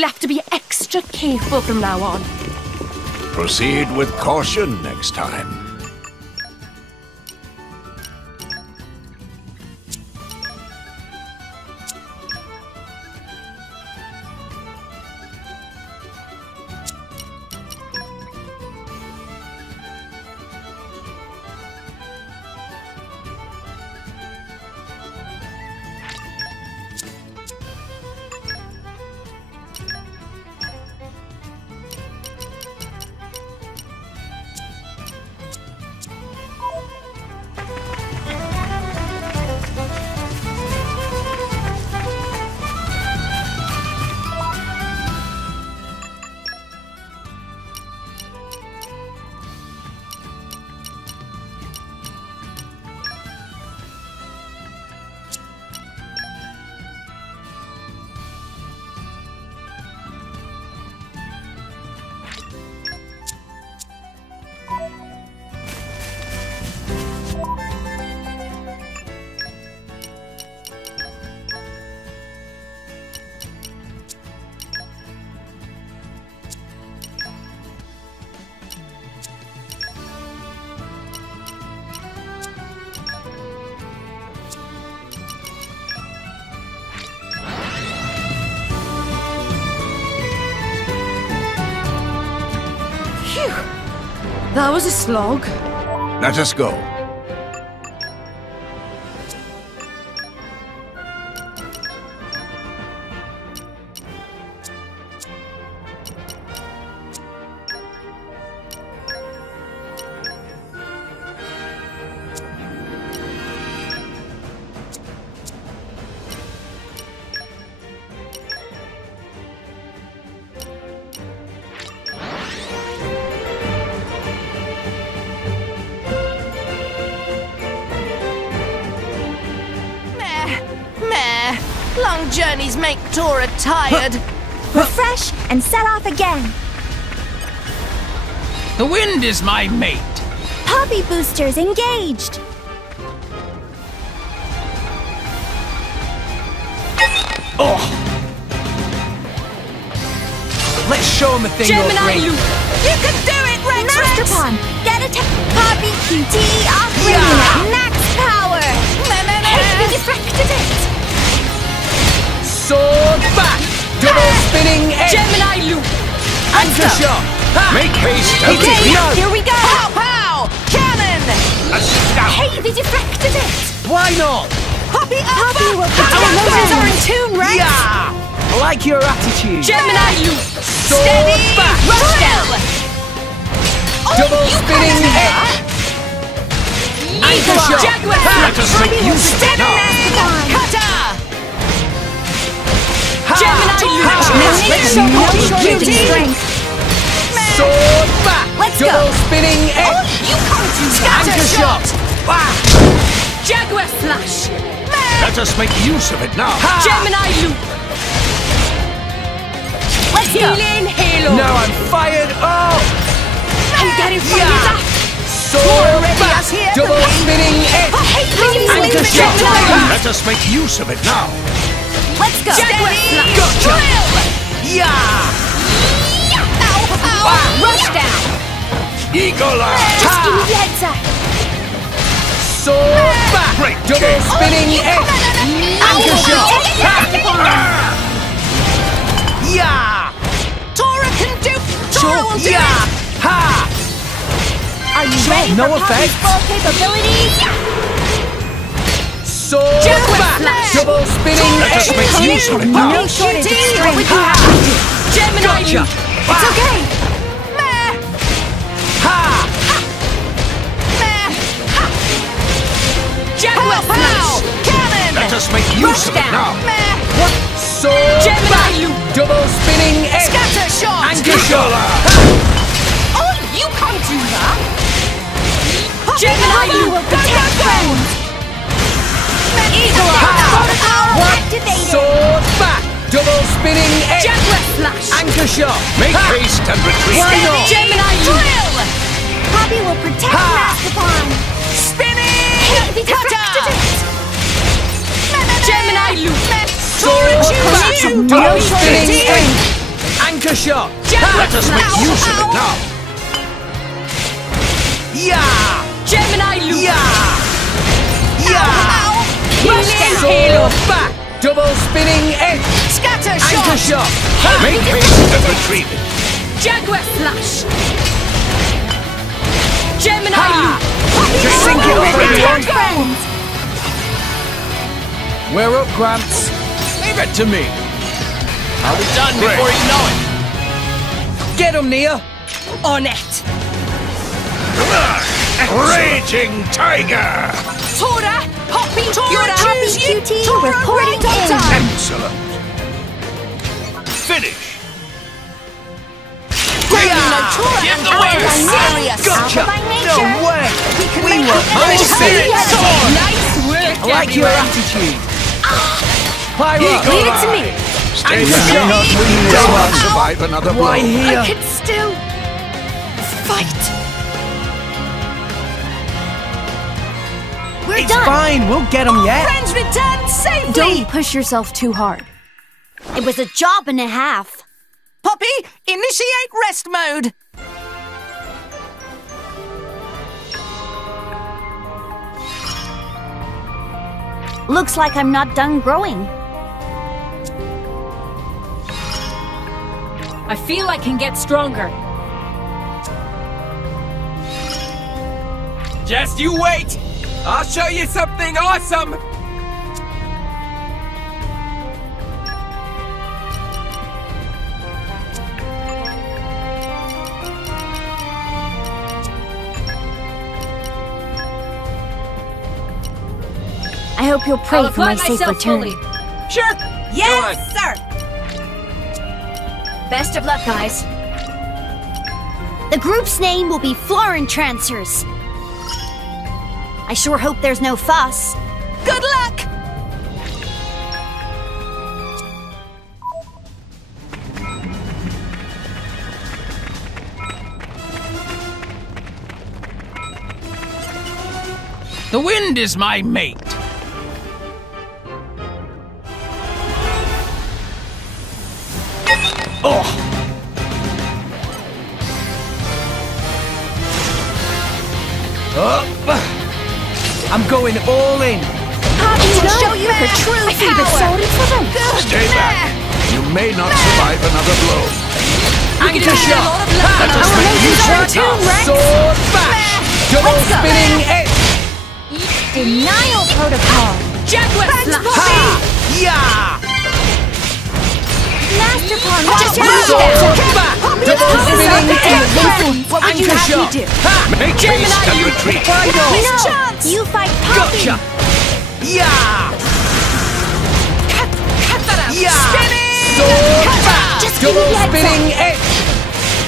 We'll have to be extra careful from now on. Proceed with caution next time. That was a slog. Let us go. Long journeys make Tora tired. Refresh and set off again. The wind is my mate. Poppy boosters engaged. Oh! Let's show him a thing or Gemini, three. you can do it, Rex! Master Pawn, get attack. Poppy QT operating at max power. Heavy deflected it. Sword back! Double spinning edge! Gemini loop! Anchor shot! Ha! Make haste and Okay, retreat. here we go. Pow, pow! Cannon! Astound. Heavy deflected it. Why not? Poppy Poppy Alpha! will protect Our motors are in friends. tune, Rex! Yeah! I like your attitude. Gemini loop! Sword Steady! back! Rush down! Double spinning edge! Anchor shot! Jaguar! Let us make use of it now. Cutter! Ha! Gemini loop! Let's So see much what shooting you do. strength. Sword back! Let's go. Double spinning edge! You can't do Anchor scatter shot! Ah! Jaguar slash! Let us make use of it now. Ha! Gemini loop! Let's go. Healing halo! Now I'm fired up! I'm getting from Yeah. his act! Sword ready back! as here. Double spinning edge! Anchor shot! Ha! Let us make use of it now. Let's go. Jaguar slash! Gotcha. Drill! Yeah! Ow, ow! Rush down! Eagle Eye. Just give me the heads up. Sword back! Great Double game. spinning edge! Anchor shot! Yeah! Tora can do! Tora will do Yeah! it! Ha! Are you ready No for Poppy's effect. full capabilities? Sword Jaguar back! slash. Double spinning Let us edge! make use of it now. No shortage of QT, strength. Ha! Gemini Gotcha! loop! It's okay. Meh! Ha! Meh! Jaguar slash! Cannon! Let us make use of it down! now. Meh! Sword Gemini back! loop! Double spinning edge! Scatter shot! Anchor shot! Oh, you can't do that! Gemini Poppy loop! will Go, go, protect go! friends. Eagle Eye! Protocol activated. Sword back! Double spinning edge! Jaguar slash! Anchor shot! Make Ha! haste and retreat. Why not? Gemini drill! Poppy will protect Ha! Master Pawn. Spinning! Heavy deflected Cutter! it. Gemini loop! Sword back! No Double spinning shortage. edge! Anchor shot! Let us make use of it now. Yeah! Gemini loop! Yeah! Yeah! Healing! Sword back! Double spinning edge! Scatter Anchor shot! shot! Make haste and retrieve it. Jaguar slash! Gemini Ha! loop! Just sink it up, everyone! Friends. We're up, Gramps. Leave it to me. I'll be done before you know it. Get him, Nia. On it! Raging Tiger! Tora! Poppy! Tora! Poppy QT reporting in. Excellent. Finish. Tora Give and the word. Serious! Gotcha! by No nature. way! can We make were it high better. spirit Yes. sword! Nice work, I like your everyone. attitude. Pyro! Leave it to me! Stay Anchor back. shot! Do not survive another blow. Why here? I can still fight. We're It's done. fine, we'll get him yet. Friends return safely. Don't push yourself too hard. It was a job and a half. Poppy, initiate rest mode. Looks like I'm not done growing. I feel I can get stronger. Just you wait. I'll show you something awesome. I hope you'll pray I'll for my apply safe myself return. fully. Sure. Yes, sir. Best of luck, guys. The group's name will be Florin Trancers. I sure hope there's no fuss. Good luck. The wind is my mate. Oh! I'm going all in. Poppy will show you her true power. Stay back. You may not survive another blow. Anchor shot! Let us make use of it now. Sword back! Double Let's go. spinning edge! Denial protocol. Jaguar slash. Ha! Yeah! Master Pawn, Just Sword back! Double spinning edge! What would you Anchor have shot! me do? Ha! Make haste and retreat. Final! No, you fight Poppy. Gotcha! Yeah! Cut that out. Yeah! Spinning. Sword back! Just give me Double the heads spinning edge!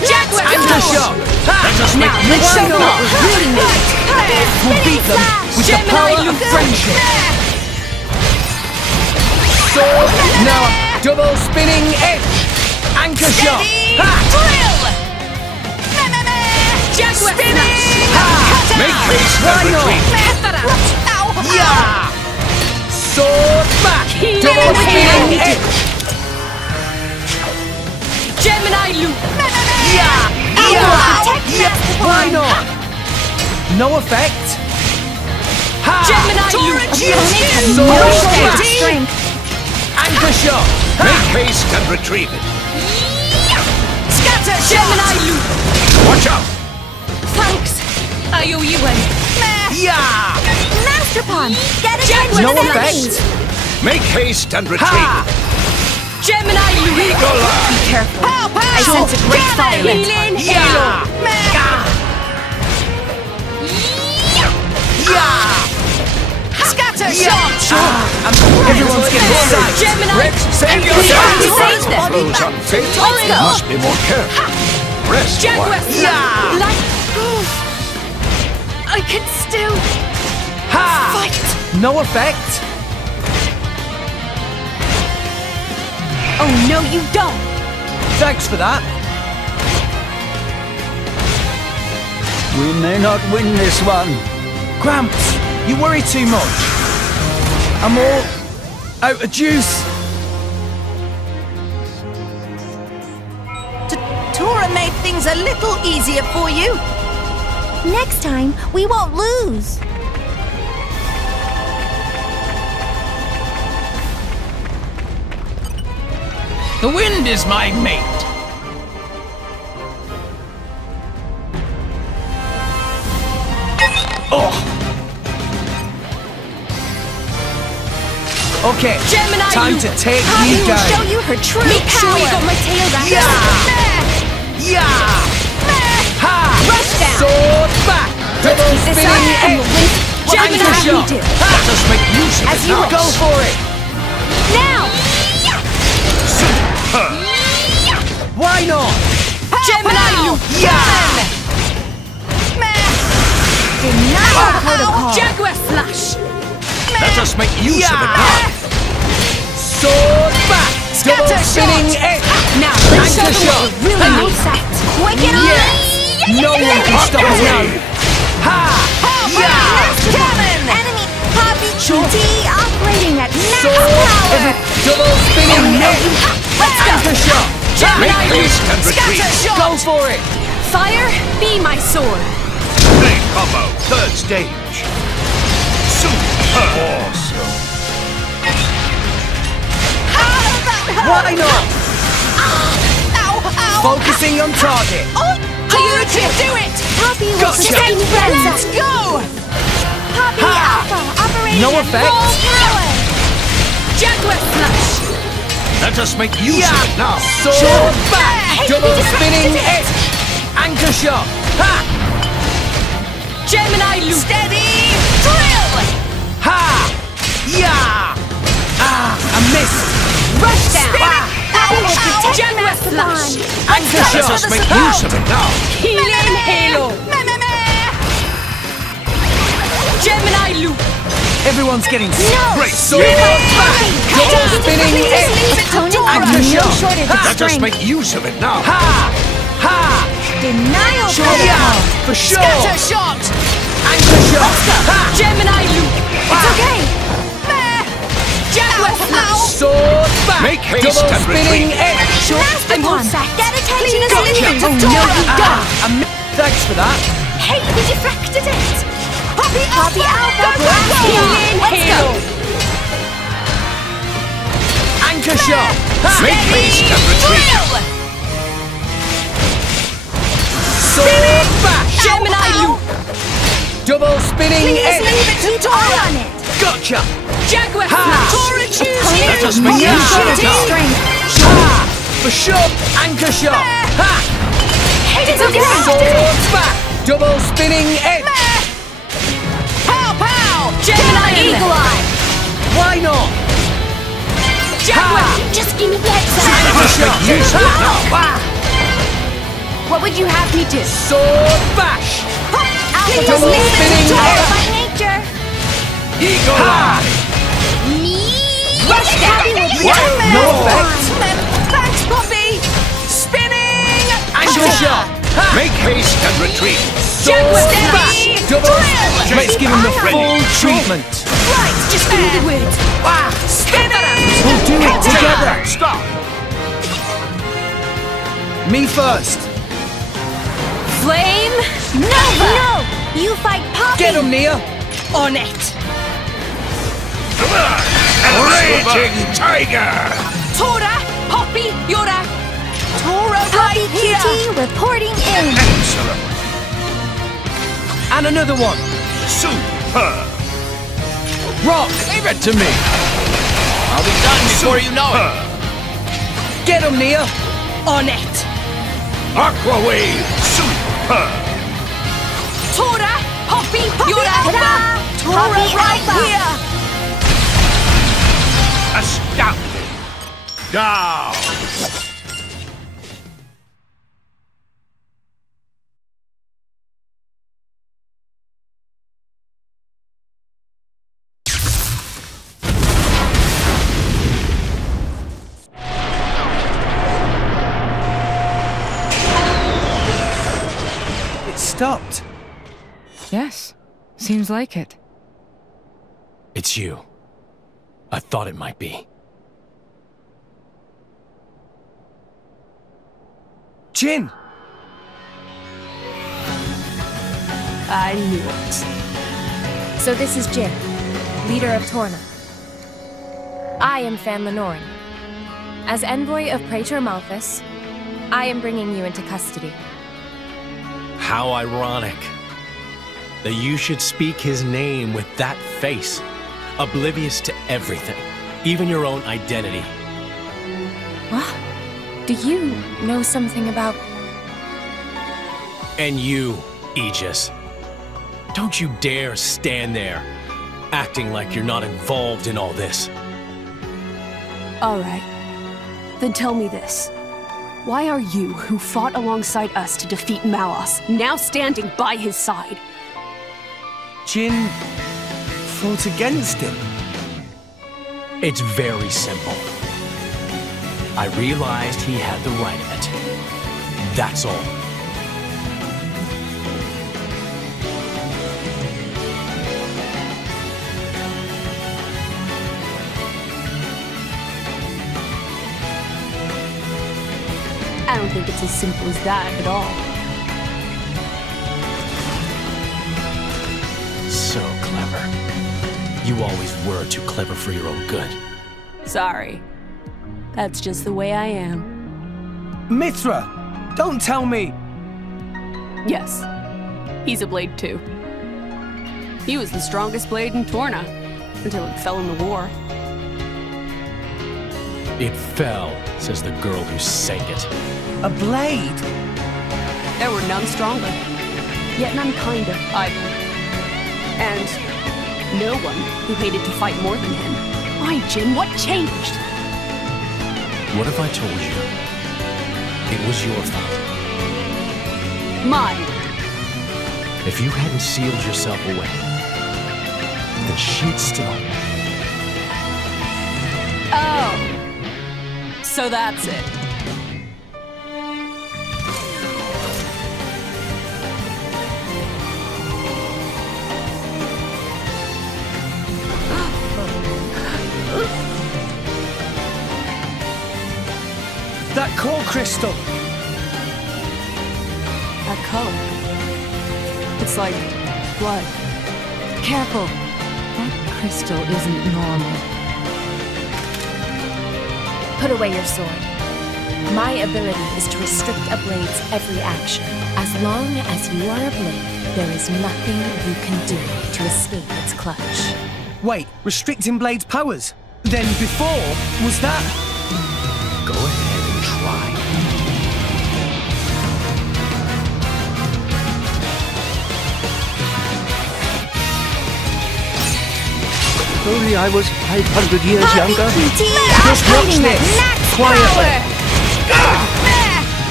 Jaguar Anchor slash. shot! Ha! Let us make Now, use why of it not? now. Really need. We'll beat them with the power of friendship. Sword! Now, double spinning edge! Anchor shot! Ha! Drill. Jaguar slash. Ha! Make haste Why and not? retreat. Cut that out. Yeah! Sword back! Double spinning edge! Gemini loop. Yeah! Yeah! Why not? No effect? Ha! Gemini loop. Sword Strength. back! Strength. Anchor shot! Make haste and retrieve it. Scatter. Gemini loop. Watch out. Thanks. I owe you one. Yeah! Master Pawn, get Jaguar attention No to effect? things. Make haste and retrieve Ha! it. Gemini loop. Eagle-eye. Be careful. I sense a great fire. Healing. Yeah! Yeah! Scatter Yeah! shot. Everyone's getting sight. Gemini. Rex, save You yourself. saved them. Blows unfaithful. Let's You go. must be more careful. Rest a Jaguar while. slash. Yeah. Like. I can still Ha! fight. No effect? Oh no, you don't. Thanks for that. We may not win this one. Gramps, you worry too much. I'm all out of juice. things a little easier for you. Next time, we won't lose. The wind is my mate. Okay, Gemini, time to take you Poppy will down. show you her true Make power. sure you got my tail back. Yeah! Ha! Rush down. Sword back! Double This spinning up and edge! we'll win. Gemini, Anchor you shot! do. Let us make use of As it you now. Go for it! Now. Why not? Gemini, you. Denial protocol. Jaguar slash. Let us make use of it now. Sword back! Double Scatter spinning shot. edge! Now, let's show Anchor them shot! what we really need. Quick and Yes! No one can stop us now! Ha! Cannon. Enemy Poppy QT operating at max Sword! power. Double spinning edge! Let's go. Anchor shot! Make Gemini, haste and retreat. scatter shot. Go for it! Fire, be my sword. Main combo, third stage. Super awesome. Why not? Ow, ow. Focusing on target! You can do it. Poppy will Gotcha. sustain Let's friends. go. Poppy Ha. Alpha operating No at effect. full power. Jaguar slash. Let us make use of it now. Sword back! Hey, Double you just spinning practiced edge! Anchor shot! Ha! Gemini loop. Steady. Drill. Ha! Yeah! Ah! I missed! Rush down. Poppy will protect Jaguar the slash. Anchor Let shot! us make use of it now. Healing halo. Gemini loop. Everyone's getting No! sword back! Double spinning edge! Opponent Anchor has no shot! shortage of Let us strength. make use of it now. Ha! Ha! Denial Yeah! protocol. For sure! Scatter shot. Anchor shot! Ha! Gemini loop. It's okay. Jaguar slash. Sword back! Make haste Double and spinning retreat. edge! Master I'm Pawn. all set. Get attention as Please leave leave it. it to Oh, no, Dora. you don't. Thanks for that. Hey, we defracted it. Poppy Alpha, Go, go, blast go. you. Healing Let's halo. Anchor shot! Ha! Make haste and retreat. Drill. Sword back! Gemini loop. Double spinning Please edge! leave it to Keep Dora. eye on it. Gotcha! Jaguar Ha. slash. Dora choose you. Let us make Yeah. use of it now. Strength. Ha! For sure! Anchor shot! Ha! It's okay. Sword back! Double spinning edge! Pow, pow. Gemini eagle eye. Why not? Jaguar. Just give me the extra. Anchor shot! Use of it now. Ha! What would you have me do? Sword bash! Alpha Please doesn't leave it to spinning Dora. by nature. Eagle Ha! eye. Rush down. No effect! Thanks, Poppy. Spinning. Anchor shot! Ha! Make haste and retreat. Jaguar Sword steady. bash! Double! Drill. Let's give him the Ready. full treatment! Right, just give me the word. Spinning. We'll do it together! Stop. Me first! Flame. Nova. No, you fight Poppy. Get him, Nia! On it. Raging tiger! Tora, Poppy, Yora. Tora Poppy right here. QT reporting in. Excellent! And another one! Super! Rock! Leave it to me. I'll be done before you know it. Get him, Nia! On it. Aqua Wave! Super! Tora, Poppy, Yora. Ta-da! Tora Poppy right Alpha. here. Astounding! Down! It stopped. Yes, seems like it. It's you. I thought it might be. Jin! I knew it. So this is Jin, leader of Torna. I am Fan Lenoren. As envoy of Praetor Malthus, I am bringing you into custody. How ironic that you should speak his name with that face, oblivious to everything, even your own identity. What? Do you know something about... And you, Aegis. Don't you dare stand there, acting like you're not involved in all this. Alright. Then tell me this. Why are you, who fought alongside us to defeat Malos, now standing by his side? Jin fought against him. It's very simple. I realized he had the right of it. That's all. I don't think it's as simple as that at all. So clever. You always were too clever for your own good. Sorry. That's just the way I am. Mithra, don't tell me. Yes. He's a blade too. He was the strongest blade in Torna, until it fell in the war. It fell, says the girl who sang it. A blade? There were none stronger, yet none kinder either. And no one who hated to fight more than him. Why, Jin, what changed? What if I told you it was your fault? Mine. If you hadn't sealed yourself away, then she'd still... Oh. So that's it. That core crystal! That color. It's like blood. Careful. That crystal isn't normal. Put away your sword. My ability is to restrict a blade's every action. As long as you are a blade, there is nothing you can do to escape its clutch. Wait, restricting Blade's powers? Then before, was that... Go ahead and try. If only I was 500 years younger. Just watch this, quietly.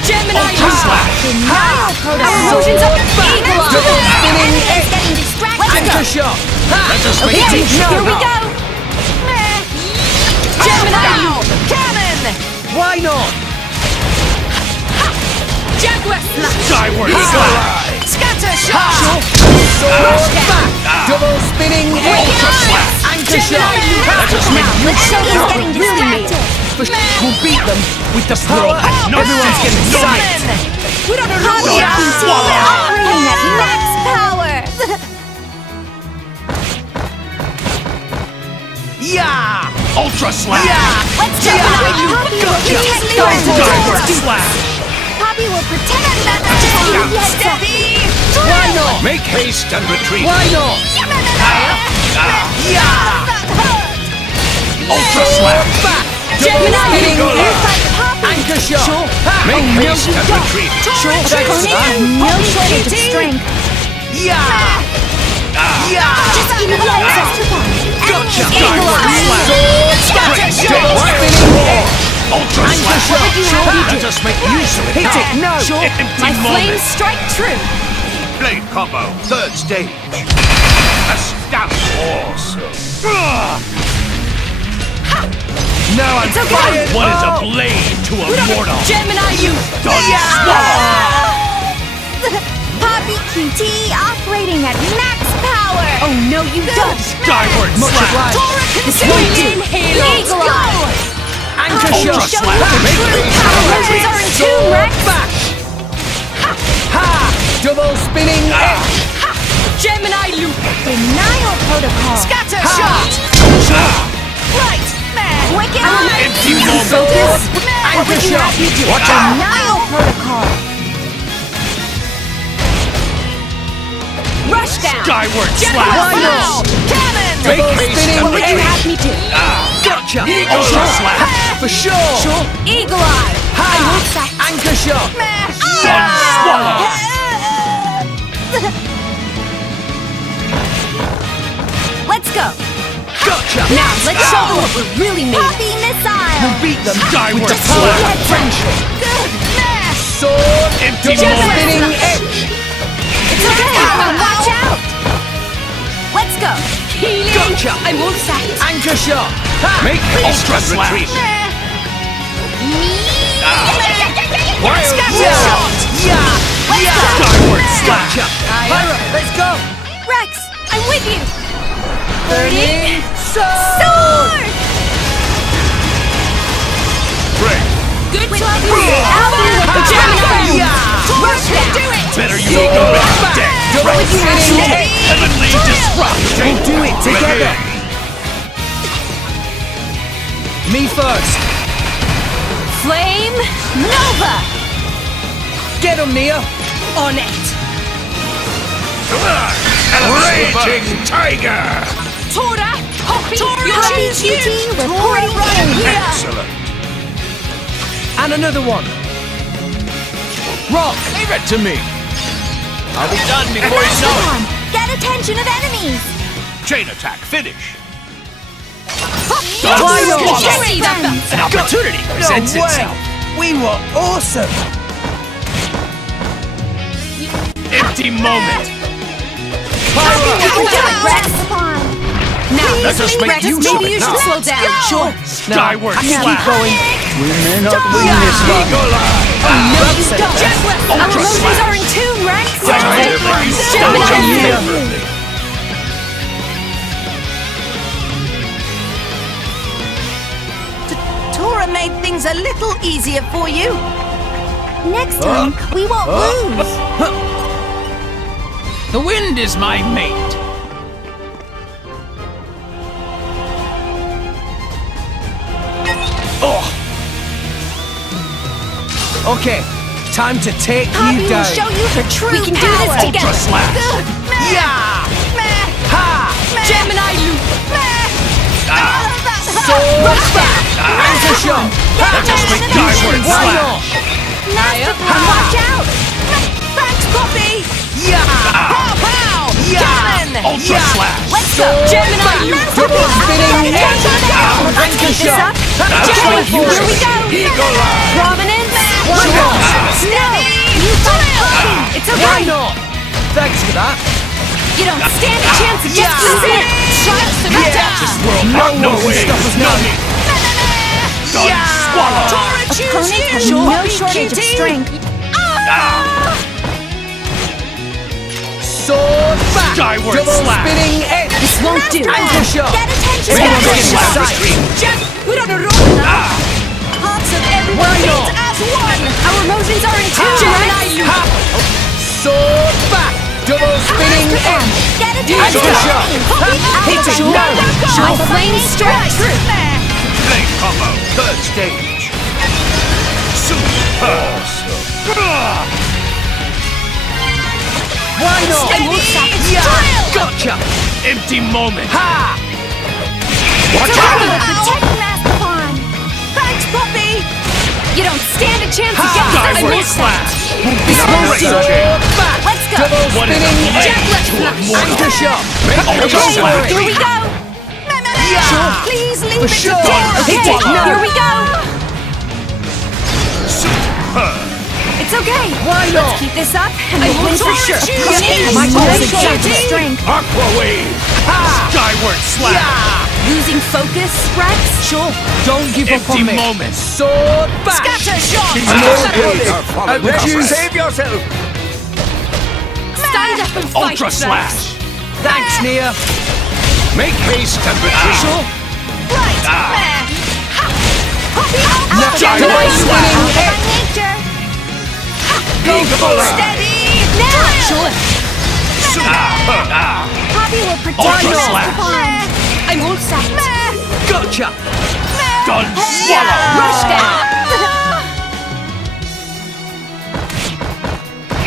Gemini, Our emotions up eagle eye. Double spinning It's getting distracted. Anchor shot! Let us make Okay, it here we go. Gemini, cannon. Why not? Jaguar slash. Skyward slide! Scatter shot. Sword back! Double spinning ultra slap! Anchor shot! Let us make Now, let's show who's getting distracted. We'll beat them with the power. Everyone's getting psyched. We don't know how we are operating at max power. Yeah! Ultra slap! Let's jump on you. Skyward slap! Poppy will protect that. Steady. Why not? Make haste and retreat. Why not? Yeah! Ultra slap! Back! Gemini, spinning go hit. Poppy. Anchor shot! Make haste and retreat. Sure, thanks. No shortage of strength. Yeah! Yeah! Just give me the access to one. Gotcha! Eagle eye. Scatter Double shot. spinning hit. Ultra Anchor slap! shot! Let us make use of it. Hit it! No! My flames strike true. Blade combo, third stage. Astounding. Awesome. Now I'm fired! What is a blade to a mortal? Gemini, you. Poppy QT operating at max power. Oh no, you don't. Skyward Much slap! obliged! This will do. Eagle eye. Anchor Ultra shot! slap! Make True it powers are in tune, sword Rex. back! Ha! Double spinning hit! Gemini loop! Denial protocol. Scatter shot! Right! There! Wicked eye. Empty moment. Focus. Anchor shot. Watch out! Denial protocol. Rush down! Skyward General slash! Foul! Cannon! Make haste spinning and What would you have me do? Gotcha. Ultra slash! For sure. Sure. Eagle Eye! Anchor shot. Sun swallow! Let's go! Gotcha. Now, let's show them what we're really made of. Poppy missile. Beat them Skyward with the power slash! of friendship. Sword. Empty Double moment. spinning edge. It's okay! Watch out! Let's go! Healing! Gotcha. I'm all set! Anchor shot. Make ultra slash! Wild Yeah. shot! Yeah. Skyward slash! Gotcha. Pyro, let's go. Rex, I'm with you! Burning sword. Break! Good job, you! Gemini! Rush down! Do it! Better you go back deck! Double spinning edge. Heavenly disruption! We'll do it together. Me first. Flame Nova! Get him, Nia. On it! Raging tiger! Tora! Hoppy! You Poppy choose you! QT reporting in. Excellent! And another one. Rock. Leave it to me. I'll be done before you know it! Get attention of enemies. Chain attack, finish! Why not? Friends. An opportunity presents No way. itself! We were awesome. Empty moment! Rex. Now, Let us make Rex, use of maybe it you now. should slow down. Sure. Skyward Keep slash! going. We may not win this one. No, you don't. Our Ultra emotions slash. are in tune, Rex! Gemini! Tora made things a little easier for you. Next time, we won't lose. The wind is my mate. Okay, time to take Poppy you will down. show you her true We can do power. this together! Ultra slash! Yeah! Ha! Gemini loop! Sword back! Anchor shot! Let us make skyward Why slash! not? Master Plan, watch out. Thanks, Poppy! Yeah! Pow, pow! Yeah! Cannon! Ultra slash! Let's go! Gemini loop! Double spinning edge! Anchor shot! Gemini Going for here we it. go! Eagle eye! Prominence! Why not? No! You got Poppy! It's Why okay! not? Thanks for that. You don't stand a chance against Yeah. me! Shut down! This world No has no one can way! stop us No now. need! Sun swallow! Tora, choose Opponents have you! no Poppy shortage of QT. strength. Sword back! Skyward Double slash. spinning edge! This won't do! Anchor shot! Get attention. Everyone Get get attention. inside. Jen, we're on a roll now! Hearts of everyone Why beat not? as one! Our emotions are in tune! Gemini loop! Ha! Sword back! Double spinning edge! Get Anchor attention. shot! Hit it Sure. now! My flame strikes! Flame combo, third stage! Super! Why not? Steady! Yeah! Drill! Gotcha! Empty moment! Ha! Watch Poppy, out! protect Master Plan. Thanks, Poppy! You don't stand a chance Ha! against us! Skyward slash! Sword back! Let's go! Double What is a spinning blade edge! to a mortal? Anchor shot! Ultra Okay, slash! here we go! Yeah! Please leave For it sure. to Tora! Hit it now! Here we go! Super! It's okay! Why not? Keep this up, and we'll win for sure! My Yeah. goal is strength. Aqua wave! Skyward slash! Yeah! Losing focus, Rex? Sure. Don't give up Empty on me! moment! Sword back! Scatter shot! Save yourself! Stand up and fight, Ultra Rex. slash! Thanks, Nia! Make haste and retreat! Sure! Right! There! Ha! Poppy! Now, Skyward double slash! spinning By edge! nature. Steady! Now! Sure. Poppy will protect Ultra Master Slash. Pawn. I'm all set. Gotcha! Done. Swallow. Rush down.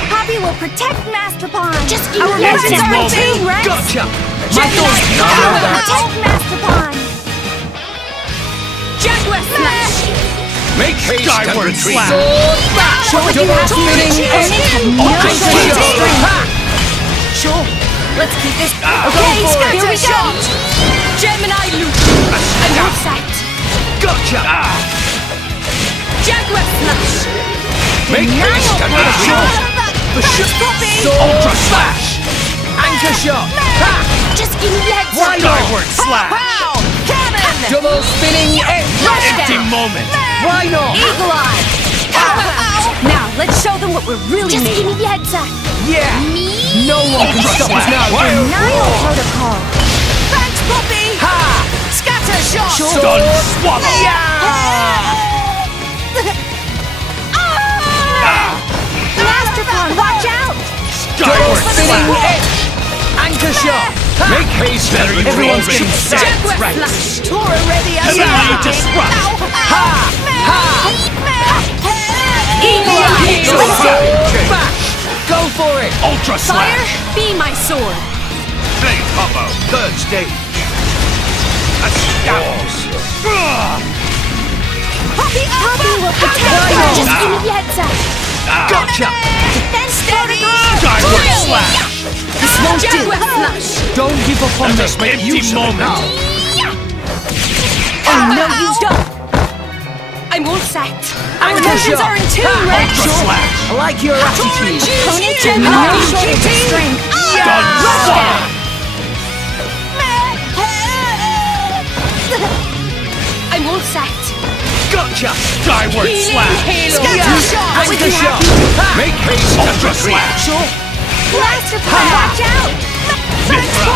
Poppy will protect Master Pawn. Just give Our me motions a are in second. tune, Rex. Gotcha! Gemini, Protect Master Pawn. Jaguar Slash. Make haste and Skyward retreat. Slash! What would you have to Spinning do? Sure. Let's keep this. Okay, Here we go. Gemini loop. I'm all set. Gotcha! Jaguar Slash. Make haste and retreat. Ultra Slash! Anchor shot! Ha! Just give me the heads Why up. not? Skyward slash. Double spinning edge! Empty moment. Why not? Eagle Eye. Now let's show them what we're really Just made give me of. the heads up. Yeah! Me? No one can Ultra stop us Slash. now! Fire. Nile Protocol. Thanks, Poppy. Ha! Scatter shot. Done. Swallow. Master Pawn, watch out. Double Skyward spinning slash. edge! Anchor shot! Ha! Make haste and retreat. Everyone's getting set! Jaguar Right! Slash. Tora ready as Heavenly disrupt. Ha! Ha! Eagle Eye. Sword bash! Go for it! Ultra Fire, slash. be my sword. Blade combo. Third stage. Astounds. Poppy will protect Just us. give me the heads up. Gotcha! Steady. Skyward slash. This won't do! Jaguar Slash. Don't give up on Let us me! make use of it now. Oh no, you don't. I'm all set. Our Anchor motions shot. are in tune, Ha! Rex. Ultra slash. I like your attitude! Pony Gemini shortage of strength. Done. Swallow. I'm all set. Gotcha! Skyward slash. Halo. Yeah. Anchor shot! Ha! Make haste and retreat. Master Pawn, watch out. Mithra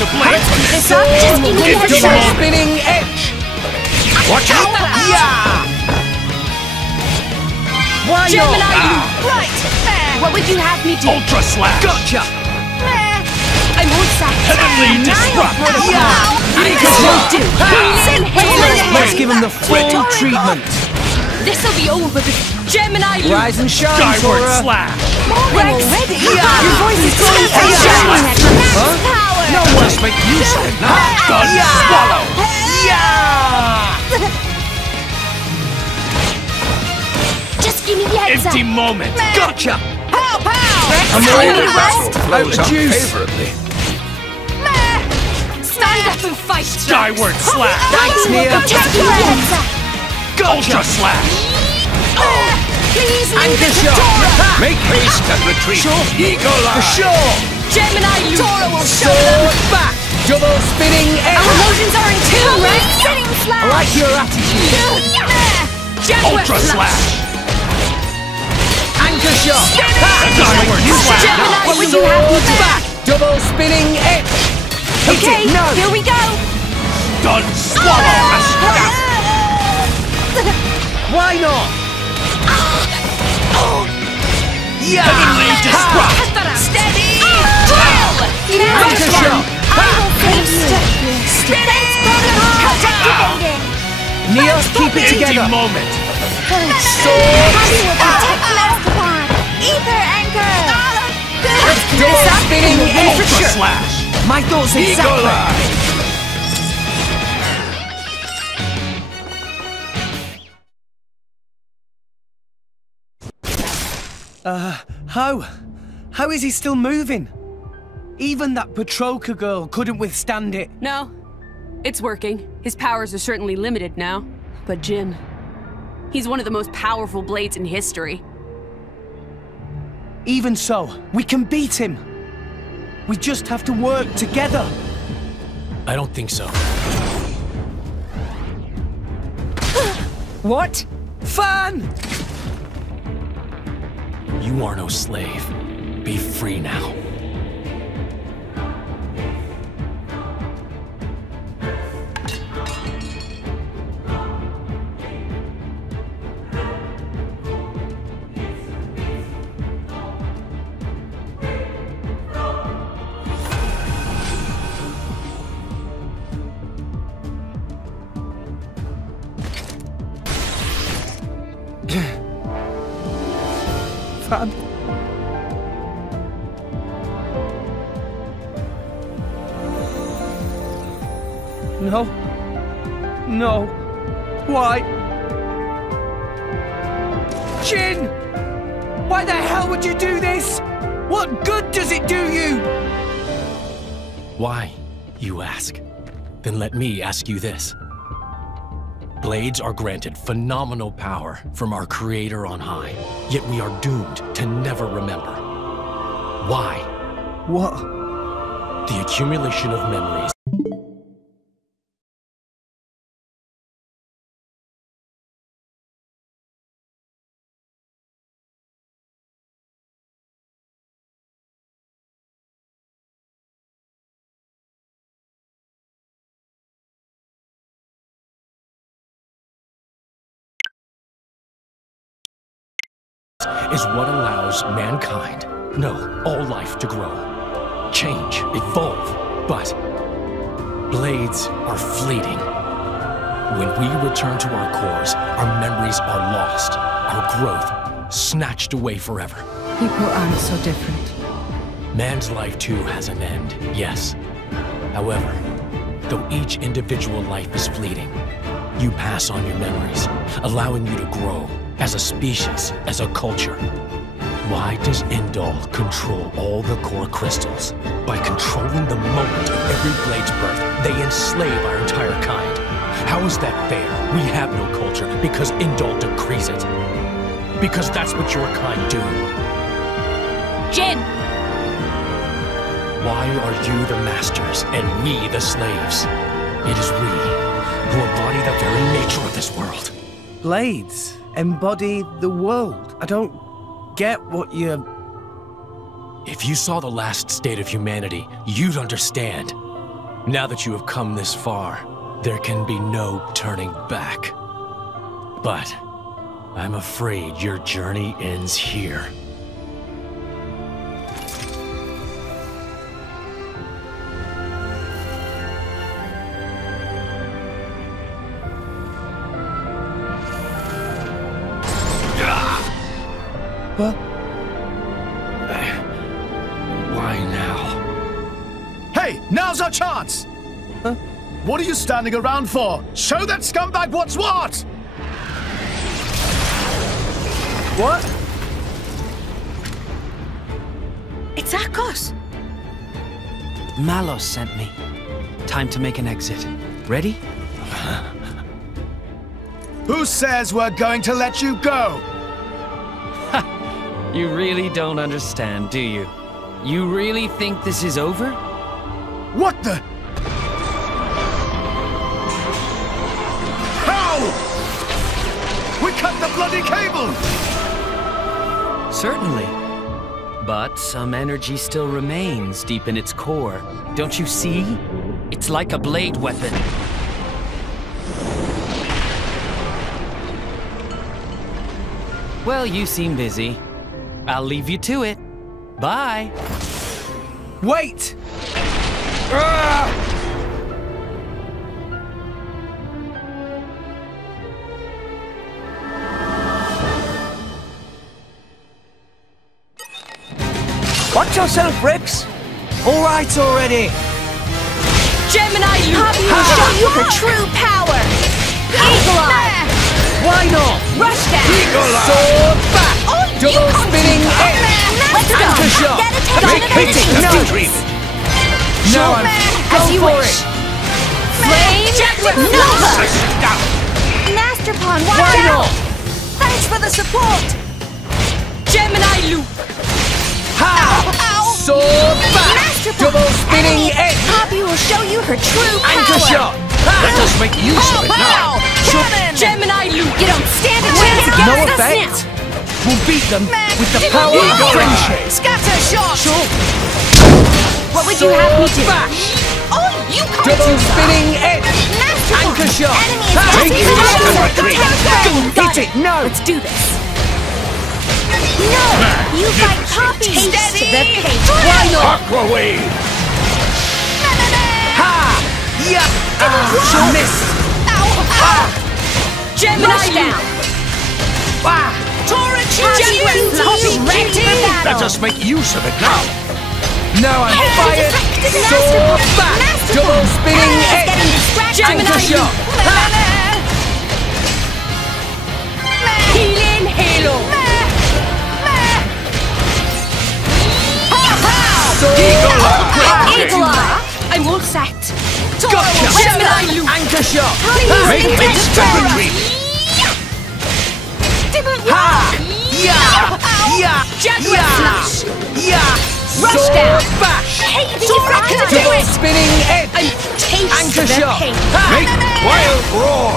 to blade. This up. Just give me the heads Double up. spinning edge! Watch out. Yeah! Why Gemini not? loop. Right. What would you have me do? Ultra slash. Gotcha! I'm all set. Heavenly disrupt. Yeah! Anchor shot. Healing Halo. Let's give him the full treatment! This'll be over before Gemini loop. Rise and shine, Skyward Tora! slash. Rex. Your voice is going Master to Pawn at max power. No one's make use of it now. Done. Swallow. Yeah! Just give me the heads Empty up. moment. Gotcha! Rex. I'm ready. Rest. Flows Out up the juice. favorably. Stand up and fight. Skyward slash. Thanks, Nia! Just give me the heads up. Ultra Gotcha! slash. Please leave Anchor it to shot! Tora. Ha! Make haste and retreat. Eagle For eye. sure! Gemini loop. Tora will show them. Sword back! Double spinning Our edge! motions are in tune, Rex. Spinning I slash. like your attitude! Jaguar Ultra Slash. slash. Anchor shot! Skyward slash. Gemini, what would you have me do? Back! Double spinning edge! Hit Okay, it! No! here we go. Done. Swallow. Astounds. Why not? Yeah! Heavenly disrupt. Steady. Anchor shot! Activating. Neos, keep it Empty together! moment. Sword! Poppy will protect Master Pawn. Ether anchor. Double spinning edge! Ultra slash. My thoughts Eagle exactly! eye. How is he still moving? Even that Petroka girl couldn't withstand it. No, it's working. His powers are certainly limited now. But Jin, he's one of the most powerful blades in history. Even so, we can beat him. We just have to work together. I don't think so. What? Fan! You are no slave. Be free now. Fab. No. No. Why? Jin! Why the hell would you do this? What good does it do you? Why, you ask? Then let me ask you this. Blades are granted phenomenal power from our Creator on high, yet we are doomed to never remember. Why? What? The accumulation of memories is what allows mankind, no, all life to grow, change, evolve. But blades are fleeting. When we return to our cores, our memories are lost, our growth snatched away forever. People aren't so different. Man's life too has an end, yes. However, though each individual life is fleeting, you pass on your memories, allowing you to grow as a species, as a culture. Why does Indol control all the core crystals? By controlling the moment of every blade's birth, they enslave our entire kind. How is that fair? We have no culture because Indol decrees it. Because that's what your kind do. Jin! Why are you the masters and we the slaves? It is we who embody the very nature of this world. Blades embody the world. I don't get what you're... If you saw the last state of humanity, you'd understand. Now that you have come this far, there can be no turning back. But I'm afraid your journey ends here. What? Why now? Hey, now's our chance! Huh? What are you standing around for? Show that scumbag what's what! What? It's Akos! Malos sent me. Time to make an exit. Ready? Who says we're going to let you go? You really don't understand, do you? You really think this is over? What the? How? We cut the bloody cable! Certainly. But some energy still remains deep in its core. Don't you see? It's like a blade weapon. Well, you seem busy. I'll leave you to it. Bye. Wait! Watch yourself, Rex! All right already! Gemini, you Poppy will show you her true power! Eagle-Eye! Why not? Rush down! Sword back! Double spinning edge! Let's go! Anchor shot! Get attention Hit it! of No! No, I'm as go you for wish. it! Flame Nova! Master Pawn, watch Why out! not? Thanks for the support! Gemini loop! Ha! Ow! Sword back! Master Pawn! Double spinning Enemy! edge! Poppy will show you her true power! Anchor shot! Let us make use of it now. Cannon! Gemini loop! You don't stand a chance against No us effect! now! We'll beat them with the power of friendship! Scatter shot! Sure. What would you have me do? Back! Oh, you can't Double do that! spinning edge! Master Pawn! Anchor shot! Enemy is Take taking it the and retreat! Hit it! No! Let's do this! No! You fight Poppy! Steady! The page! Why not? Aqua Wave! Ha! Yep! She missed! Ow! Ow! Gemini Rush loop! down! Ah! us make use of it now. Now I'm fired. Sword back. Double spinning edge. Anchor shot. Healing halo. Eagle Eye. I'm all set. Gotcha. Gemini loop. Anchor shot. Make haste and retreat. Ha! Yeah! Yeah! Jaguar slash. Yeah! Rush Sword down. bash. Sora can do Double it. spinning edge. Taste Anchor the shot. pain. Make wild roar.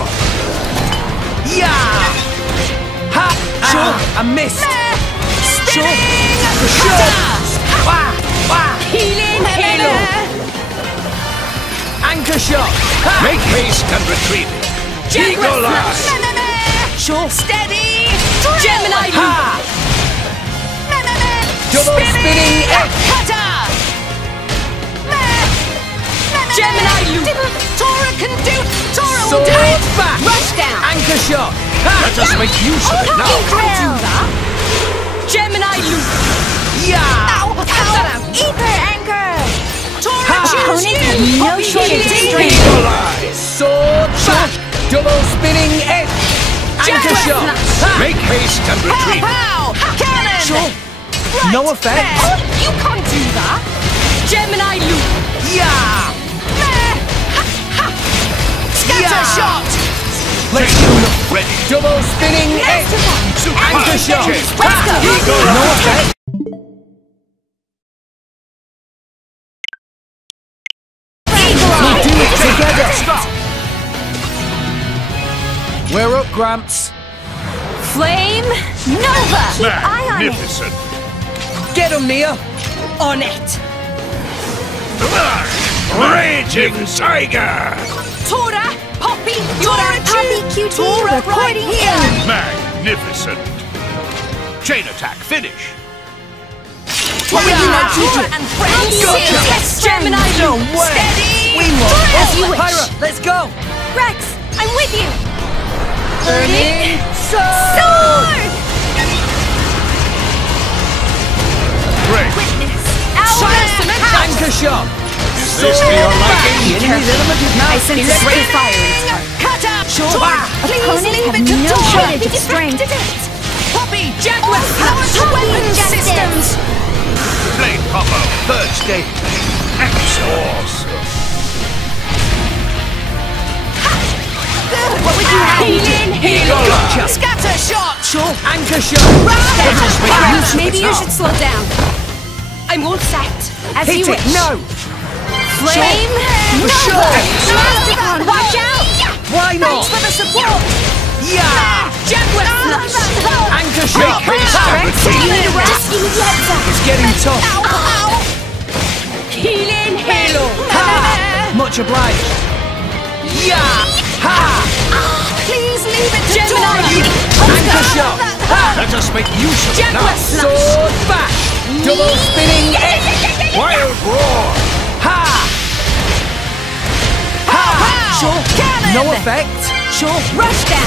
Yeah! Ha! Sure, I missed. Sure. Wah! Wah! Healing halo. Anchor shot. Make haste and retreat. Jaguar Eagle slash. eye. Sure. Steady. Gemini loop. Ha! Double spinning edge. Cutter. Gemini loop. Tora can do. Tora will do Sword it. back. Rush down. Anchor shot. Let us make use of it You now. can do that. Gemini loop. Yeah! Ether anchor! Tora choose Opponent you. has no shortage of strength. Eagle eye. Sword back. Double spinning edge. Anchor shot. Make haste and retreat. Pow! Cannon. Sure. No effect. Oh, you can't do that. Gemini loop. Yeah! Scatter shot. Let's do it. Ready. Double spinning edge. Anchor shot. Eagle No eye. effect. We'll do it together. Stop. We're up, Gramps. Flame Nova. Magnificent. Get him, Mia. On it. Raging tiger. Tora, Poppy, Tora, Poppy QT recording here. Magnificent. Chain attack finish. Tora and friends. Gotcha. Yes, Gemini No loop. way. Steady. We won. As you wish. Pyra, let's go. Rex, I'm with you. Burning Sword! Great. Witness. Anchor shot. Is this to your liking? The enemy's element is now I sense a great fire in its heart. Cutter. Sure. Please Opponent leave have it to no Tora. shortage of strength. Poppy, Jaguar, power to Poppy weapon justice. systems. Blade combo. Third stage. Exhaust. What would you have? Healing, healing. Gotcha. Scatter shot. Sure. Anchor shot. Maybe you should slow down. I'm all set. As Hit you it. wish. No. Flame Sure. Nova. Watch out. Why not? Thanks for the support. Yeah. Jaguar slash. Anchor shot. Make haste and retreat. It's getting tough. Healing halo. Ha! Much obliged. Yeah. Ha! Please leave it to Gemini. Tora. Anchor shot. Ha! Let us make use of it Jaguar now. slash. Sword bash. Double spinning edge. Wild roar. Ha! Ha! Sure. Cannon. No effect. Sure. Rush down.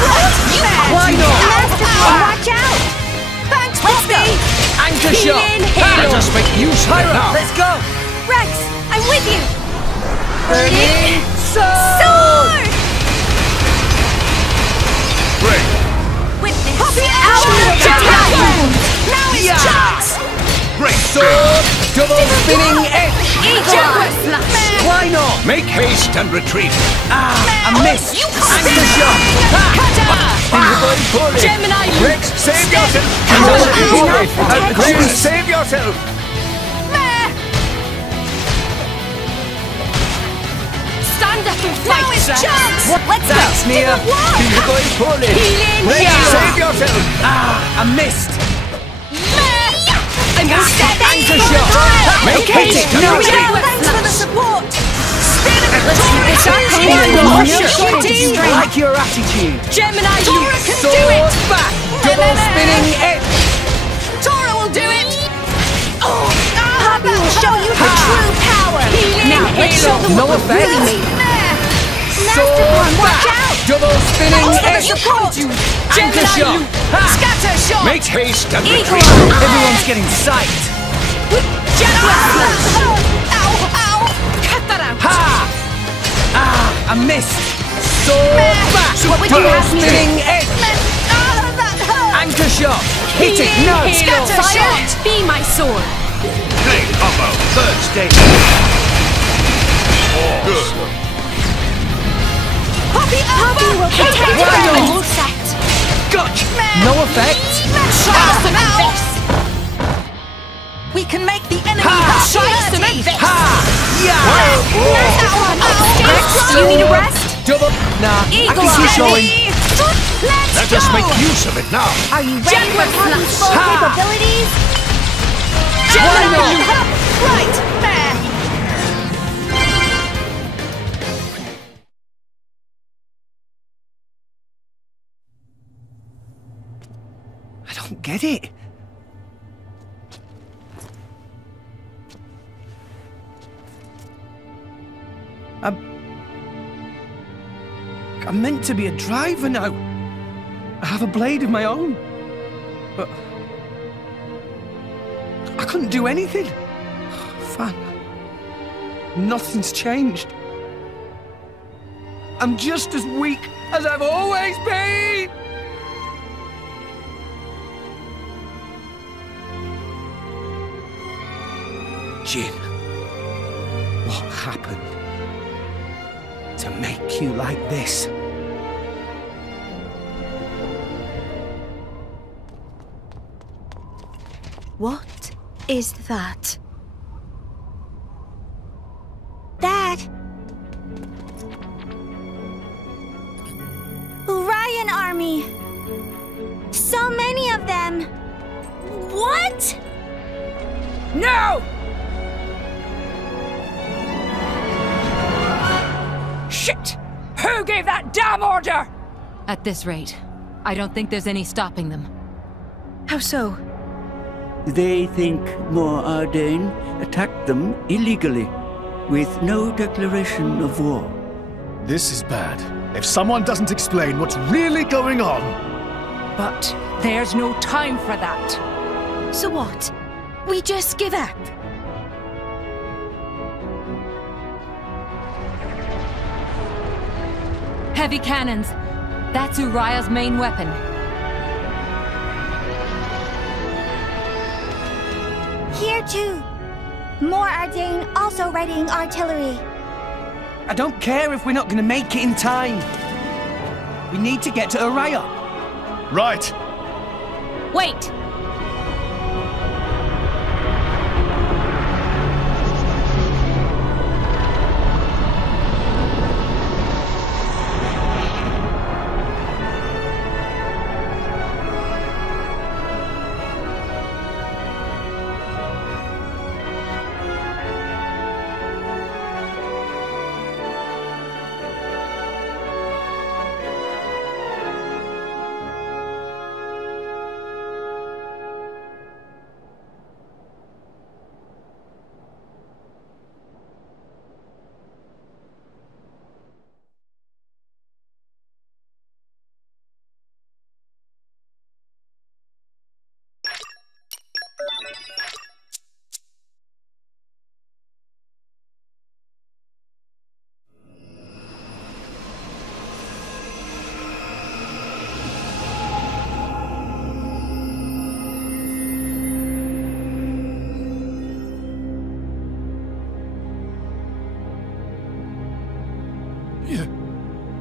Why not? Watch out! Thanks, Poppy. Anchor shot. Healing Let halo. us make use of it Pyra, now. let's go. Rex, I'm with you. Burning Sword! Great. Witness. Poppy, Power. Now it's Yeah. chance. Great. sword. Double spinning edge. Jaguar slash. Why not? Make haste and retreat. Ah, I missed. You can't Anchor shot. Cutter. Gemini loop. Rex, save yourself. Please Save yourself. Stand up and fight. Now it's chance. Let's go. Thanks, Mia. You're going poorly. Healing Rex, halo. save yourself. Ah, I missed. I'm going to step Anchor shot. Make Hit haste it. and No, retreat. Thanks for the support. like your attitude. Gemini loop. Sword back. Double spinning edge. Tora will do it. Poppy will show you her true power. Now let's show them No what we're effect. really made of. Sword Masterform, watch back. out! Double spinning Thanks for the edge. support. Anchor Gemini shot. loop. Ha. Scatter shot! Make haste and Eagle retreat! eye! Everyone's getting psyched! Jedi slash! Ow! Ow! Cut that out! Ha! Ah, I missed! Sword back! What would you have me do? Spinning edge! That hurt! Anchor shot! Hit it! No! Scatter shot! Be my sword! Hey, combo! Third stage! Good. Poppy will protect Wow. all set! Gotcha! No effect! Try some of this! We can make the enemy Try some of this! Ha! Yeah! Rex, you need a rest? Double! Nah, I Eagle can see showing. Let us make use of it now! Are you ready for Poppy's full Ha! capabilities? Right! There! I don't get it. I'm meant to be a driver now. I have a blade of my own. But I couldn't do anything. Fan. Nothing's changed. I'm just as weak as I've always been. Jin, what happened to make you like this? What is that? Dad! Orion Army! So many of them! What? No! Shit! Who gave that damn order? At this rate, I don't think there's any stopping them. How so? They think more Ardain attacked them illegally, with no declaration of war. This is bad. If someone doesn't explain what's really going on... But there's no time for that. So what? We just give up? Heavy cannons. That's Uriah's main weapon. Here too. More Ardain also readying artillery. I don't care if we're not going to make it in time. We need to get to Uriah. Right. Wait!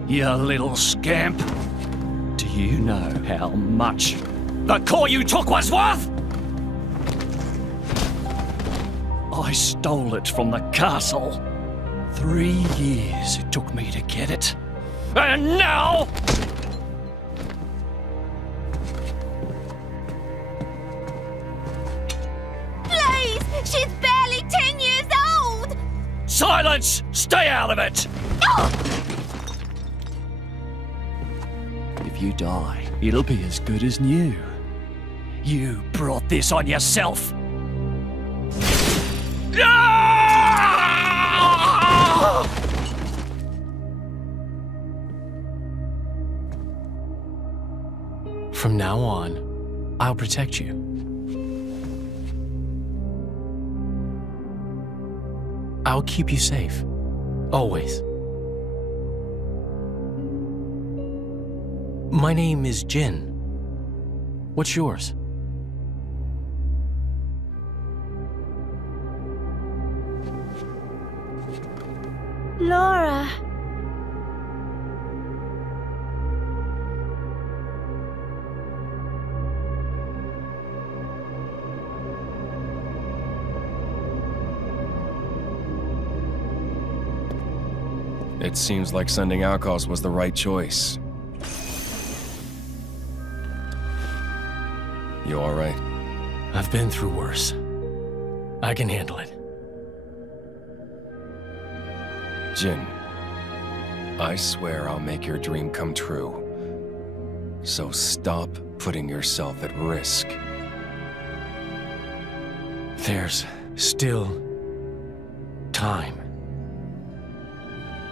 You little scamp. Do you know how much the core you took was worth? I stole it from the castle. 3 years it took me to get it. And now... Please! She's barely 10 years old! Silence! Stay out of it! If you die, it'll be as good as new. You brought this on yourself. From now on, I'll protect you. I'll keep you safe. Always. My name is Jin. What's yours? Laura. It seems like sending outcasts was the right choice. You alright? I've been through worse. I can handle it. Jin, I swear I'll make your dream come true. So stop putting yourself at risk. There's still time.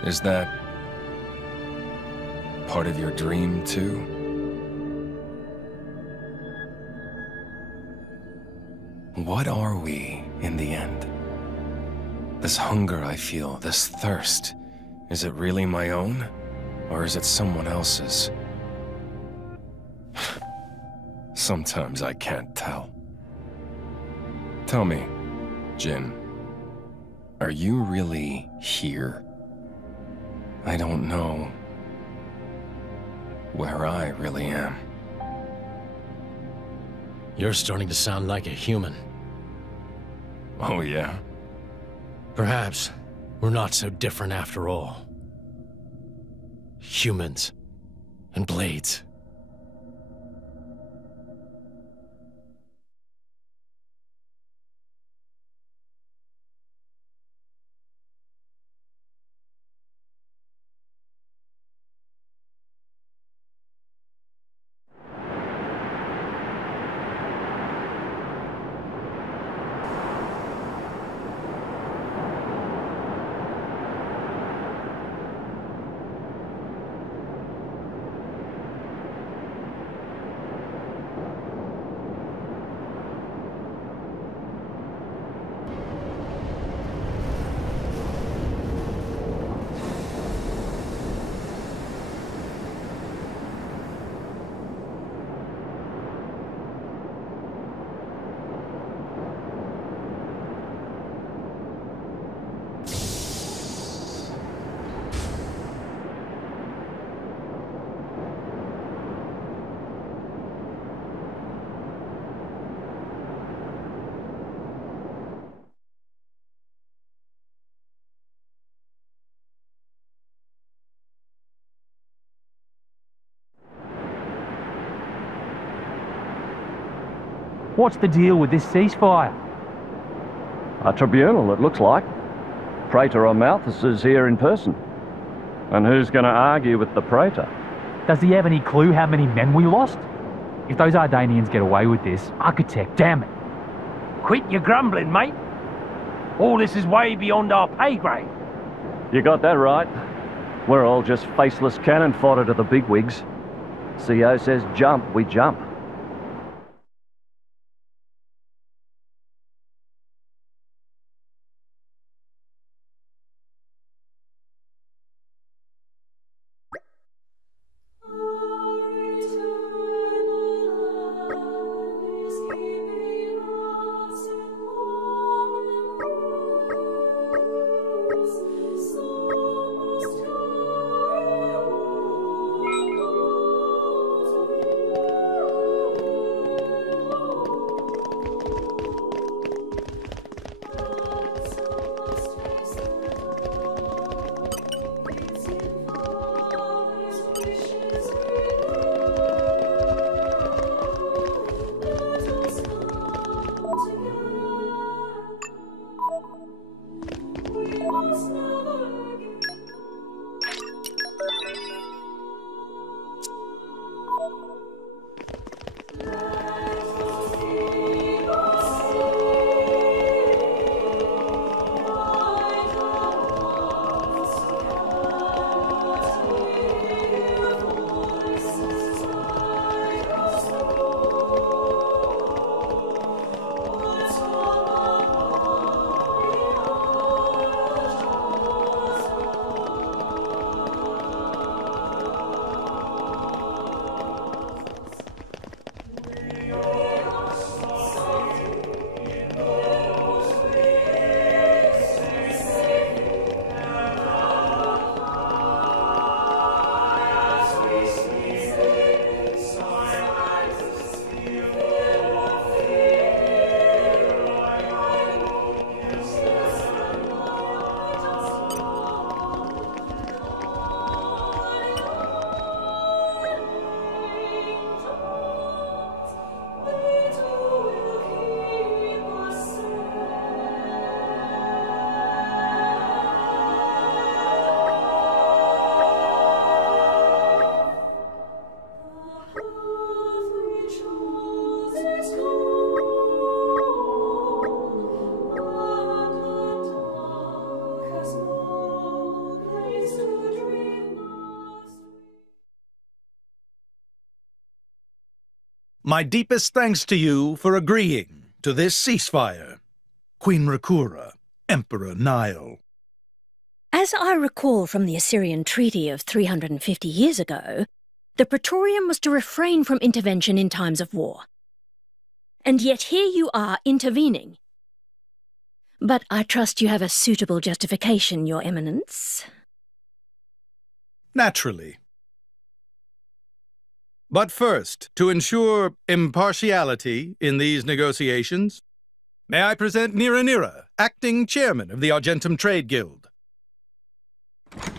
Is that part of your dream, too? What are we, in the end? This hunger I feel, this thirst, is it really my own? Or is it someone else's? Sometimes I can't tell. Tell me, Jin, are you really here? I don't know where I really am. You're starting to sound like a human. Oh, yeah? Perhaps we're not so different after all. Humans and blades. What's the deal with this ceasefire? A tribunal, it looks like. Praetor Malthus is here in person. And who's going to argue with the Praetor? Does he have any clue how many men we lost? If those Ardanians get away with this, Architect, damn it. Quit your grumbling, mate. All this is way beyond our pay grade. You got that right. We're all just faceless cannon fodder to the bigwigs. CO says jump, we jump. My deepest thanks to you for agreeing to this ceasefire. Queen Rakura, Emperor Nile. As I recall from the Assyrian treaty of 350 years ago, the Praetorium was to refrain from intervention in times of war. And yet here you are intervening. But I trust you have a suitable justification, Your Eminence. Naturally. But first, to ensure impartiality in these negotiations, may I present Nira, acting chairman of the Argentum Trade Guild.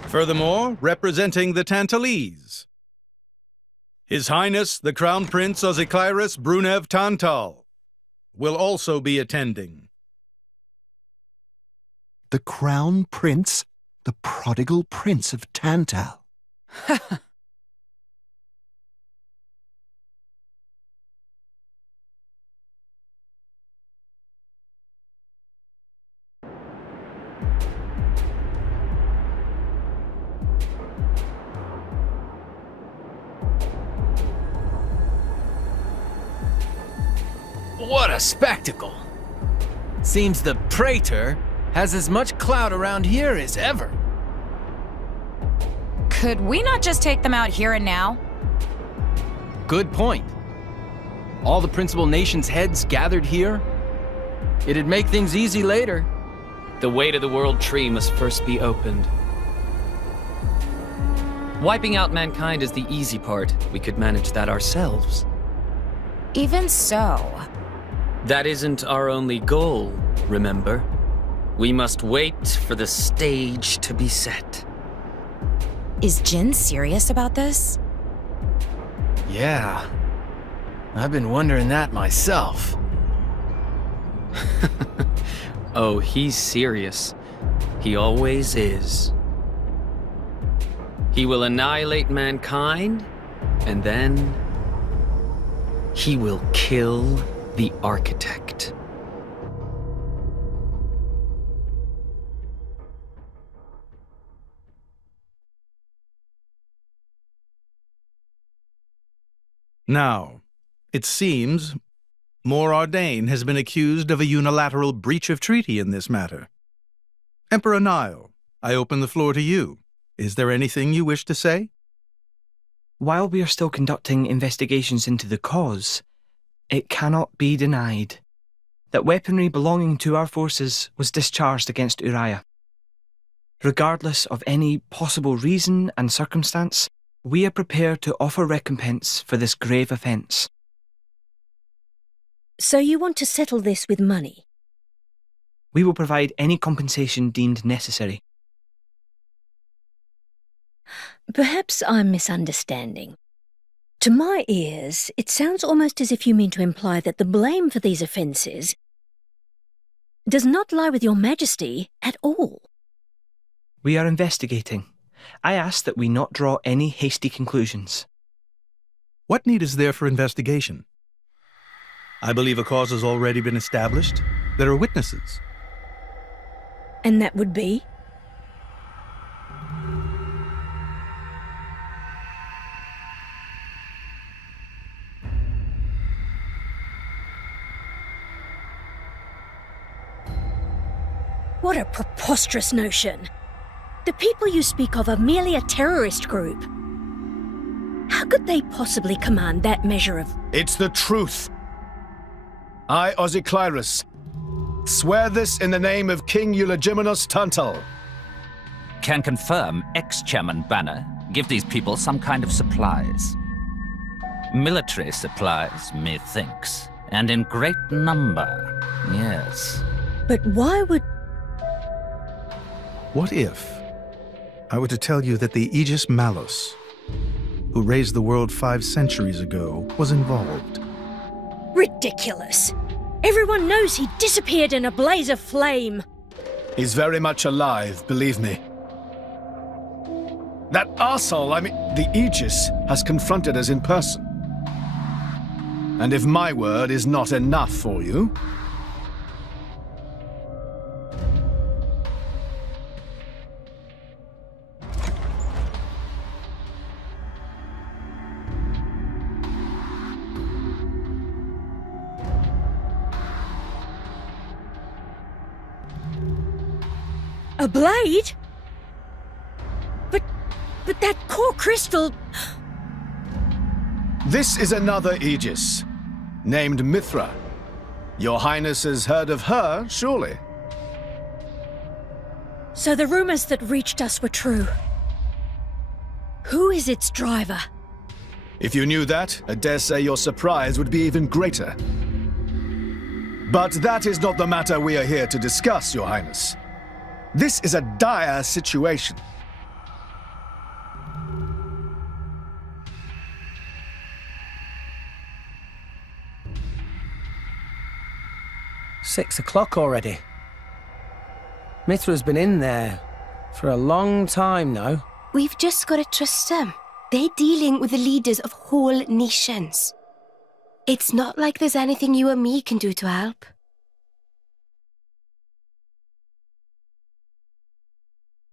Furthermore, representing the Tantalese, His Highness the Crown Prince Ozikairis Brunev Tantal will also be attending. The Crown Prince? The prodigal Prince of Tantal. What a spectacle! Seems the Praetor has as much clout around here as ever. Could we not just take them out here and now? Good point. All the principal nations' heads gathered here? It'd make things easy later. The way to the World Tree must first be opened. Wiping out mankind is the easy part. We could manage that ourselves. Even so... That isn't our only goal, remember? We must wait for the stage to be set. Is Jin serious about this? Yeah. I've been wondering that myself. Oh, he's serious. He always is. He will annihilate mankind, and then... he will kill the Architect. Now, it seems Mor Ardain has been accused of a unilateral breach of treaty in this matter. Emperor Nile, I open the floor to you. Is there anything you wish to say? While we are still conducting investigations into the cause, it cannot be denied that weaponry belonging to our forces was discharged against Uriah. Regardless of any possible reason and circumstance, we are prepared to offer recompense for this grave offence. So you want to settle this with money? We will provide any compensation deemed necessary. Perhaps I'm misunderstanding. To my ears, it sounds almost as if you mean to imply that the blame for these offences does not lie with your Majesty at all. We are investigating. I ask that we not draw any hasty conclusions. What need is there for investigation? I believe a cause has already been established. There are witnesses. And that would be? What a preposterous notion. The people you speak of are merely a terrorist group. How could they possibly command that measure of... It's the truth. I, Ozikairis, swear this in the name of King Eulogimenos Tantal. Can confirm ex-Chairman Banner give these people some kind of supplies. Military supplies, methinks, and in great number, yes. But why would... What if I were to tell you that the Aegis Malus, who raised the world 5 centuries ago, was involved? Ridiculous. Everyone knows he disappeared in a blaze of flame. He's very much alive, believe me. That arsehole, the Aegis, has confronted us in person. And if my word is not enough for you... A blade? But that core crystal... This is another Aegis, named Mithra. Your Highness has heard of her, surely? So the rumors that reached us were true. Who is its driver? If you knew that, I dare say your surprise would be even greater. But that is not the matter we are here to discuss, Your Highness. This is a dire situation. "6 o'clock already. Mithra's been in there for a long time now. We've just got to trust them. They're dealing with the leaders of whole nations. It's not like there's anything you or me can do to help.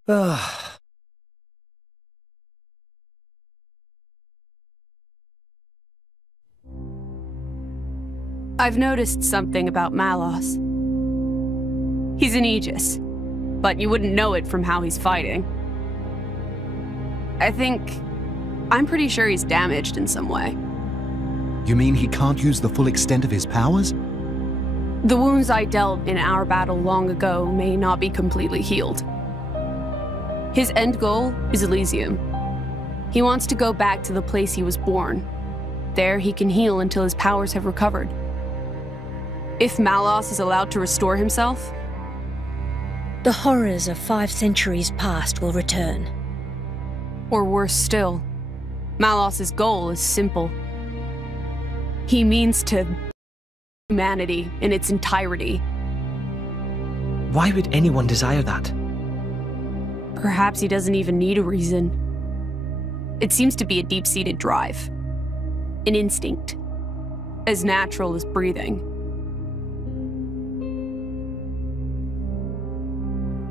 Ugh. I've noticed something about Malos. He's an Aegis, but you wouldn't know it from how he's fighting. I'm pretty sure he's damaged in some way. You mean he can't use the full extent of his powers? The wounds I dealt in our battle long ago may not be completely healed. His end goal is Elysium. He wants to go back to the place he was born. There he can heal until his powers have recovered. If Malos is allowed to restore himself, the horrors of 5 centuries past will return. Or worse still, Malos's goal is simple. He means to humanity in its entirety. Why would anyone desire that? Perhaps he doesn't even need a reason. It seems to be a deep-seated drive. An instinct. As natural as breathing.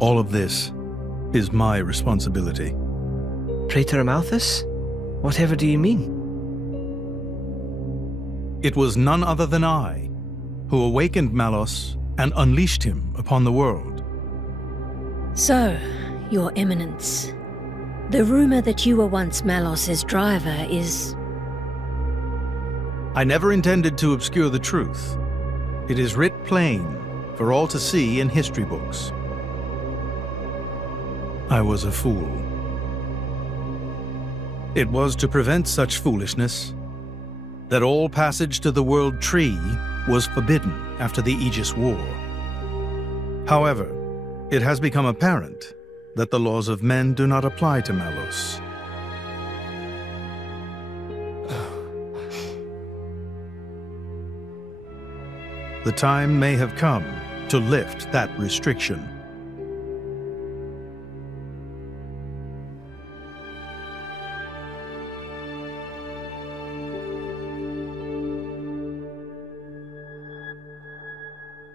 All of this is my responsibility. Praetor Amalthus? Whatever do you mean? It was none other than I who awakened Malos and unleashed him upon the world. So, Your Eminence, the rumor that you were once Malos's driver is... I never intended to obscure the truth. It is writ plain for all to see in history books. I was a fool. It was to prevent such foolishness that all passage to the World Tree was forbidden after the Aegis War. However, it has become apparent that the laws of men do not apply to Malos. The time may have come to lift that restriction.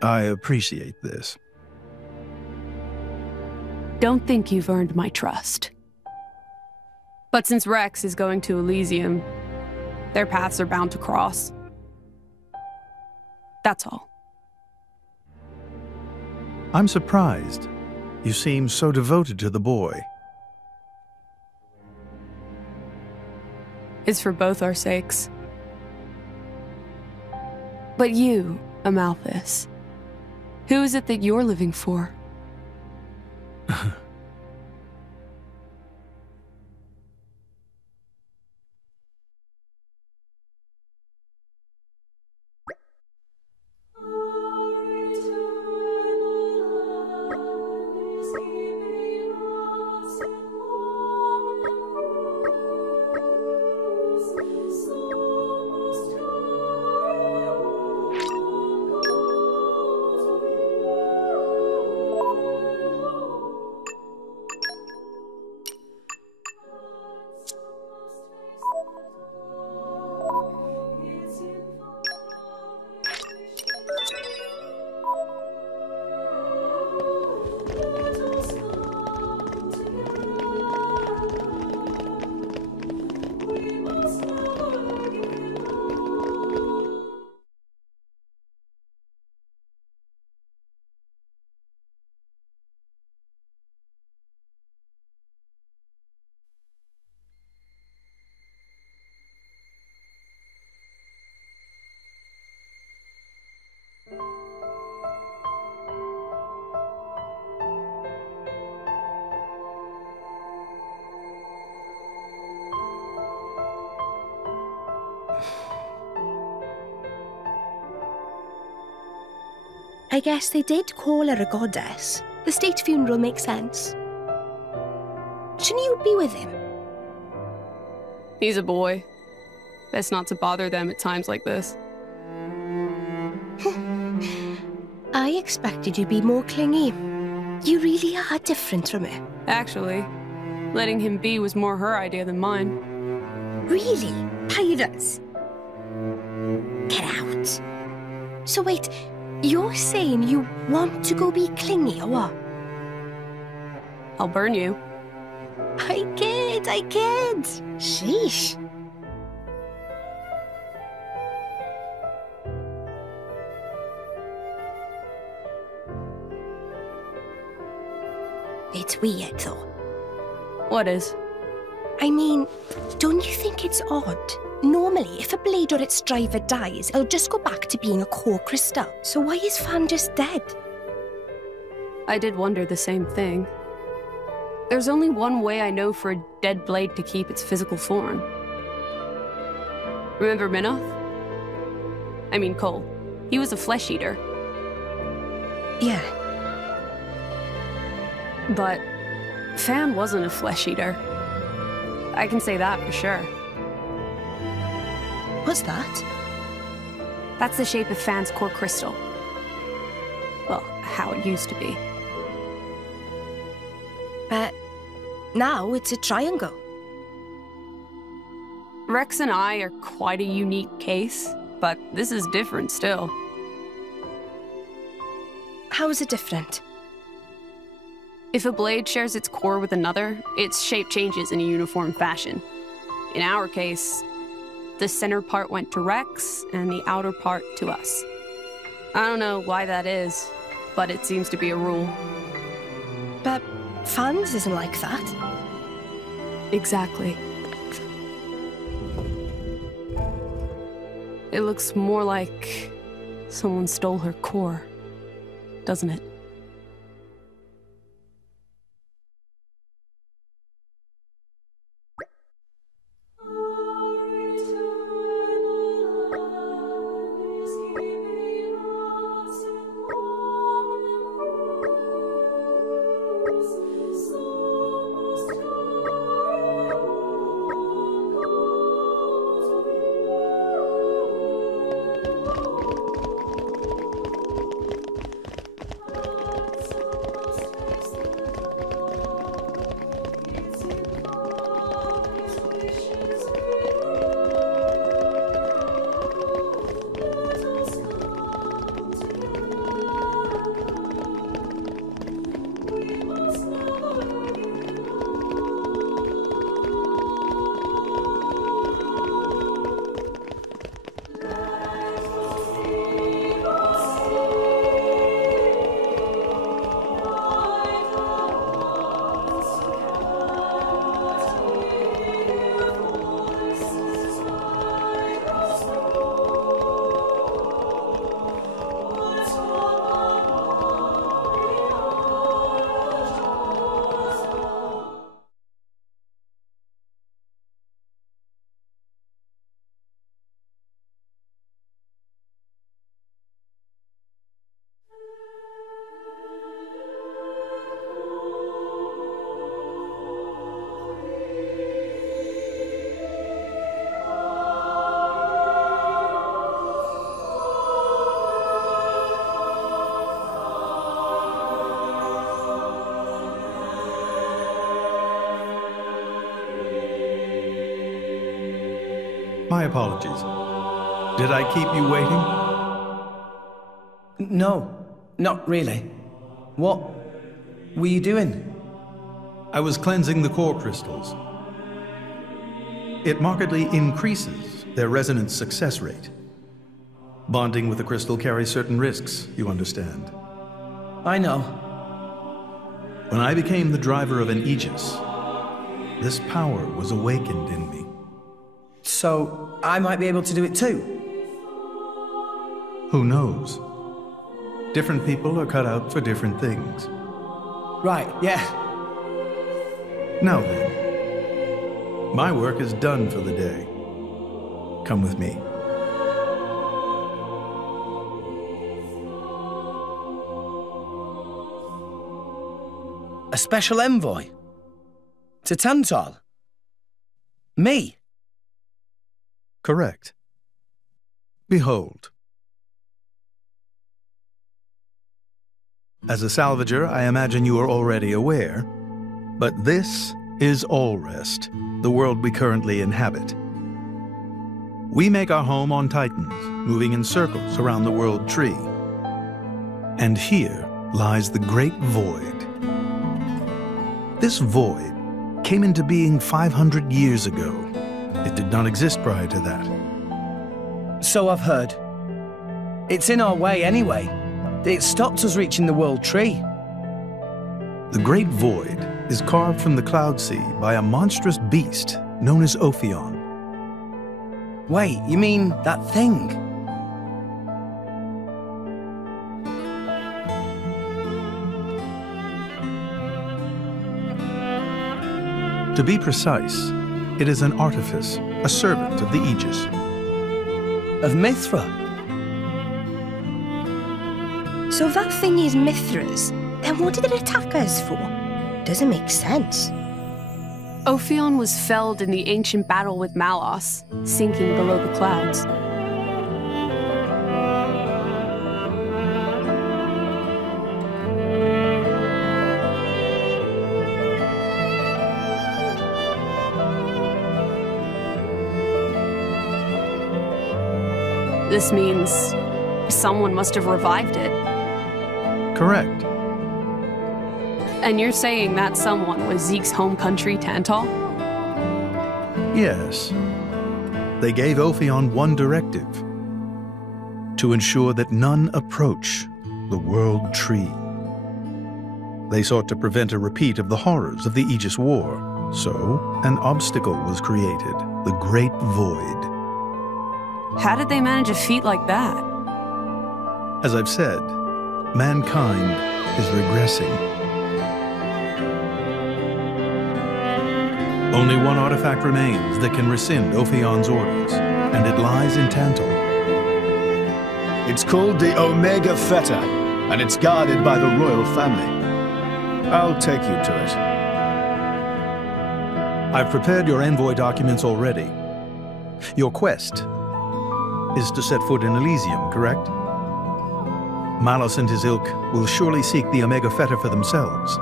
I appreciate this. Don't think you've earned my trust. But since Rex is going to Elysium, their paths are bound to cross. That's all. I'm surprised. You seem so devoted to the boy. It's for both our sakes. But you, Amalthus, who is it that you're living for? I guess they did call her a goddess. The state funeral makes sense. Shouldn't you be with him? He's a boy. Best not to bother them at times like this. I expected you to be more clingy. You really are different from her. Actually, letting him be was more her idea than mine. Really? Pirates? Get out. So wait, you're saying you want to go be clingy or what? I'll burn you. I kid. Sheesh. It's weird, though. What is? I mean, don't you think it's odd? Normally, if a blade or its driver dies, it'll just go back to being a core crystal. So why is Fan just dead? I did wonder the same thing. There's only one way I know for a dead blade to keep its physical form. Remember Minoth? I mean Cole. He was a flesh eater. Yeah. But Fan wasn't a flesh eater. I can say that for sure. What's that? That's the shape of Fan's core crystal. Well, how it used to be. But now it's a triangle. Rex and I are quite a unique case, but this is different still. How is it different? If a blade shares its core with another, its shape changes in a uniform fashion. In our case, the center part went to Rex and the outer part to us. I don't know why that is, but it seems to be a rule. But Fan's isn't like that. Exactly. It looks more like someone stole her core, doesn't it? My apologies. Did I keep you waiting? No, not really. What were you doing? I was cleansing the core crystals. It markedly increases their resonance success rate. Bonding with a crystal carries certain risks, you understand. I know. When I became the driver of an Aegis, this power was awakened in me. So, I might be able to do it too? Who knows? Different people are cut out for different things. Right, yeah. Now then, my work is done for the day. Come with me. special envoy? To Tantal? Me? Correct. Behold. As a salvager, I imagine you are already aware, but this is Allrest, the world we currently inhabit. We make our home on Titans, moving in circles around the world tree. And here lies the Great Void. This void came into being 500 years ago. It did not exist prior to that. So I've heard. It's in our way anyway. It stopped us reaching the world tree. The Great Void is carved from the Cloud Sea by a monstrous beast known as Ophion. Wait, you mean that thing? To be precise, it is an artifice, a servant of the Aegis. Of Mithra? So that thing is Mithra's. Then what did it attack us for? Doesn't make sense. Ophion was felled in the ancient battle with Malos, sinking below the clouds. This means someone must have revived it. Correct. And you're saying that someone was Zeke's home country, Tantal? Yes. They gave Ophion one directive: to ensure that none approach the World Tree. They sought to prevent a repeat of the horrors of the Aegis War, so an obstacle was created, the Great Void. How did they manage a feat like that? As I've said, mankind is regressing. Only one artifact remains that can rescind Ophion's orders, and it lies in Tantal. It's called the Omega Fetter, and it's guarded by the royal family. I'll take you to it. I've prepared your envoy documents already. Your quest is to set foot in Elysium, correct? Malos and his ilk will surely seek the Omega Fetter for themselves.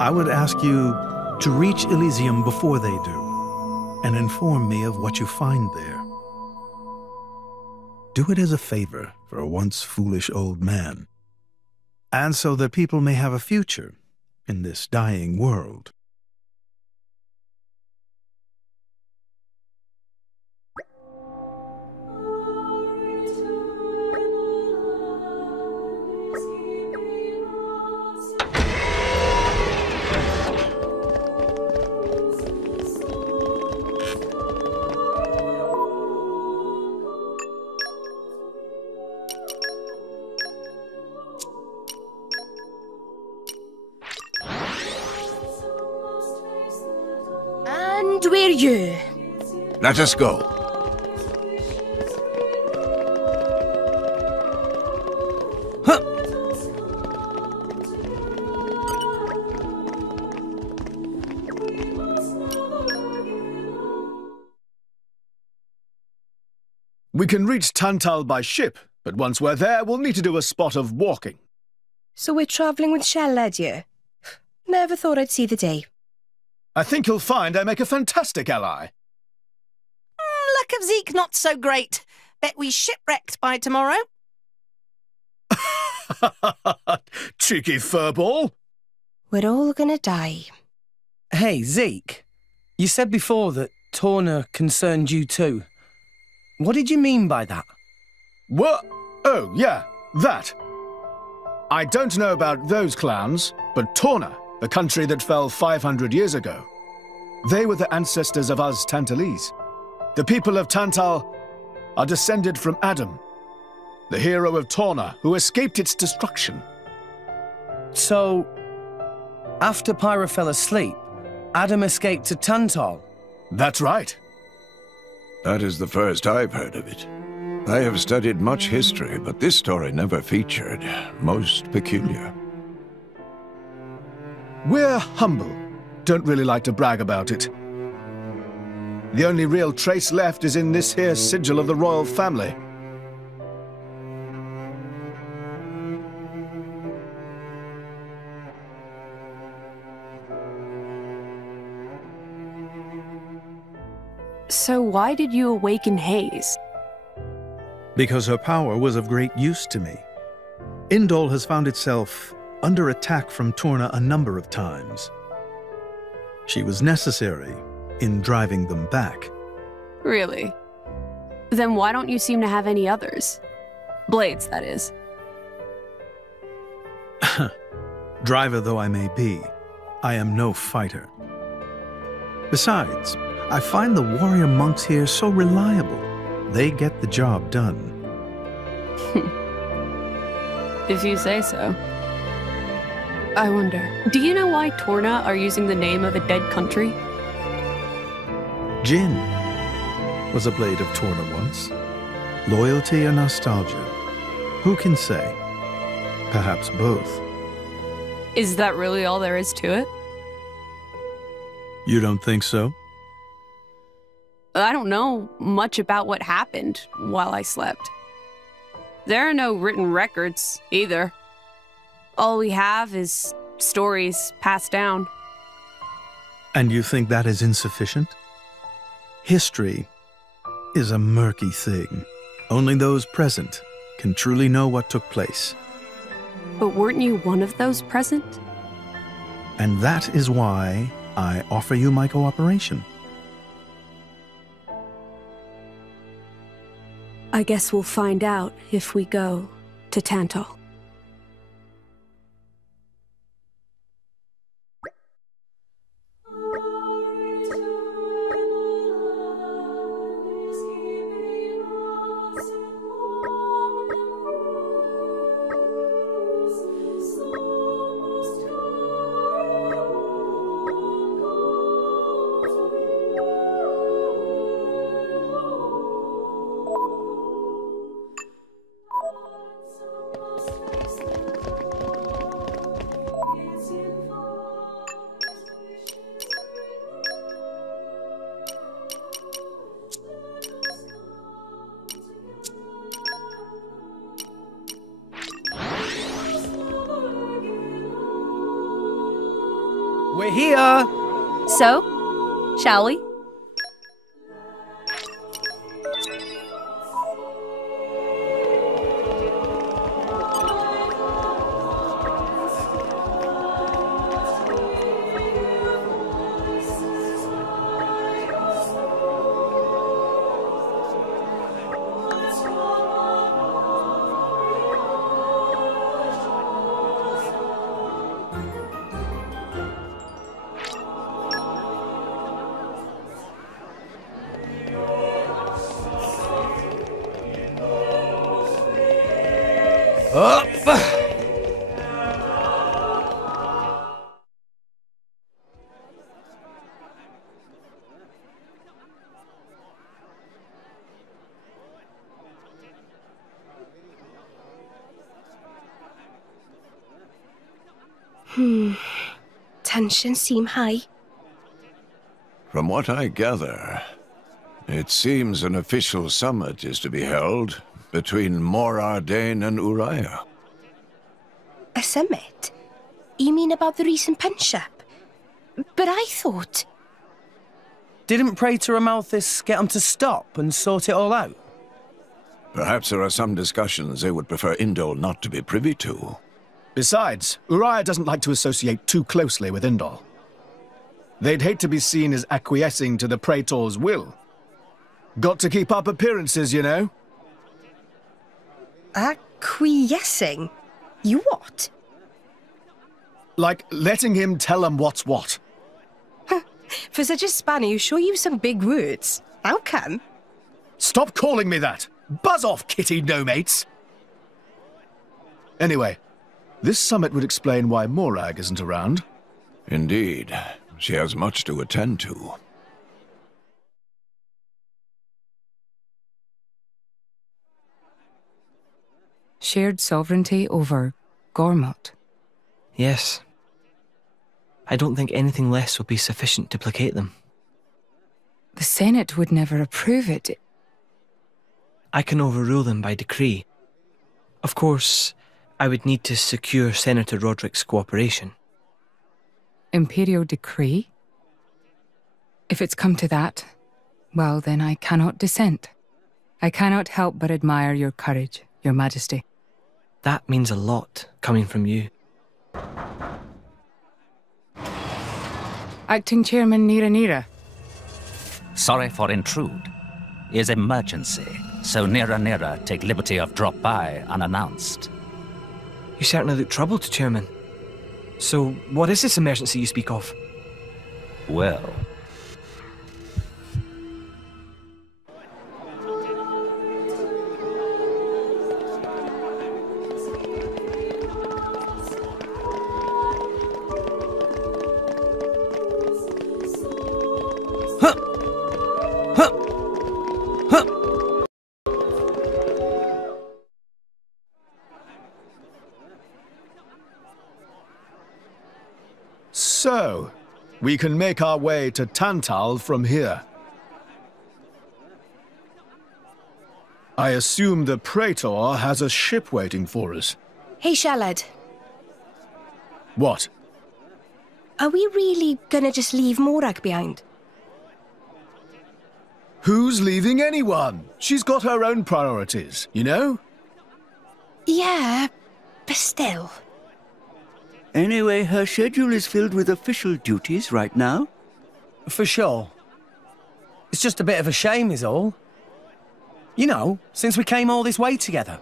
I would ask you to reach Elysium before they do, and inform me of what you find there. Do it as a favor for a once foolish old man, and so that people may have a future in this dying world. Where you? Let us go. We can reach Tantal by ship, but once we're there, we'll need to do a spot of walking. So we're travelling with Shell, lad, you? Never thought I'd see the day. I think you'll find I make a fantastic ally. Luck of Zeke not so great. Bet we shipwrecked by tomorrow. Cheeky furball. We're all gonna die. Hey, Zeke. You said before that Torna concerned you too. What did you mean by that? What? Oh, yeah, that. I don't know about those clowns, but Torna, the country that fell 500 years ago, they were the ancestors of us Tantalese. The people of Tantal are descended from Adam, the hero of Torna who escaped its destruction. So, after Pyra fell asleep, Adam escaped to Tantal? That's right. That is the first I've heard of it. I have studied much history, but this story never featured. Most peculiar. We're humble. Don't really like to brag about it. The only real trace left is in this here sigil of the royal family. So why did you awaken Hayes? Because her power was of great use to me. Indol has found itself under attack from Torna a number of times. She was necessary in driving them back. Really? Then why don't you seem to have any others? Blades, that is. Driver though I may be, I am no fighter. Besides, I find the warrior monks here so reliable. They get the job done. If you say so. I wonder, do you know why Torna are using the name of a dead country? Jin was a blade of Torna once. Loyalty or nostalgia? Who can say? Perhaps both. Is that really all there is to it? You don't think so? I don't know much about what happened while I slept. There are no written records, either. All we have is stories passed down. And you think that is insufficient? History is a murky thing. Only those present can truly know what took place. But weren't you one of those present? And that is why I offer you my cooperation. I guess we'll find out if we go to Tantal. We're here! So, shall we? Up! Tensions seem high. From what I gather, it seems an official summit is to be held between Mor Ardain and Uriah. A summit? You mean about the recent penship? But I thought... Didn't Praetor Amalthus get them to stop and sort it all out? Perhaps there are some discussions they would prefer Indol not to be privy to. Besides, Uriah doesn't like to associate too closely with Indol. They'd hate to be seen as acquiescing to the Praetor's will. Got to keep up appearances, you know. Acquiescing? You what? Like letting him tell them what's what. For such a spanner, you sure use some big words. How come? Stop calling me that! Buzz off, kitty no-mates! Anyway, this summit would explain why Morag isn't around. Indeed. She has much to attend to. Shared sovereignty over Gormott. Yes. I don't think anything less will be sufficient to placate them. The Senate would never approve it. I can overrule them by decree. Of course, I would need to secure Senator Roderick's cooperation. Imperial decree? If it's come to that, well, then I cannot dissent. I cannot help but admire your courage, Your Majesty. That means a lot, coming from you. Acting Chairman Nira. Sorry for intrude. Is emergency, so Nira take liberty of drop by unannounced. You certainly look troubled, Chairman. So, what is this emergency you speak of? Well... So, we can make our way to Tantal from here. I assume the Praetor has a ship waiting for us. Hey, Shalad. What? Are we really gonna just leave Morag behind? Who's leaving anyone? She's got her own priorities, you know? Yeah, but still. Anyway, her schedule is filled with official duties right now. For sure. It's just a bit of a shame is all. You know, since we came all this way together.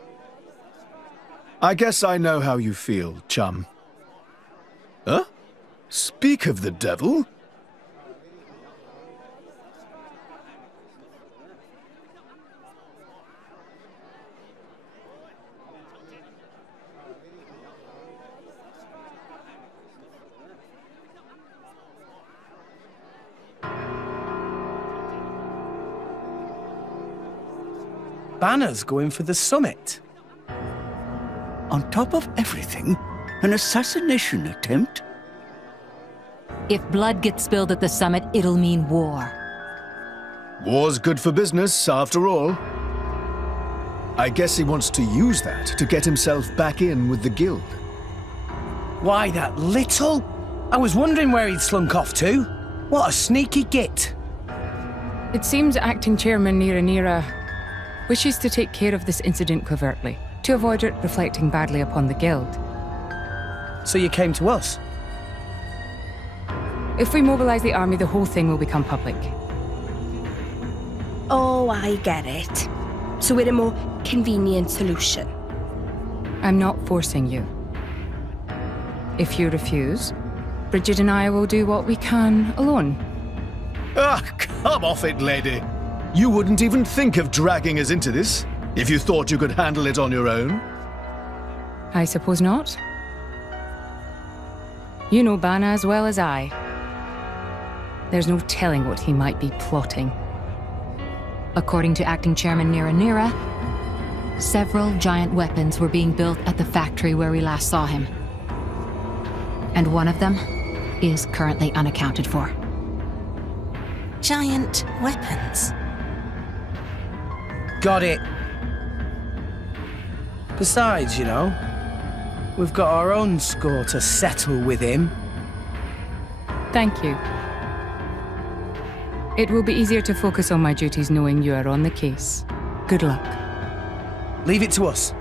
I guess I know how you feel, chum. Huh? Speak of the devil? Banner's going for the summit. On top of everything, an assassination attempt? If blood gets spilled at the summit, it'll mean war. War's good for business, after all. I guess he wants to use that to get himself back in with the guild. Why, that little? I was wondering where he'd slunk off to. What a sneaky git. It seems Acting Chairman Nira wishes to take care of this incident covertly, to avoid it reflecting badly upon the guild. So you came to us? If we mobilize the army, the whole thing will become public. Oh, I get it. So we're a more convenient solution. I'm not forcing you. If you refuse, Bridget and I will do what we can alone. Ah, come off it, lady. You wouldn't even think of dragging us into this, if you thought you could handle it on your own. I suppose not. You know Bana as well as I. There's no telling what he might be plotting. According to Acting Chairman Nira, several giant weapons were being built at the factory where we last saw him. And one of them is currently unaccounted for. Giant weapons? Got it. Besides, you know, we've got our own score to settle with him. Thank you. It will be easier to focus on my duties knowing you are on the case. Good luck. Leave it to us.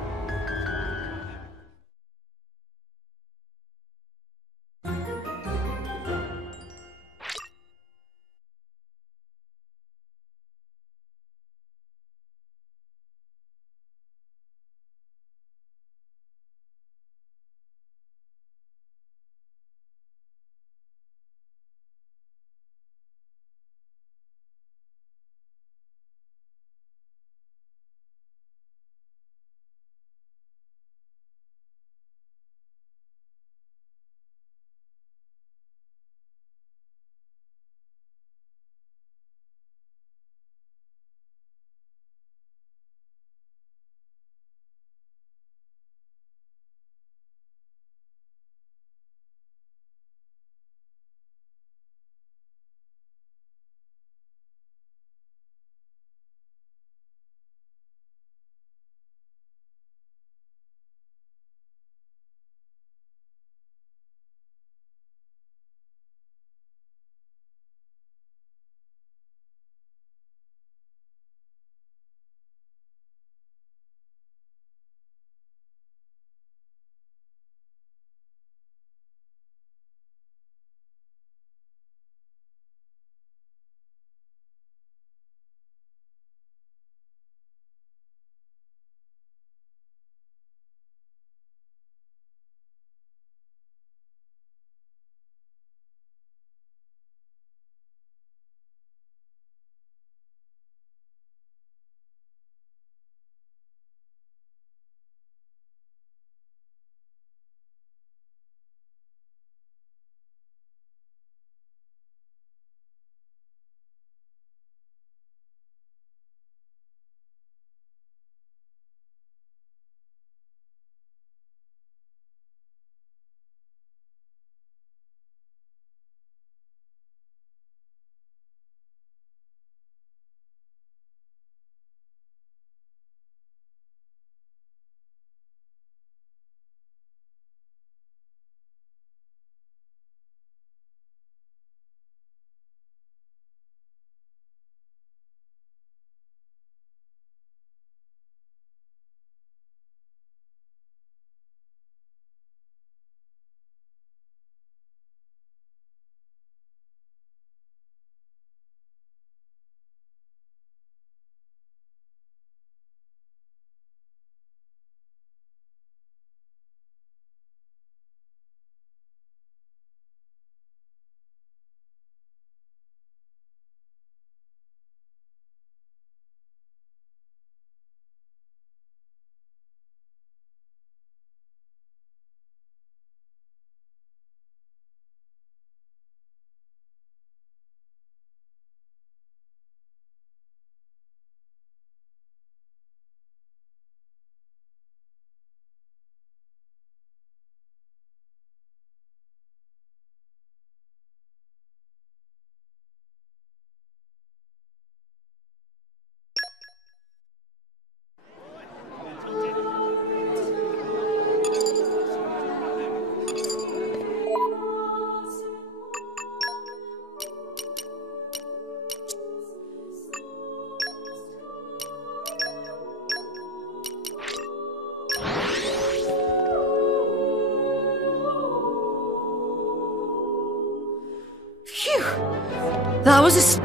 Moses!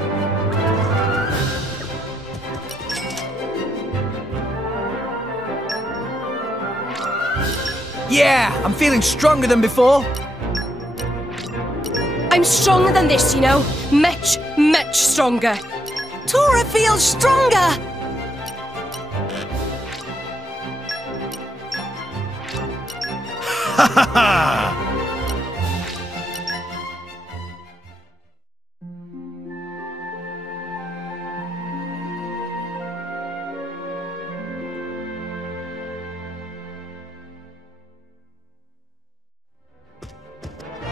Yeah, I'm feeling stronger than before. I'm stronger than this, you know. Much, much stronger. Tora feels stronger! Ha ha ha!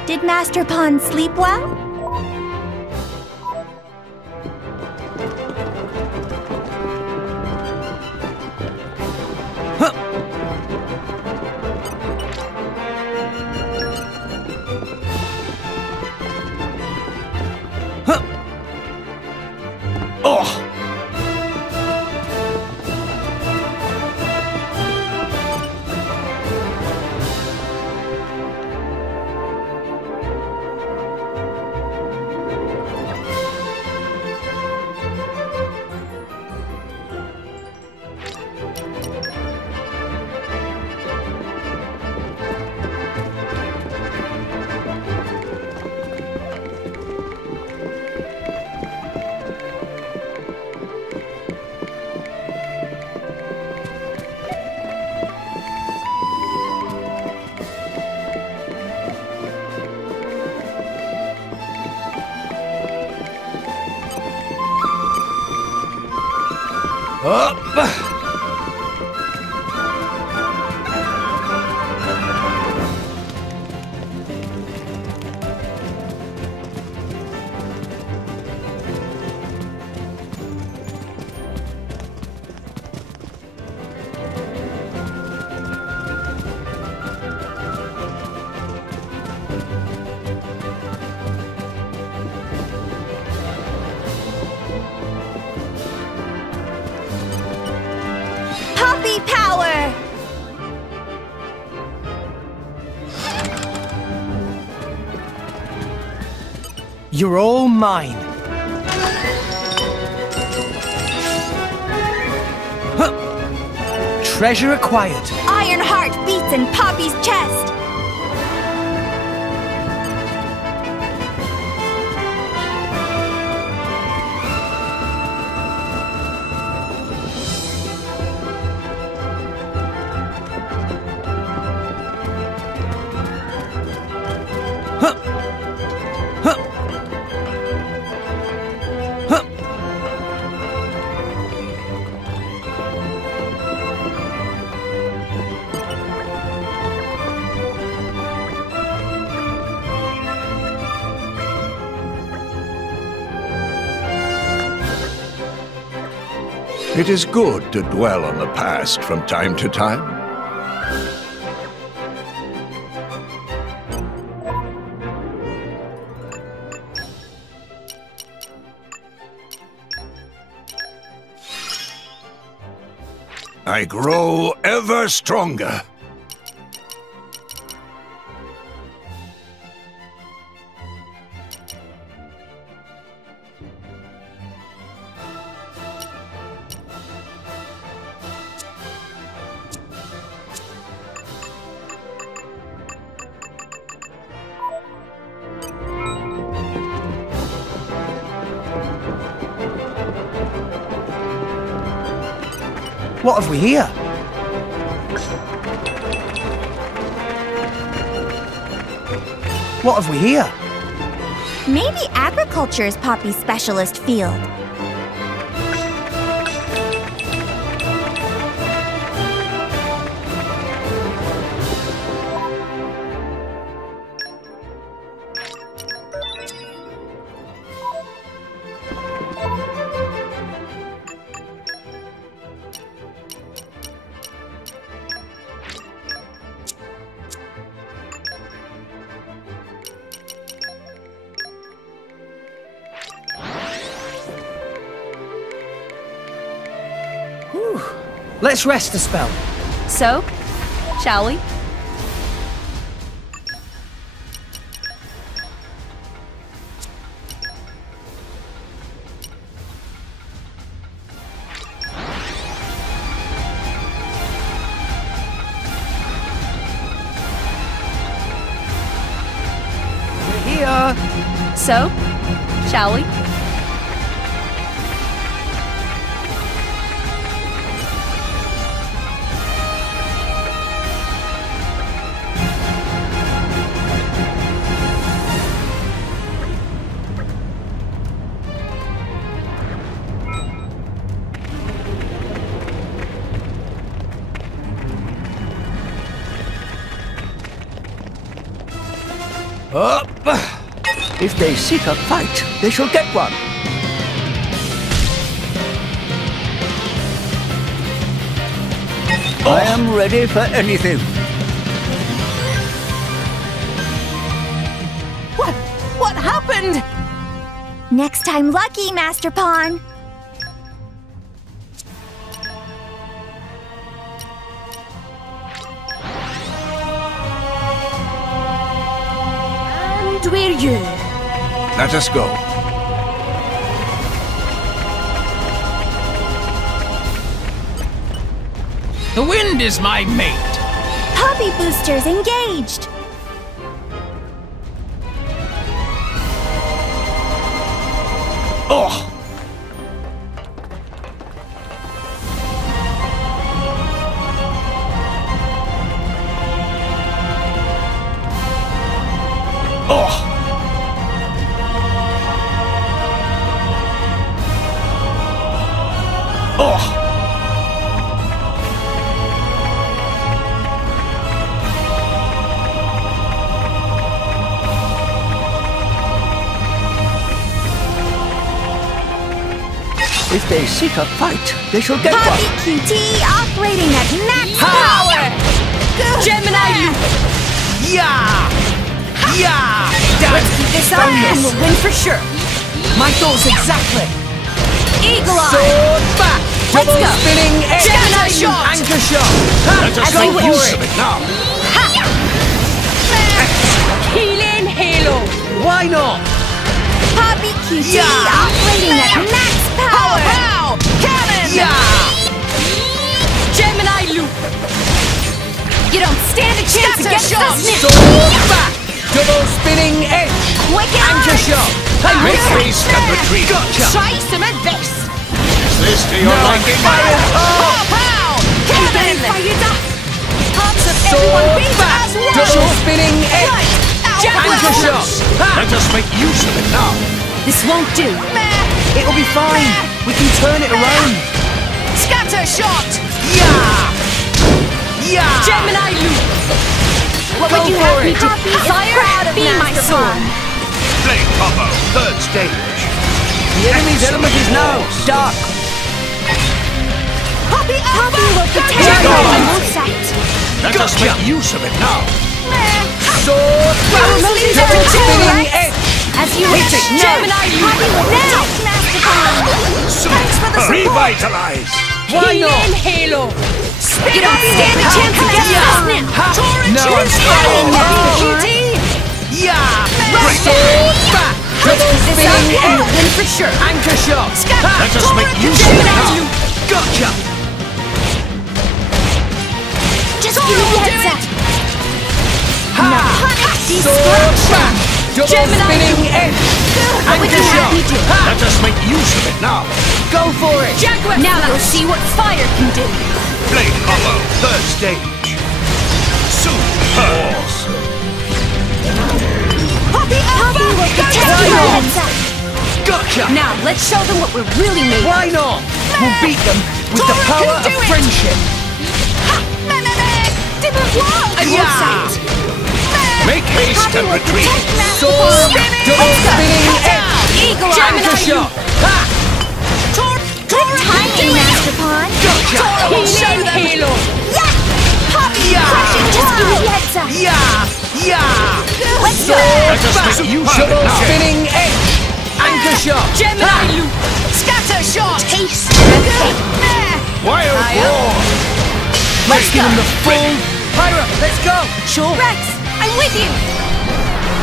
Did Master Pond sleep well? Puppy power! You're all mine. Huh. Treasure acquired. Iron heart beats in Poppy's chest. It is good to dwell on the past from time to time. I grow ever stronger. What have we here? What have we here? Maybe agriculture is Poppy's specialist field. Let's rest a spell. So, shall we? So, shall we? Up! If they seek a fight, they shall get one. I am ready for anything. What happened? Next time lucky, Master Pawn. And we're you. Let us go. The wind is my mate. Poppy boosters engaged. Oh! Oh! Oh! If they seek a fight, they shall get Poppy one. QT operating at max power. Gemini! Yeah! Yeah! Let's keep this up and we'll win for sure. My thoughts exactly. Eagle Eye! Sword back! Let's Double go! spinning edge! Gemini shot! Anchor shot! Ha! Let us Go make for use it! of it now. Healing Halo! Why not? Poppy QT Yeah! operating at max power. Pow! Cannon! Yeah! Gemini Loop! You don't stand a chance Scatter against shot! us, Nick! Sword back! Double spinning edge! Wicked Anchor Eye. shot! Make haste and retreat. Gotcha! Try some of this! Is this to your liking? Fire! Pow! Pow! Cannon! Fired up! Hearts of Sword everyone beat back! as one! Double spinning edge! Anchor shot! Ha! Let us make use of it now. This won't do. It'll be fine. We can turn it around. Scatter shot! Yeah! Yeah! Gemini Loop! What Go would you for have me it. do? Poppy is Fire, proud of be my Master sword! Pawn. Blade combo, third stage. The enemy's element is now dark. Poppy Poppy will protect Jack you on. on both sides. Let us make use of it now. Sword back! Release Double every spinning tool. edge! As you Hit wish. it now! Gemini Poppy Loop! will protect Master Pawn. Thanks for the support! Revitalize. Why not? Healing Halo! You don't stand a chance against us, Nick! No, I'm Fire! oh. QT! Yeah! Great. Sword back! Double This up, spinning we'll edge! win for sure! Anchor shot! Let us make use of it Gemini now. Loop! Gotcha! Just give me the heads up. Ha! Sword back! Double Gemini spinning edge! What would Anchor you have shot! me do? Ha! Let us make use of it now. Go for it! Jaguar! Now you'll see what fire can do! Blade combo, third stage. Super. Poppy Poppy will protect your heads up. Gotcha! Now, let's show them what we're really made of! Why not? We'll beat them with the Tora power can of do it. friendship! Didn't work! I won't Yeah. say it! Make haste and retreat. Sword! Double spinning edge! Eagle Eye! Anchor shot! Ha! Timing, Master Pawn. Gotcha! Healing Halo! Yeah! Poppy Yeah. crushing. Just give me the heads up. Yeah! Yeah! Let's go. Sword Let us back! make use of it Double now. spinning edge! Anchor shot! Gemini Loop! Scatter shot! Taste! Wild roar. Let's give him the full... Pyra, let's go! Sure! Rex, I'm with you!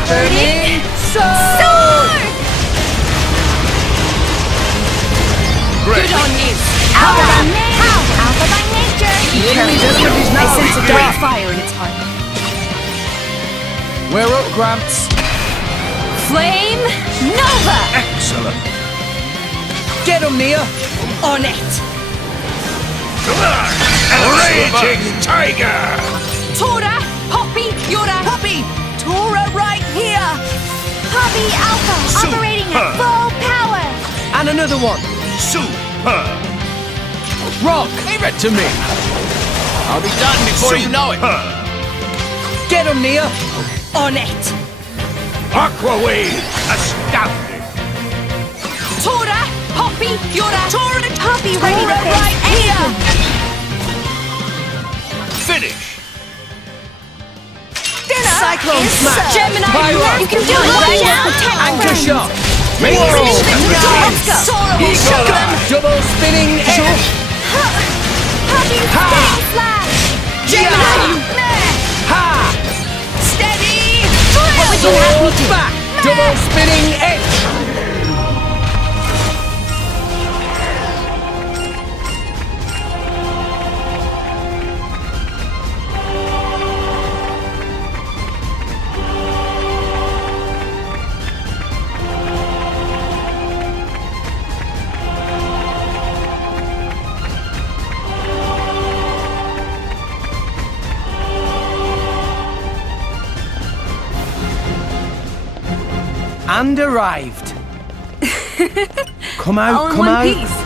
Burning sword! Sword! Great. Good on you! Alpha by nature. Alpha by nature. The enemy's element is I now sense a dark. great fire in its heart. We're up, Gramps. Flame Nova! Excellent. Get him, Nia. On it! Raging Tiger! Tora! Poppy! Yura! Poppy! Tora right here! Poppy Alpha operating at full power! And another one. Super! Rock! Leave it to me! I'll be done before you know it! Get him, Nia. On it! Aqua Wave! Astounding! Tora! Poppy! Yura! Tora! Poppy ready to face right here! Finish! Cyclone Smash! Gemini! Pyro! You can do it! Watch out! Anchor shot! Make Whoa! Let's go! Tora will show them! Double spinning edge! Poppy spinning slash! Gemini! Ha! Steady! What would you have me do? Back! Double spinning edge! And arrived. Come out, All in come one out. piece.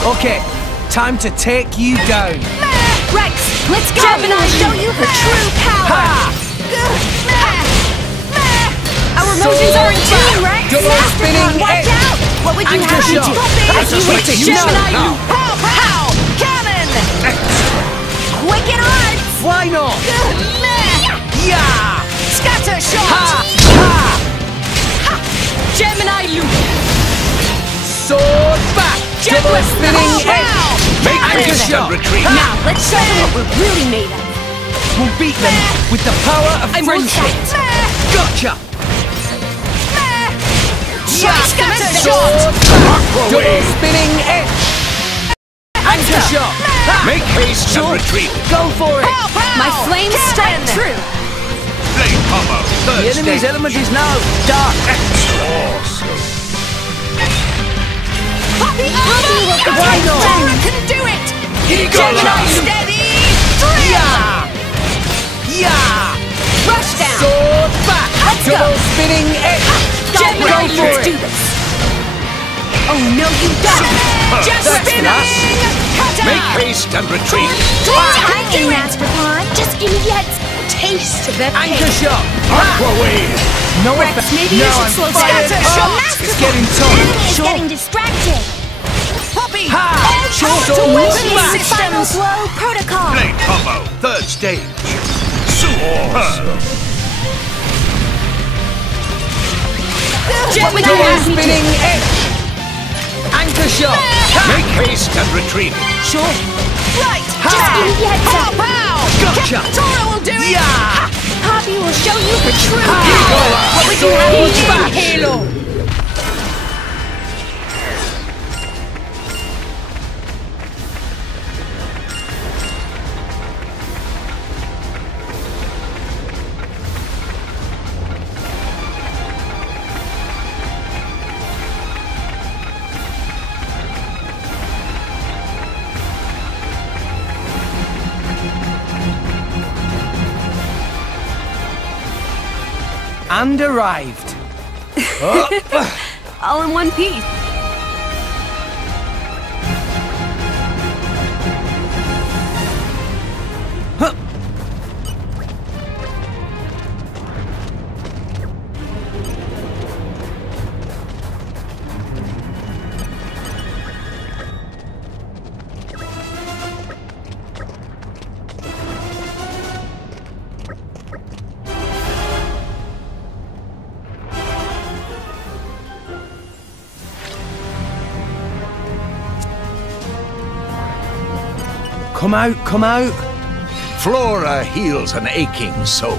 Okay, time to take you down. Rex, let's go! Gemini, show you her true power! Our emotions are in tune, Rex! Double spinning Watch edge. out! What would you Anchor have me shot. do? That's You what hit you Gemini, know. you pow pow! Cannon! Quicken arts! Why not? Yeah! Scatter shot! Ha! Gemini, you Sword back! Double spinning edge! Make Anchor haste shot! and retreat! Now, let's show them what we're really made of. We'll beat them with the power of I'm friendship! Gotcha! Scatter Sword shot! back! Aqua Double Wave! spinning edge! Anchor shot! Make haste and retreat! Go for it! My flames strike true! Blade combo! Third The enemy's stage. element is now dark. Awesome! Poppy Why not? Tora can do it! Eagle Gemini, Eye. steady! Drill! Yeah! Yeah! Rush down! Sword back! Let's go. Double spinning edge! Gemini, Go for let's it. do this! Oh no, you don't! Just That's spinning! nice. Cut out! Make haste and retreat! Timing, Master Pawn. Just give me that taste of the Anchor pain. shot! Aqua Wave! No Rex, effect. maybe you Now should slow I'm down. fired Scatter up. shot. It's getting Enemy tough. is getting distracted. Poppy! Ha! Short Sword to weapon back. Final systems! blow protocol. Blade combo! Third stage! Super! Gemini, Double has me spinning edge! Anchor shot! Make haste and retreat! Sure. right! Ha! Just give me the heads Pow, up! Pow! Gotcha. Tora will do it! Yeah! Poppy will show you her true Ha! power. What would you have me do? Back. Halo! And arrived. All in one piece. Come out, come out. Flora heals an aching soul.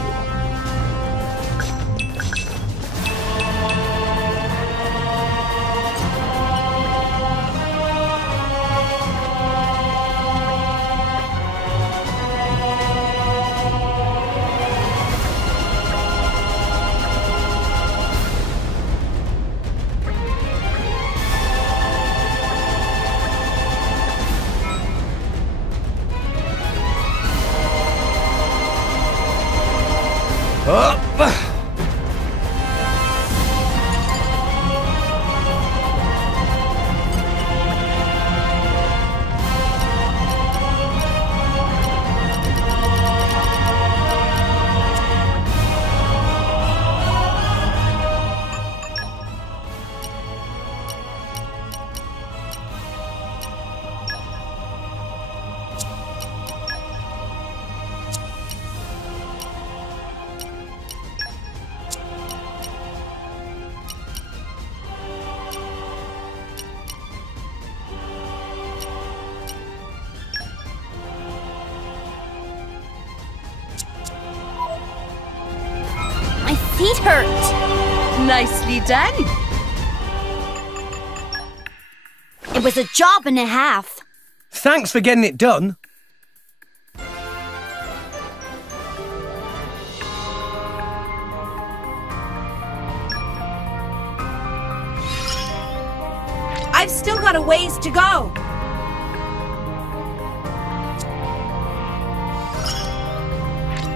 My feet hurt. Nicely done. It was a job and a half. Thanks for getting it done. I've still got a ways to go.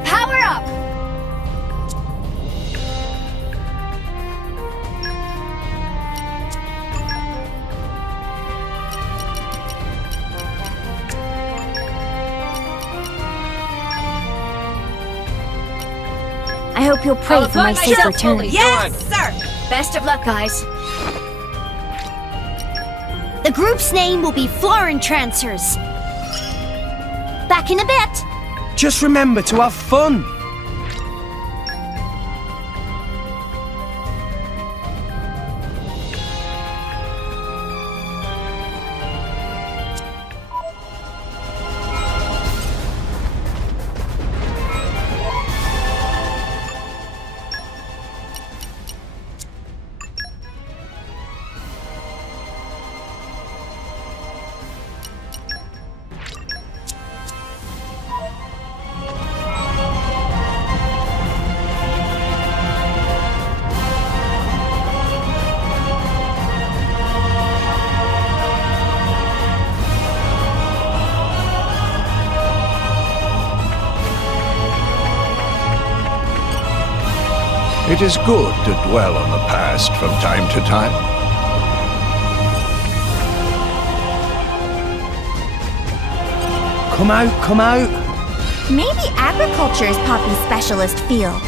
Power up! I hope you'll pray for my safe return. Yes, sir! Best of luck, guys. The group's name will be Florin Trancers. Back in a bit. Just remember to have fun. It is good to dwell on the past from time to time. Come out, come out. Maybe agriculture is Poppy's specialist field.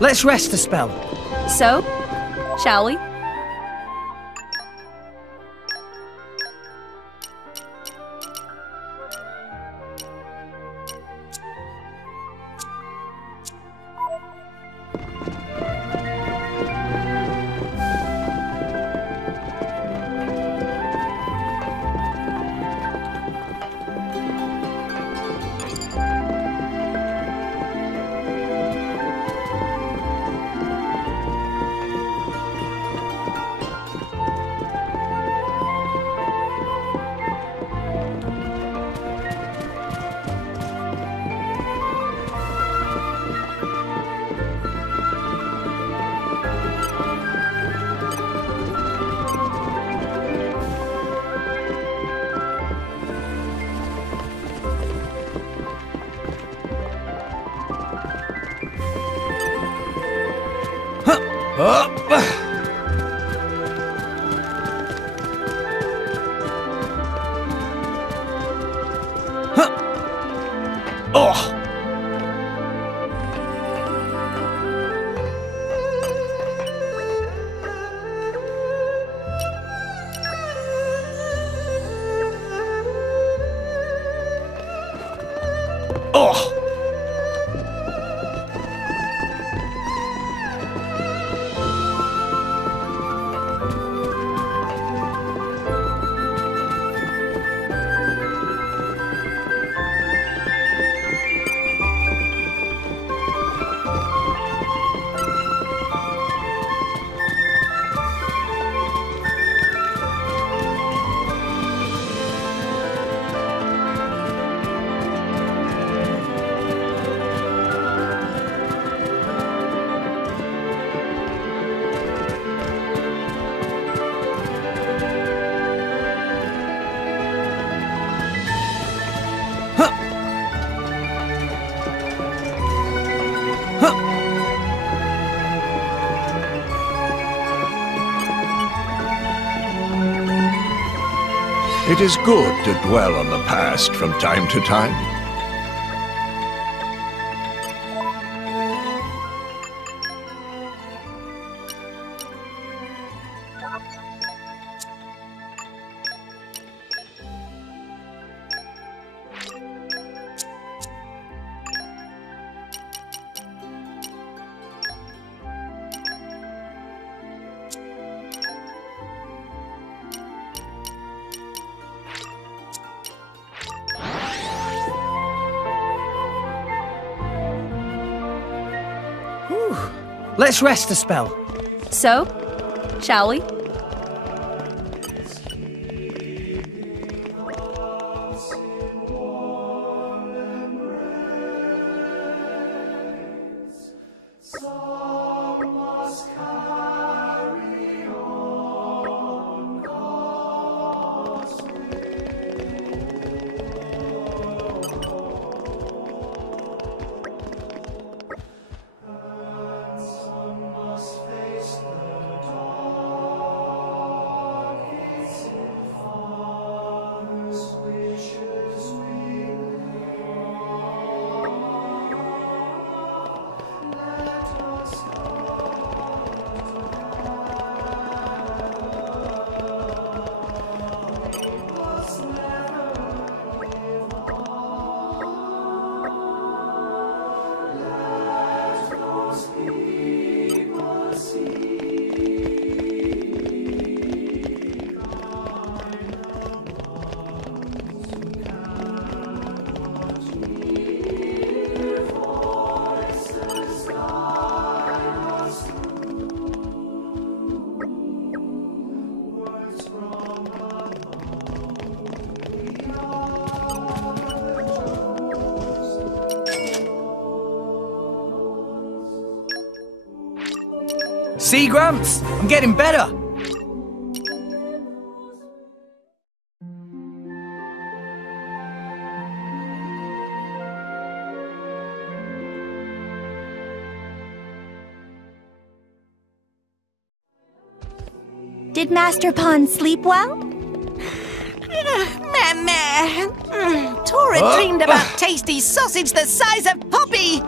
Let's rest a spell. So, shall we? It is good to dwell on the past from time to time. Let's rest a spell. So, shall we? See, Gramps? I'm getting better. Did Master Pond sleep well? Tora dreamed about tasty sausage the size of Poppy.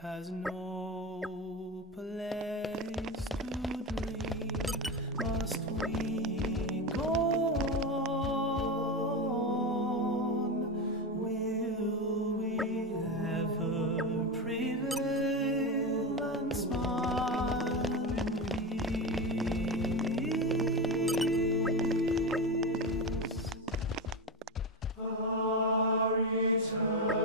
Has no place to dream. Must we go on? Will we ever prevail and smile in peace? Our eternal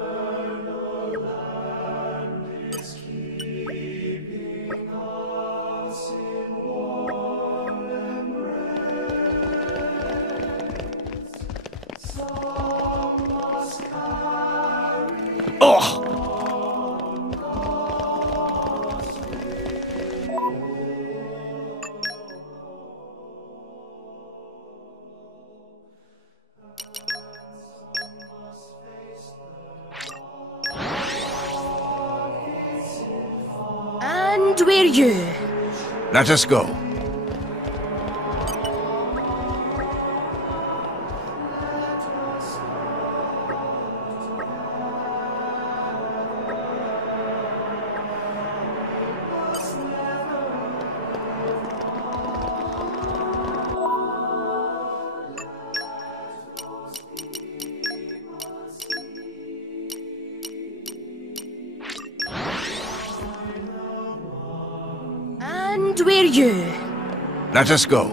land is keeping us in warm embrace. we're you. Let us go. And we're you. Let us go.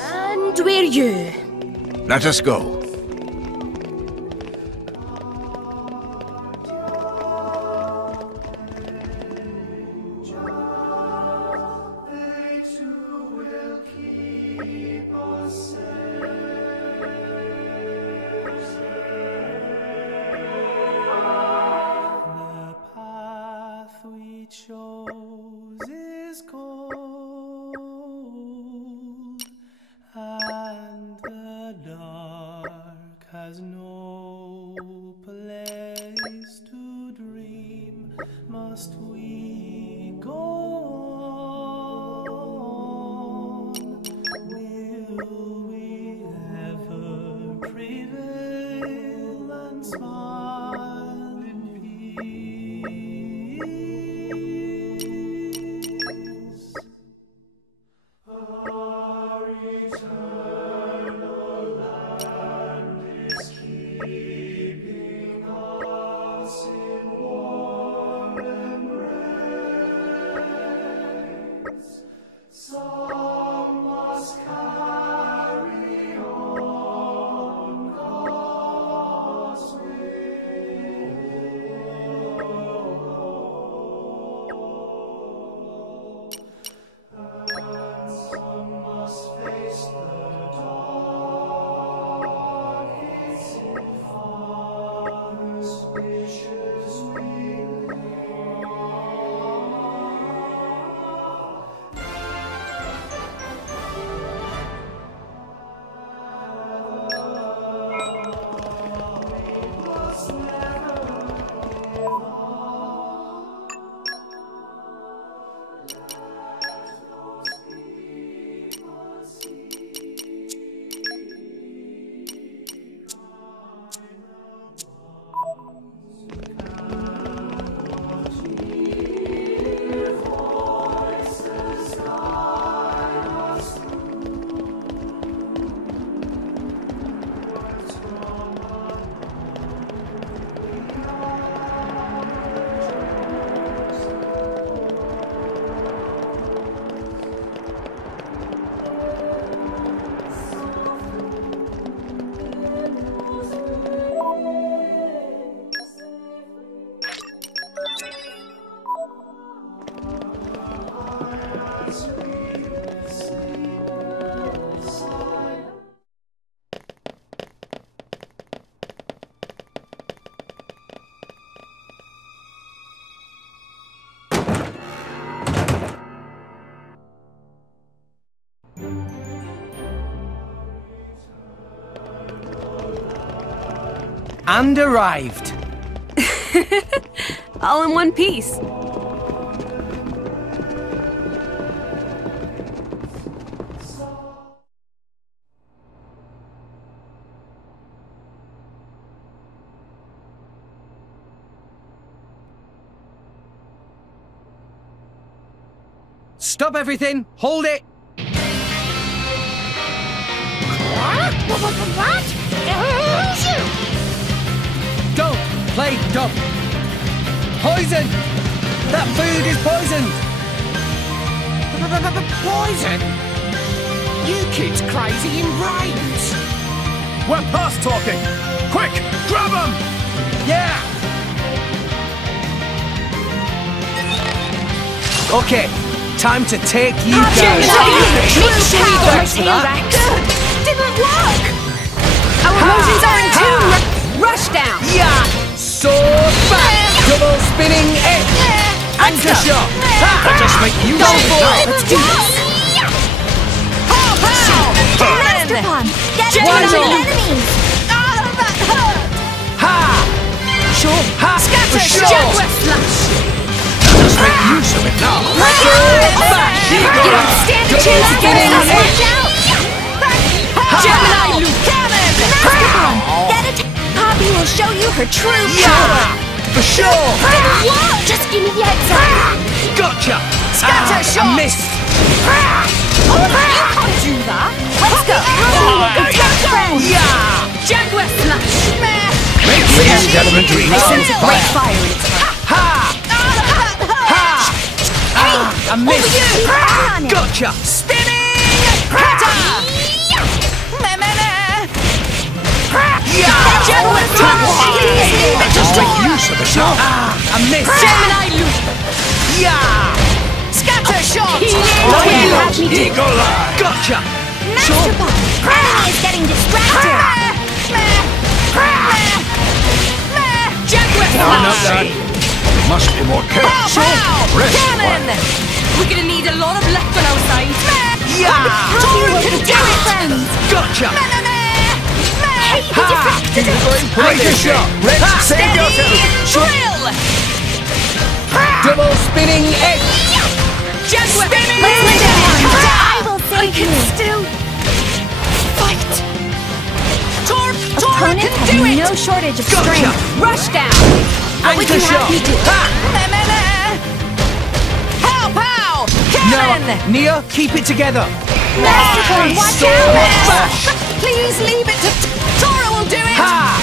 And we're you. Let us go. The path we chose is cold, and the dark has no place to dream. Must we go on? Will we ever prevail and smile in peace? Our eternal land is keeping us in warm embrace. Some must carry on God's will, and some must face the dark. It's in Father's wishes we must never give up. And arrived. All in one piece. Stop everything! Hold it! What? Don't play dumb! Poison! That food is poisoned! Poison? You kids crazy in brains! We're past talking! Quick, grab 'em! Yeah! Okay, time to take you down. Thanks for that. Good! Didn't work! Our emotions are in tune! Rush down! Yeah! Sword back! Double spinning edge! Anchor shot! Let us make use Go of it for now. it! Let's do this! Master Pun, get it One on the more. enemies! Ha! Sure. Ha! For sure! Jaguar slash! Let us make use of it now. Sword back! You don't stand a chance Spinning against us! edge! Gemini Luke Cannon! Master Pun, get it! Poppy will show you her true power! Yeah! For sure! Just give me the exit! Gotcha! Scatter shot! I missed! You can't do that! Let's go! Yeah! Jaguar slash! Make these elementary I sense a great fire in its heart. Ha! Ha! I missed! Gotcha! Spinning! Kata! Yeah! Jaguar slash! Just make use of it now. I missed! Gemini Loop! Yeah! Scatter shot! Eagle Eye. Gotcha! Master Pun, enemy is getting distracted! Jaguar Now slash! that we must be more careful. Rest Cannon! one. We're gonna need a lot of luck on our side. Yeah! Tor can do it! Gotcha! Hey, we deflected it! Anchor shot! Let's save yourself. Drill! Double spinning edge! Jaguar! I will save can you! still fight! Tor Opponents can have do it! no shortage of Gotcha! strength! Rush down! What would Anchor you shot! have me do? Ha! Pow pow! Cannon! No, Nia, keep it together! Master Pun, watch Sword out! bash! Please leave it to Tora will do it! Ha!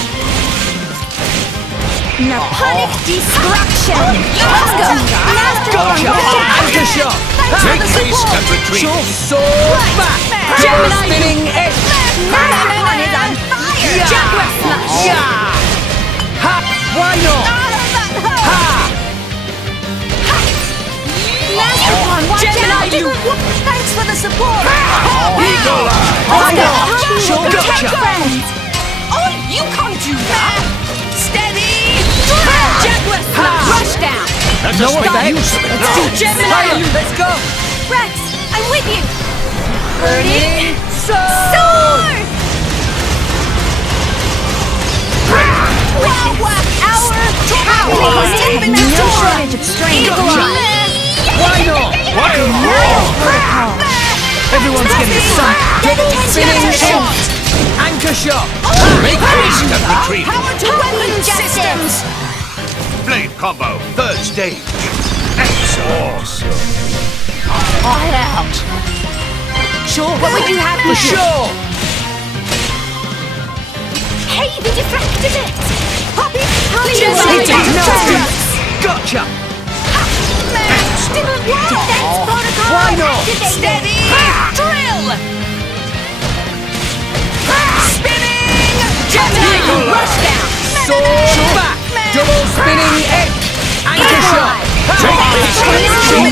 Naponic destruction! Let's go! Master Pun, Gotcha! watch out! Anchor shot! Make haste and retreat. Sword back! Double Gemini spinning edge! Master Pun is on fire! Jaguar slash! Yeah! Ha! Why not? Ha! Master Pun, watch Gemini out! Loop! Thanks for the support! Eagle Eye. Why Let's go! not? Poppy will protect Gotcha! friends! Oh, you can't do that! Steady! Jaguar slash! Rush down! Let No us make effect. use of it Let's now. do Gemini Loop! Let's go! Rex, I'm with you! Burning sword! Sword! No shortage of strength! Why not? Why not? Everyone's getting sunk! Double spinning shot! Anchor shot! Make haste and retreat. Power to weapon systems! Blade combo, third stage. Awesome. Eye out! Sure, what would you have For me do? sure! Hey, they deflected it! Poppy, Poppy please will take protect it! friends! Gotcha! Didn't work! Defense protocol Why not? activated! Steady! Drill! Spinning! Gemini! Rush down! Sword back! Double spinning edge! Anchor shot!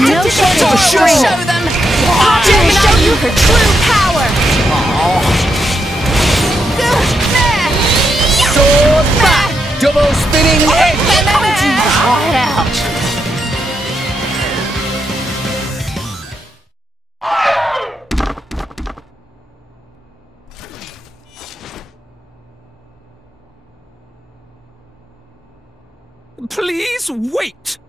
No shortage For of sure! strength! Show them! Poppy will show you her true power! Sword back! Double spinning edge! Eye out! Please wait!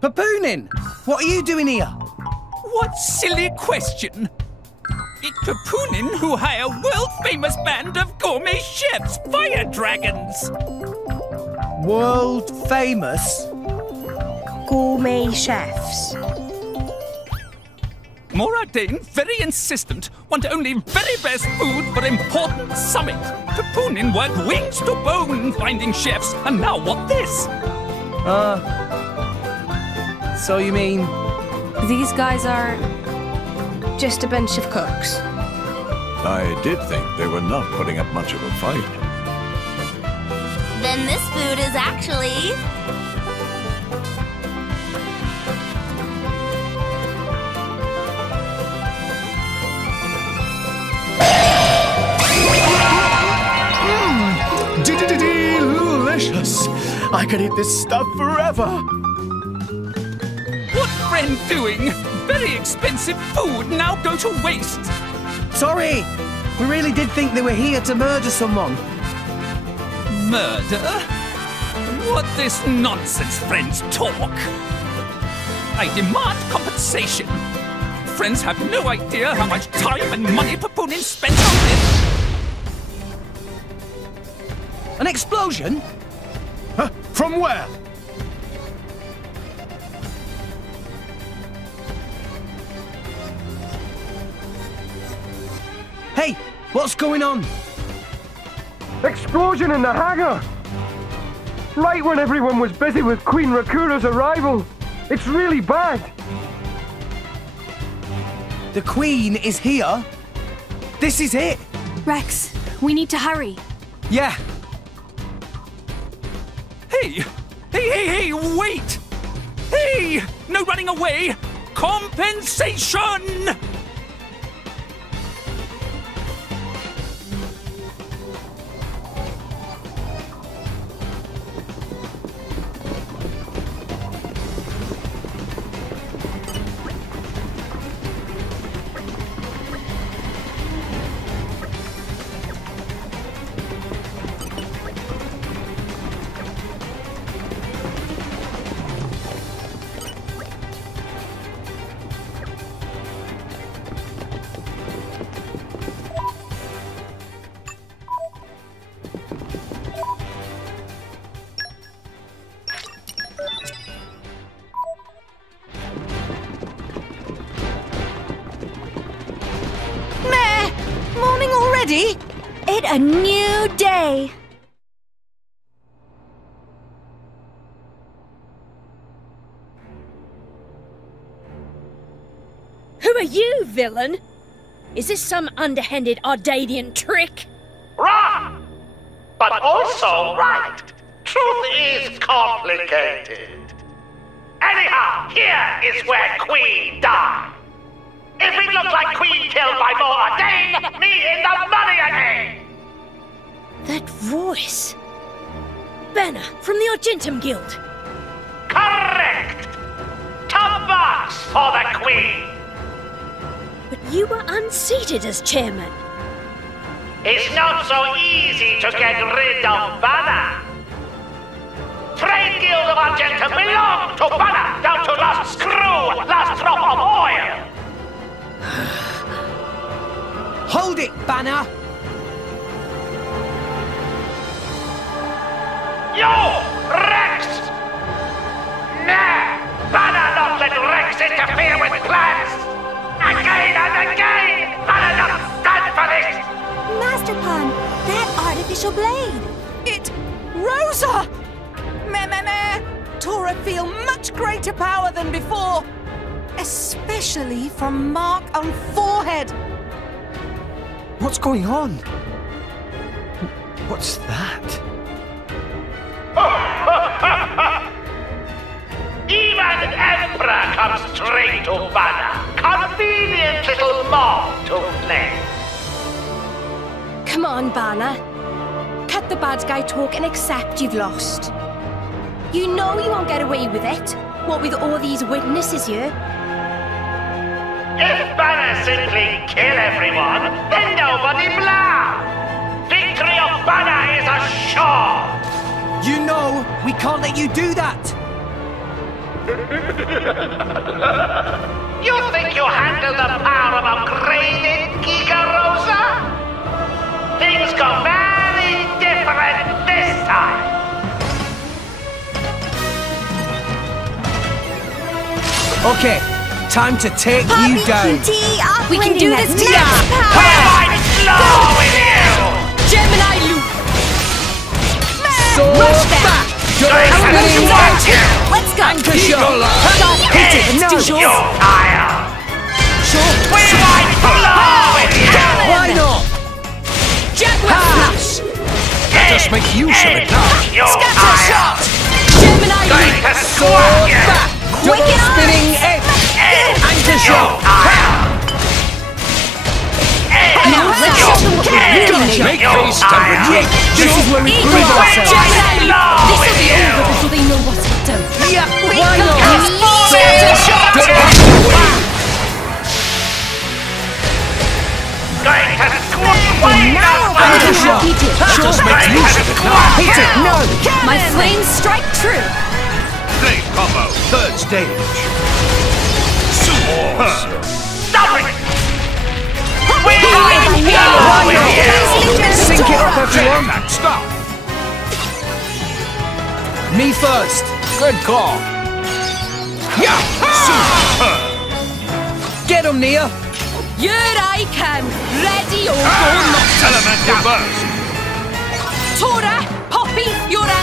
Papoonin! What are you doing here? What silly question! It's Papoonin who hire world-famous band of gourmet chefs, fire dragons! World famous? Gourmet chefs. Moradane, very insistent, want only very best food for important summit. Papoonin worked wings to bone finding chefs, and now what this? So you mean... These guys are just a bunch of cooks. I did think they were not putting up much of a fight. Then this food is actually... Delicious! I could eat this stuff forever! What friend doing? Very expensive food now go to waste! Sorry! We really did think they were here to murder someone. Murder? What this nonsense friends talk? I demand compensation. Friends have no idea how much time and money Papunin spent on this. An explosion? From where? Hey, what's going on? Explosion in the hangar! Right when everyone was busy with Queen Rakura's arrival. It's really bad. The Queen is here? This is it? Rex, we need to hurry. Yeah. Hey! Hey, wait! Hey! No running away! Compensation! It's a new day. Who are you, villain? Is this some underhanded Ardanian trick? Wrong! But also right. Truth is complicated. Anyhow, here is where Queen died. If it looked like Queen killed by Mor Ardain, me in the money again! That voice. Banner from the Argentum Guild. Correct! Top box for the Queen! But you were unseated as chairman. It's not so easy to get rid of Banner. Trade Guild of Argentum belong to Banner, down to last screw, last drop of oil! Hold it, Banner! You! Rex! Nah! Banner not let Rex interfere with plans! Again and again! Banner not stand for this! Master Pan, that artificial blade! It... Rosa! Meh. Tora feel much greater power than before. Especially from mark on forehead. What's going on? What's that? Even Emperor comes straight to Banner. Convenient little mob to play. Come on, Banner. Cut the bad guy talk and accept you've lost. You know you won't get away with it. What with all these witnesses here? If Banner simply kill everyone, then nobody blah! Victory of Banner is assured! You know, we can't let you do that! You think you handle the power of upgraded, Giga Rosa? Things go very different this time! Okay, time to take you down. We can do this together! I'm slow with you! Gemini loop! So back! Let's go! Anchor shot! Hit it! Let's do You yours! tire! Sure! We might blow with you! Why not? Jaguar flash! Get us make use of it now. Scatter shot! Gemini Going to Sword squash you. back! Double spinning edge! Anchor shot! Now let's show them what we really need. Make haste and retreat. This is where we prove ourselves! Gemini, this will be over before they know what to do. Yeah, why not? Scatter shot! Going to squash Anchor shot! Let us make use of it now. Hit it! No! My flames strike true. Blade combo. Third stage. Super. Stop it! Sync it up, everyone! Stop. Me first! Good call. Super. Get him, Nia! Here I come, ready or go not. Elemental burst. Tora, Poppy, Yura.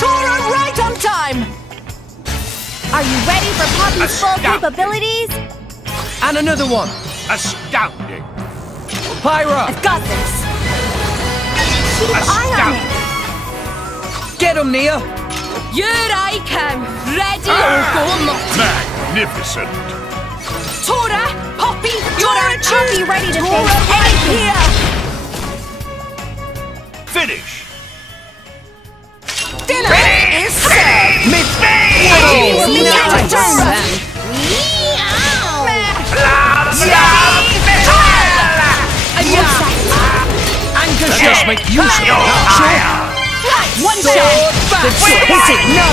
Tora, right on time. Are you ready for Poppy's full capabilities? And another one! Astounding. Pyra! I've got this. Keep an eye on it. Get him, Nia! Here I come, ready or go not. Magnificent. Tora, Poppy, Yura, Poppy ready to Tora, face right anything. here. Finish. Dinner is served. Anchor Let shot! us make use of it now. One Sword shot. back! Hit it! No!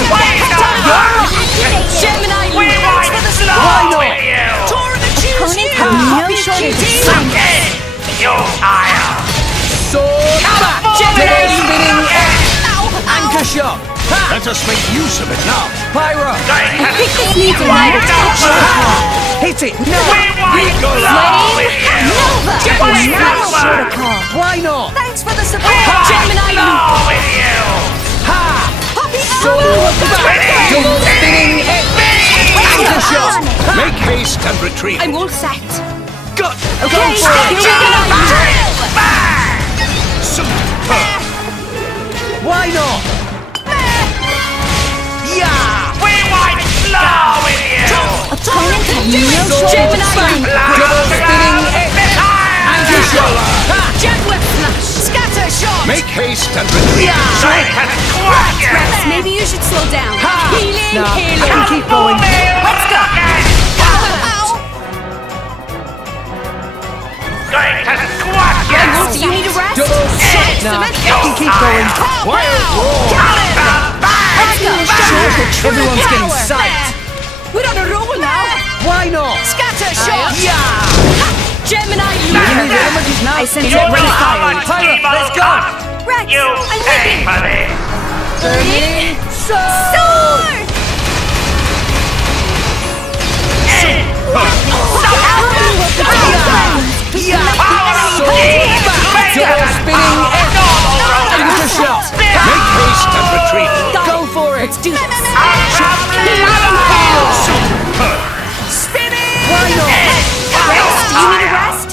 Gemini, We might slow with you. Tora, the choose you. No shortage of You tire. Sword back! Double spinning edge! Anchor shot! Let us make use of it now. Pyra! I think this needs a light attack. Hit it! No! We go slow with you. protocol. Why not? Thanks for the support. Gemini, Slow with you. Ha! Poppy, Sword back! Double spinning edge! Anchor shot! Make haste and retreat. I'm all set. Go Okay, for it! Super. Why not? Yeah! We might slow with you. Opponent has no Sword shortage back! of Double spinning edge! Anchor shot! Jet whip flash. scatter shot. Make haste and retreat. Maybe you should slow down. Ha! Healing, Nah, healing. I can keep going. Let's go. Do you need a rest? Double shot! Nah, I can keep going. Wild roar. Let's go. Everyone's getting psyched. We're on a roll now. Why not? Scatter shot. Yeah! Gemini, Give me the images now. I sense it ring fire. Pyra, let's go! Rex, You I'm pay leaving. for this. Burning Sword! Double spinning edge! Anchor shot! Make haste and retreat. Go for it! Let's do this. Spinning. Why not? Rex, do you need a rest?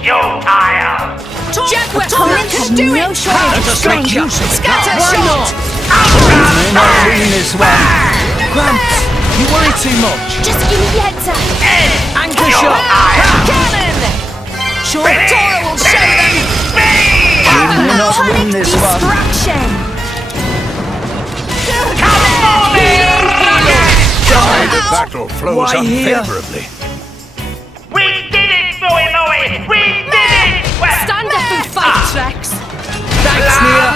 You tire. Jet whip Opponent has flash. Do no it. shortage Let of us make strength. use of it Scatter now. Why shot. not? We're not winning this one. Gramps, you worry too much. Just give me the heads up. Anchor shot! Cannon. Sure. Tora will show them. We're not winning this one. Destruction. The battle flows Why here? unfavorably. We did it, Louie Louie. We did it. Stand up and fight, Rex. Thanks, Nia.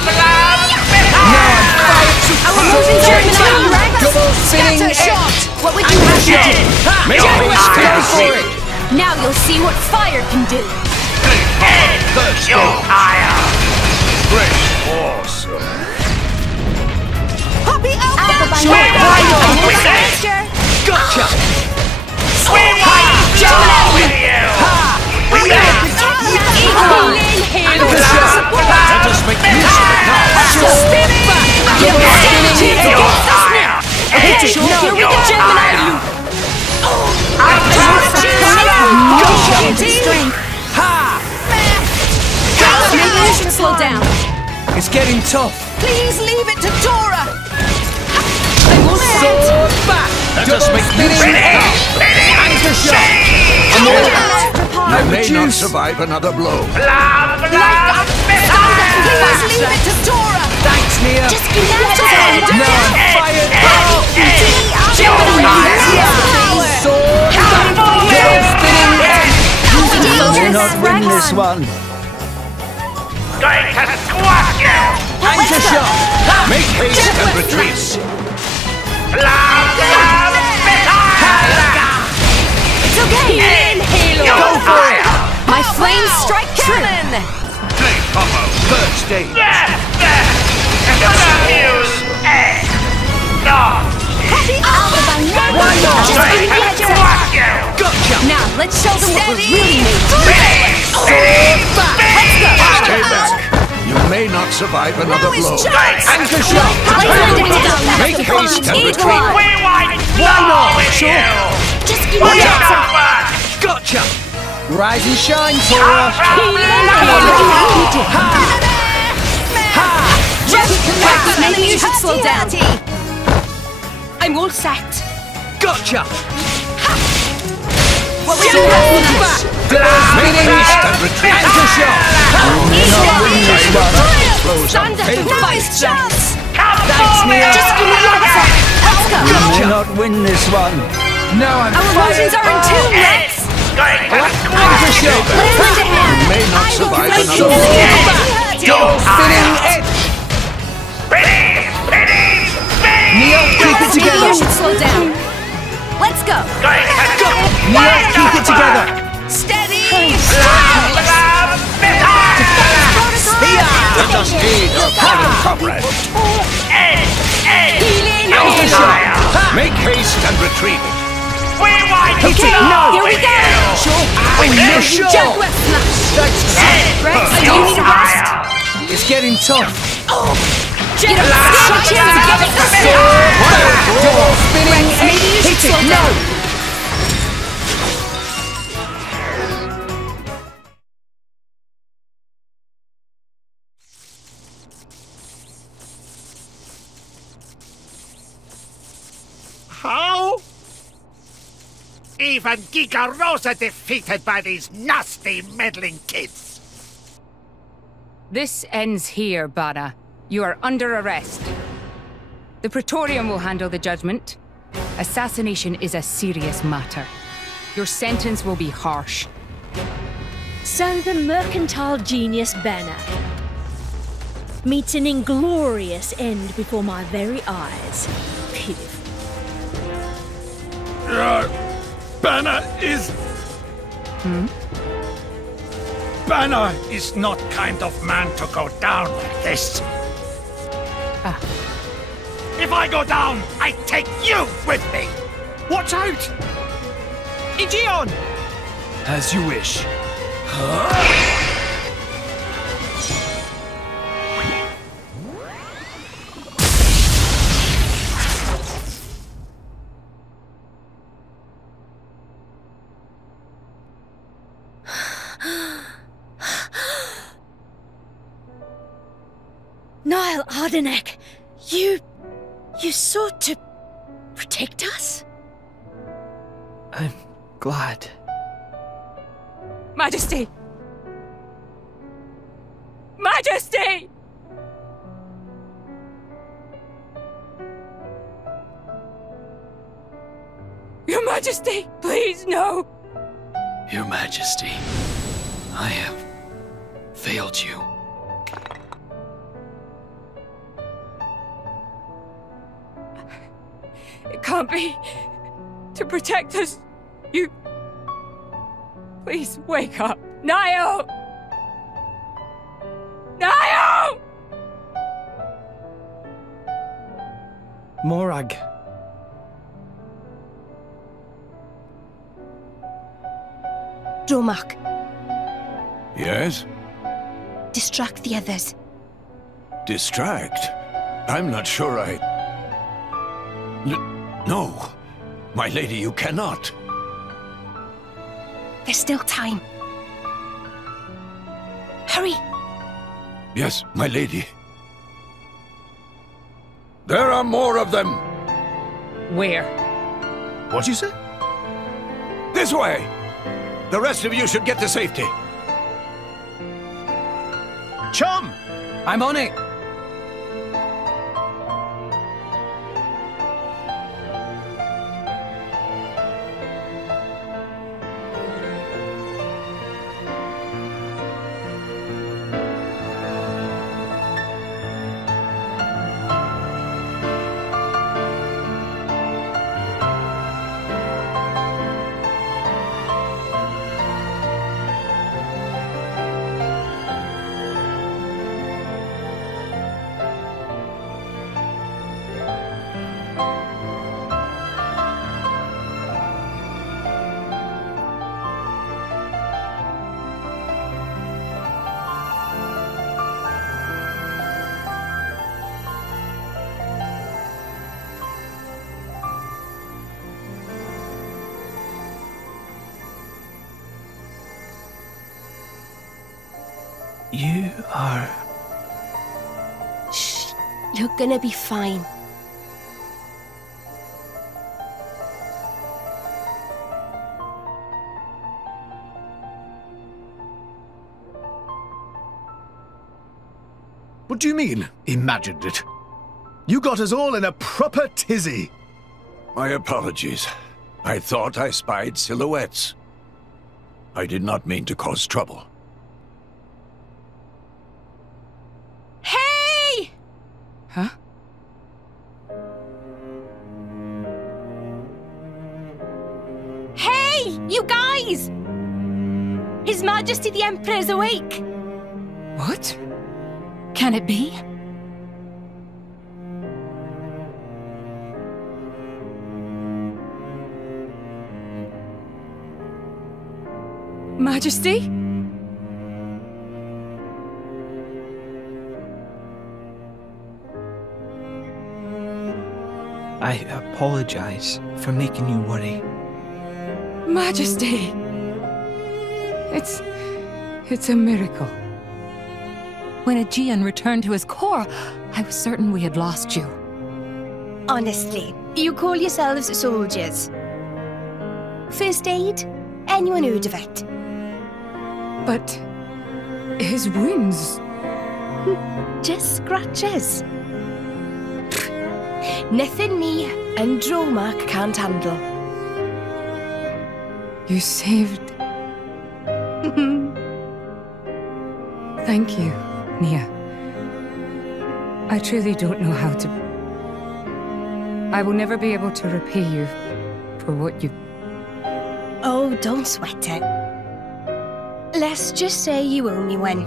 Our motion Gemini, Rex. Double spinning Scatter edge! shot. What would you have to do? Make haste Go and for retreat. it! Now you'll see what fire can do. Third You stage. tire. Great. Awesome. Poppy Alpha by Alpha. night. Gotcha! We might slow with you. We Healing, healing. Anchor shot! Let us make use of it now. Spinning back! Double spinning edge! Hit it! Here we No! go, Gemini loop. No shortage of strength. Ha! Maybe you should slow down. It's getting tough. Please leave it to Tora! Sword back! Let us make use of it now! Anchor shot! You may not survive another blow. Please leave it to Tora! Thanks, Nia. Just give me that hand! No, I'm fired! You will not win this one. Going to squash you! Anchor shot! Make haste and retreat! It's okay! Go for it! My flame strike cannon! Flame combo, third stage. Why not? Gotcha! Now, let's show them what we're really made to do! Sword back! Stay back. You may not survive another blow. Anchor shot! Make haste and retreat! Why not? Sure. Just give me that! Gotcha! Rise and shine, Tora! Maybe you should slow down. I'm all set. Gotcha! What was Sword back! Make haste and retreat! Anchor shot! Stand up and fight, chance! Thanks, Nia! Just give me that! Let's go! You will not win this one. Now I'm Our fired! motions are in tune, Rex! Anchor shot! Let's lend a hand! You may not survive another Sword blow. back! Spinning edge! Neo, keep it Maybe together! you should slow down. Let's go! Neo, keep it together! Steady! Let us aid our fallen comrade! Anchor shot! Make haste and retreat! Okay, here we go! Sure! Jaguar smash! Rex, do you need a rest? It's getting tough! Get up! Shot you to get it! Spinning Rex, maybe you should hit slow it! down. No! How? Even Giga Rosa defeated by these nasty, meddling kids. This ends here, Bana. You are under arrest. The Praetorium will handle the judgment. Assassination is a serious matter. Your sentence will be harsh. So the mercantile genius Banner meets an inglorious end before my very eyes. Pitiful. Banner is... Banner is not kind of man to go down like this. If I go down, I take you with me. Watch out! Igion! As you wish. Niall Ardenek, you sought to protect us? I'm glad. Majesty! Majesty! Your Majesty, please, no! Your Majesty, I have failed you. It can't be. To protect us, you... Please wake up. Niall! Niall! Morag. Dromark, Yes? distract the others. Distract? I'm not sure I... No. My lady, you cannot. There's still time. Hurry! Yes, my lady. There are more of them! Where? What'd you say? This way! The rest of you should get to safety. Chum! I'm on it! You are... Shh. You're gonna be fine. What do you mean, imagined it? You got us all in a proper tizzy. My apologies. I thought I spied silhouettes. I did not mean to cause trouble. Hey! Huh? Hey, you guys! His Majesty the Emperor's awake. What? Can it be? Majesty? I apologize for making you worry. Majesty! It's a miracle. When Aegean returned to his core, I was certain we had lost you. Honestly, you call yourselves soldiers. First aid? Anyone heard of it? But his wounds... Just scratches. Nothing me and Dromark can't handle. You saved... Thank you, Nia. I truly don't know how to... I will never be able to repay you for what you... Oh, don't sweat it. Let's just say you owe me one.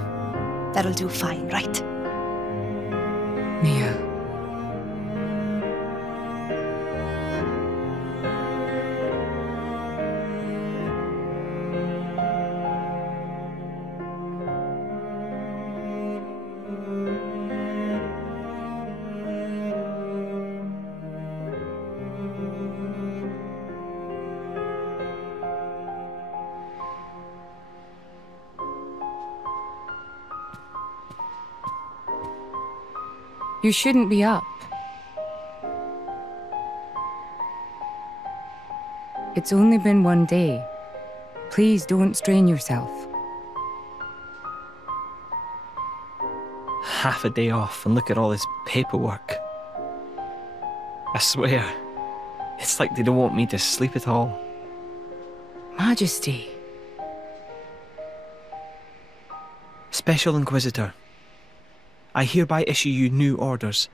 That'll do fine, right? Nia. You shouldn't be up. It's only been one day. Please don't strain yourself. Half a day off and look at all this paperwork. I swear, it's like they don't want me to sleep at all. Majesty. Special Inquisitor, I hereby issue you new orders.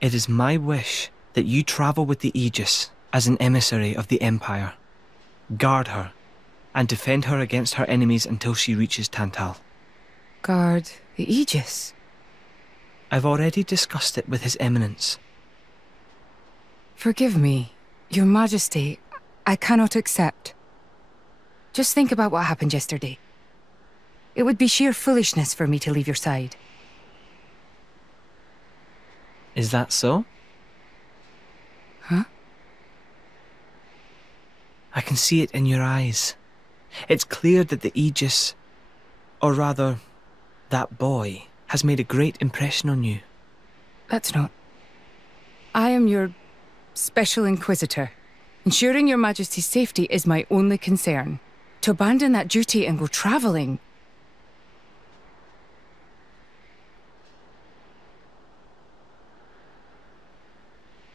It is my wish that you travel with the Aegis as an emissary of the Empire. Guard her, and defend her against her enemies until she reaches Tantal. Guard the Aegis? I've already discussed it with His Eminence. Forgive me, Your Majesty. I cannot accept. Just think about what happened yesterday. It would be sheer foolishness for me to leave your side. Is that so? Huh? I can see it in your eyes. It's clear that the Aegis, or rather, that boy, has made a great impression on you. That's not I am your Special Inquisitor. Ensuring your Majesty's safety is my only concern. To abandon that duty and go traveling...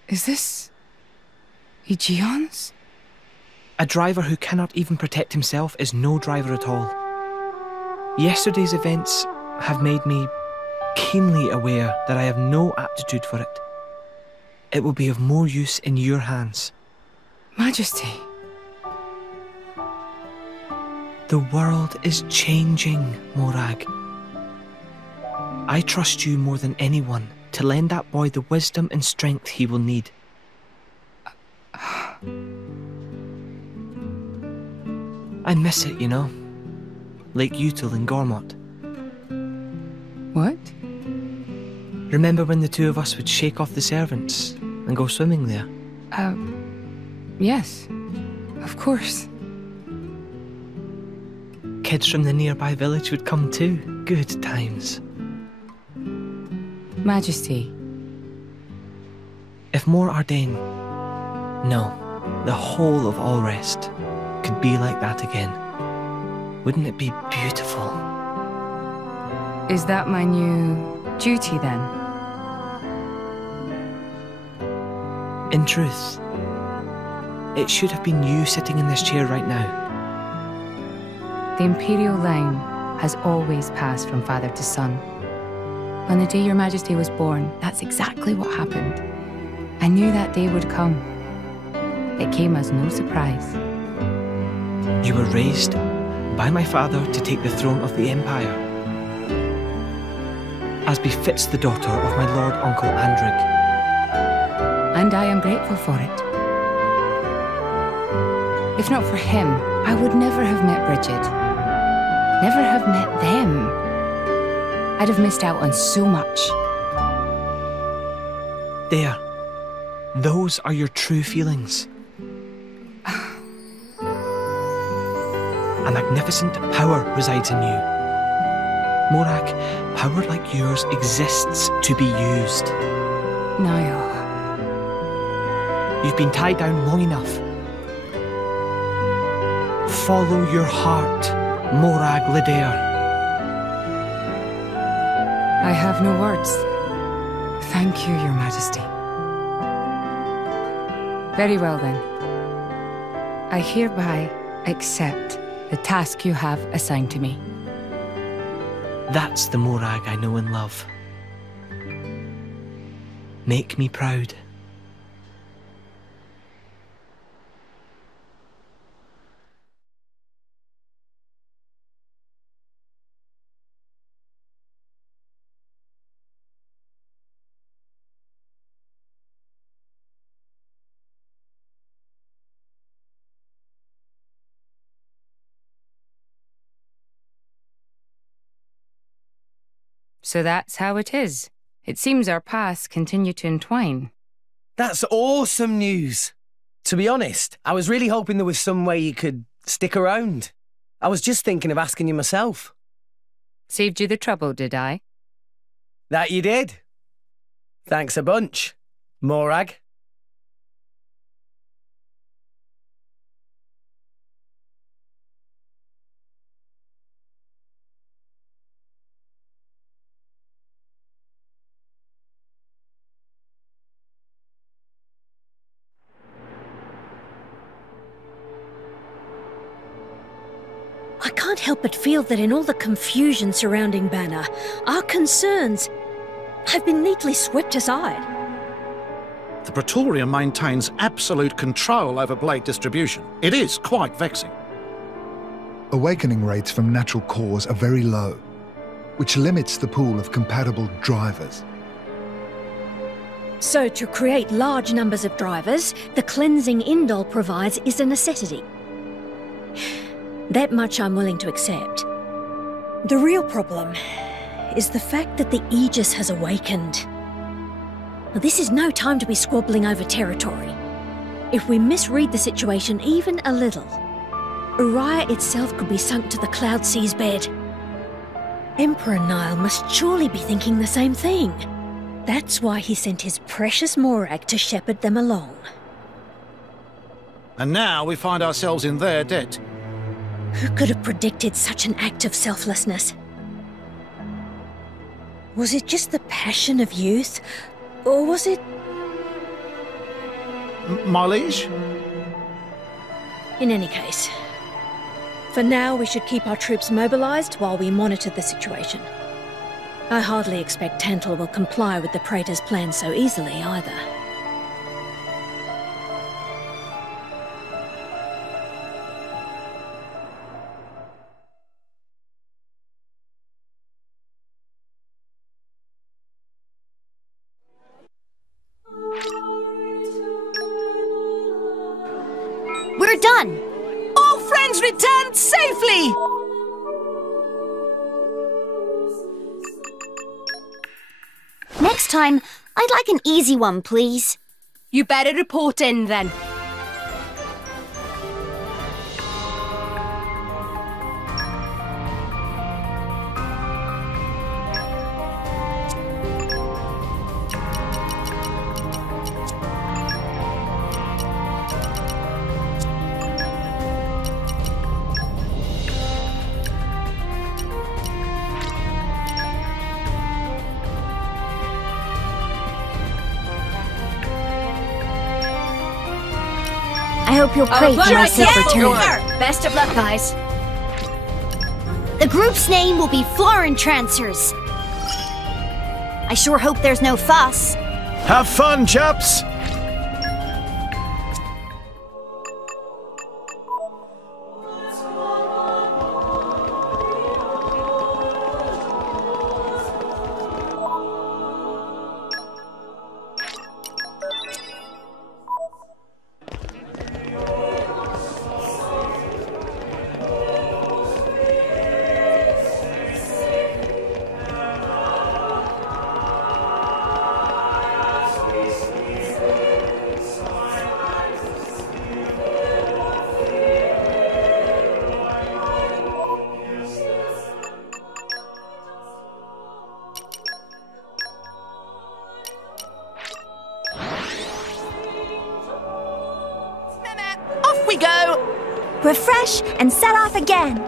Is this... Aegeon's? A driver who cannot even protect himself is no driver at all. Yesterday's events have made me keenly aware that I have no aptitude for it. It will be of more use in your hands. Majesty. The world is changing, Morag. I trust you more than anyone to lend that boy the wisdom and strength he will need. I miss it, you know. Lake Util in Gormott. What? Remember when the two of us would shake off the servants and go swimming there? Yes. Of course. Kids from the nearby village would come too. Good times. Majesty. If more Ardain, no, the whole of Allrest, could be like that again, wouldn't it be beautiful? Is that my new duty then? In truth, it should have been you sitting in this chair right now. The Imperial line has always passed from father to son. On the day your Majesty was born, that's exactly what happened. I knew that day would come. It came as no surprise. You were raised by my father to take the throne of the Empire, as befits the daughter of my Lord Uncle Andrig. And I am grateful for it. If not for him, I would never have met Bridget. Never have met them. I'd have missed out on so much. There. Those are your true feelings. A magnificent power resides in you. Morag, power like yours exists to be used. Niall. You've been tied down long enough. Follow your heart, Morag Lidair. I have no words. Thank you, Your Majesty. Very well then. I hereby accept the task you have assigned to me. That's the Morag I know and love. Make me proud. So that's how it is. It seems our paths continue to entwine. That's awesome news. To be honest, I was really hoping there was some way you could stick around. I was just thinking of asking you myself. Saved you the trouble, did I? That you did. Thanks a bunch, Morag. I can't help but feel that in all the confusion surrounding Banner, our concerns have been neatly swept aside. The Praetorium maintains absolute control over blade distribution. It is quite vexing. Awakening rates from natural cores are very low, which limits the pool of compatible drivers. So to create large numbers of drivers, the cleansing Indol provides is a necessity. That much I'm willing to accept. The real problem is the fact that the Aegis has awakened. Now, this is no time to be squabbling over territory. If we misread the situation even a little, Uriah itself could be sunk to the Cloud Sea's bed. Emperor Niall must surely be thinking the same thing. That's why he sent his precious Morag to shepherd them along. And now we find ourselves in their debt. Who could have predicted such an act of selflessness? Was it just the passion of youth? Or was it... My liege? In any case, for now we should keep our troops mobilized while we monitor the situation. I hardly expect Tantal will comply with the Praetor's plan so easily either. We're done! All friends returned safely! Next time, I'd like an easy one, please. You better report in, then. I hope you'll pray for my safe return. Best of luck, guys. The group's name will be Florentrancers. I sure hope there's no fuss. Have fun, chaps! Off we go! Refresh and set off again.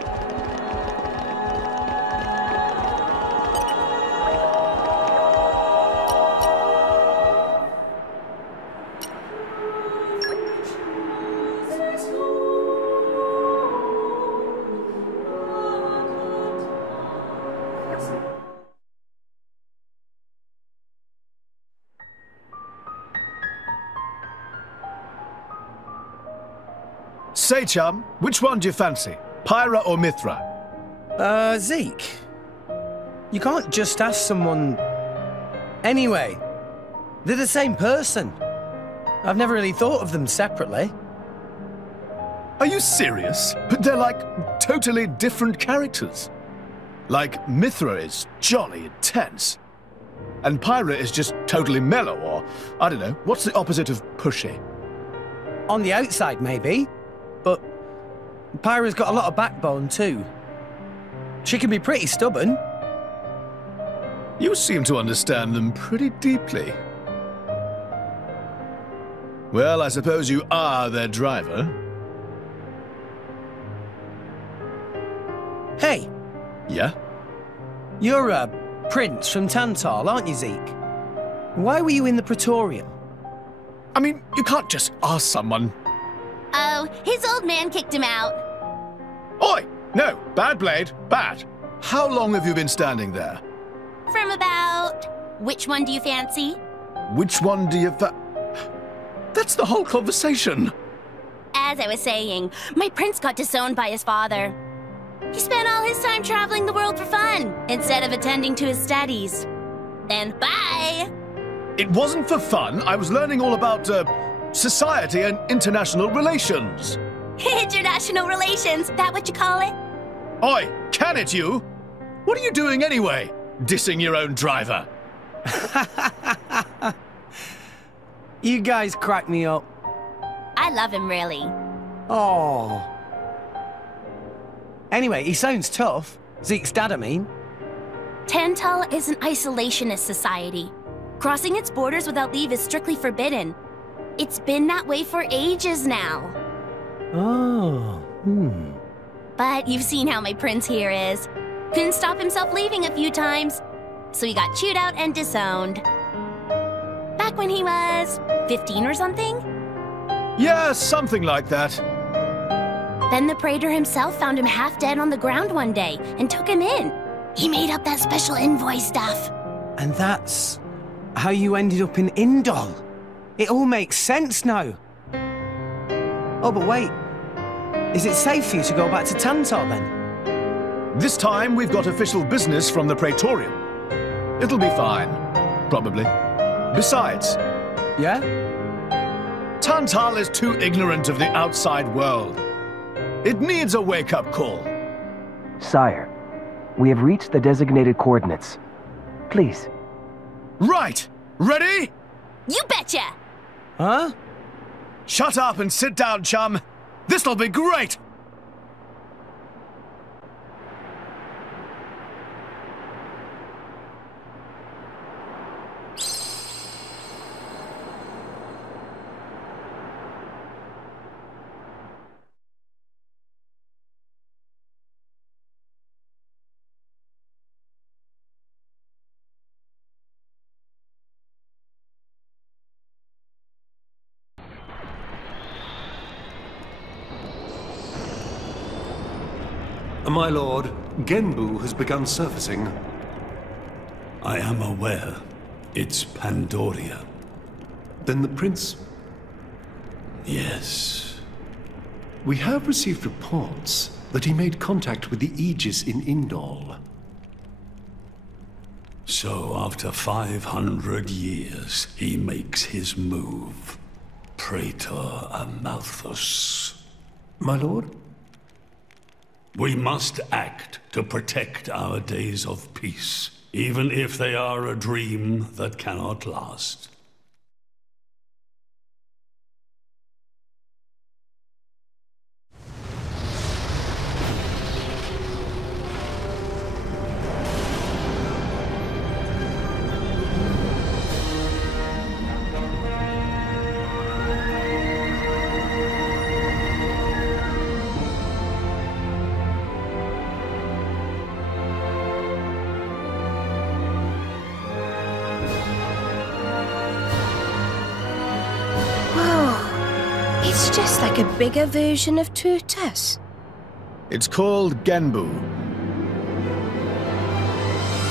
Say, chum, which one do you fancy? Pyra or Mithra? Zeke. You can't just ask someone... Anyway, they're the same person. I've never really thought of them separately. Are you serious? But they're like totally different characters. Like, Mithra is jolly intense. And Pyra is just totally mellow, or, I don't know, what's the opposite of pushy? On the outside, maybe. But Pyra's got a lot of backbone, too. She can be pretty stubborn. You seem to understand them pretty deeply. Well, I suppose you are their driver. Hey! Yeah? You're a prince from Tantal, aren't you, Zeke? Why were you in the Praetorium? I mean, you can't just ask someone. Oh, his old man kicked him out. Oi! No, bad blade, bad. How long have you been standing there? From about... Which one do you fancy? Which one do you That's the whole conversation. As I was saying, my prince got disowned by his father. He spent all his time traveling the world for fun, instead of attending to his studies. Then bye! It wasn't for fun. I was learning all about, society and international relations. International relations, that what you call it? Oi, can it you? What are you doing anyway? Dissing your own driver. You guys crack me up. I love him, really. Oh. Anyway, he sounds tough. Zeke's dad, I mean. Tantal is an isolationist society. Crossing its borders without leave is strictly forbidden. It's been that way for ages now. Oh, But you've seen how my prince here is. Couldn't stop himself leaving a few times, so he got chewed out and disowned. Back when he was 15 or something? Yeah, something like that. Then the praetor himself found him half dead on the ground one day and took him in. He made up that special envoy stuff. And that's how you ended up in Indol. It all makes sense now. Oh, but wait. Is it safe for you to go back to Tantar then? This time we've got official business from the Praetorium. It'll be fine. Probably. Besides... Yeah? Tantal is too ignorant of the outside world. It needs a wake-up call. Sire, we have reached the designated coordinates. Please. Right! Ready? You betcha! Huh? Shut up and sit down, chum. This'll be great! My lord, Genbu has begun surfacing. I am aware. It's Pandoria. Then the prince... Yes. We have received reports that he made contact with the Aegis in Indol. So after 500 years, he makes his move. Praetor Amalthus. My lord? We must act to protect our days of peace, even if they are a dream that cannot last. It's just like a bigger version of Turtus. It's called Genbu.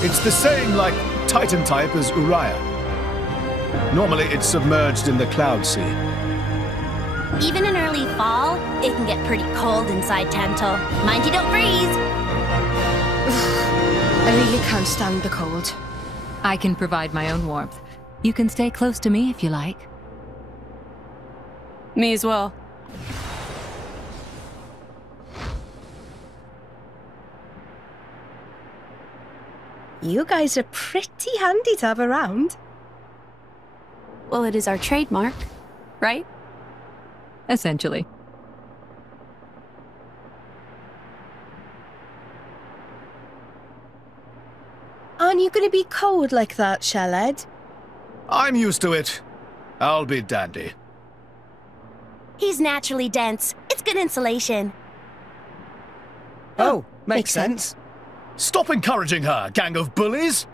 It's the same like Titan type as Uriah. Normally it's submerged in the Cloud Sea. Even in early fall, it can get pretty cold inside Tantal. Mind you don't freeze! I really can't stand the cold. I can provide my own warmth. You can stay close to me if you like. Me as well. You guys are pretty handy to have around. Well, it is our trademark, right? Essentially. Aren't you going to be cold like that, Shaled? I'm used to it. I'll be dandy. He's naturally dense. It's good insulation. Oh, makes sense. Stop encouraging her, gang of bullies!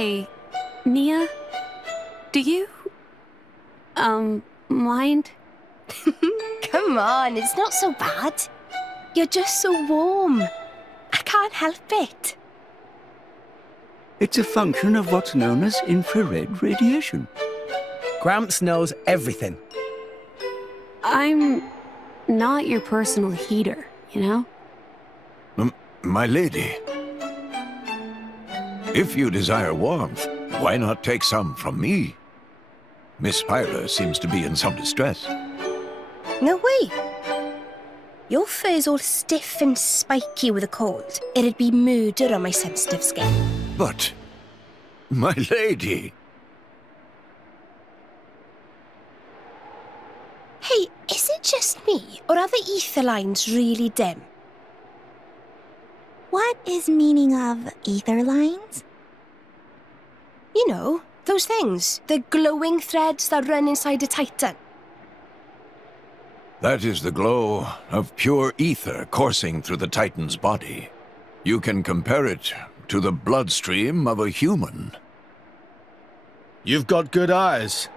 Hey, Nia, do you, mind? Come on, it's not so bad. You're just so warm. I can't help it. It's a function of what's known as infrared radiation. Gramps knows everything. I'm not your personal heater, you know? My lady, if you desire warmth, why not take some from me? Miss Pyra seems to be in some distress. No way. Your fur's all stiff and spiky with a cold. It'd be murder on my sensitive skin. But, my lady... Hey, is it just me, or are the ether lines really dim? What is meaning of ether lines? You know, those things. The glowing threads that run inside a titan. That is the glow of pure ether coursing through the Titan's body. You can compare it to the bloodstream of a human. You've got good eyes.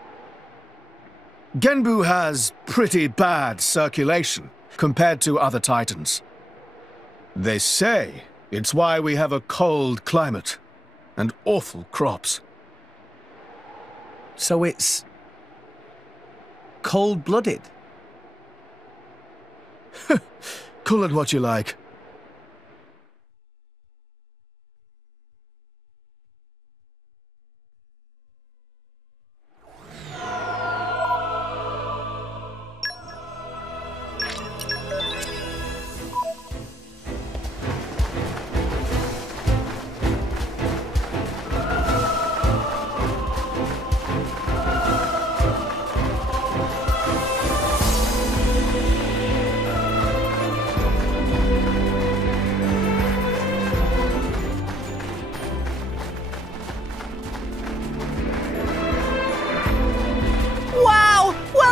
Genbu has pretty bad circulation compared to other Titans. They say it's why we have a cold climate and awful crops. So it's... cold-blooded? Call it what you like.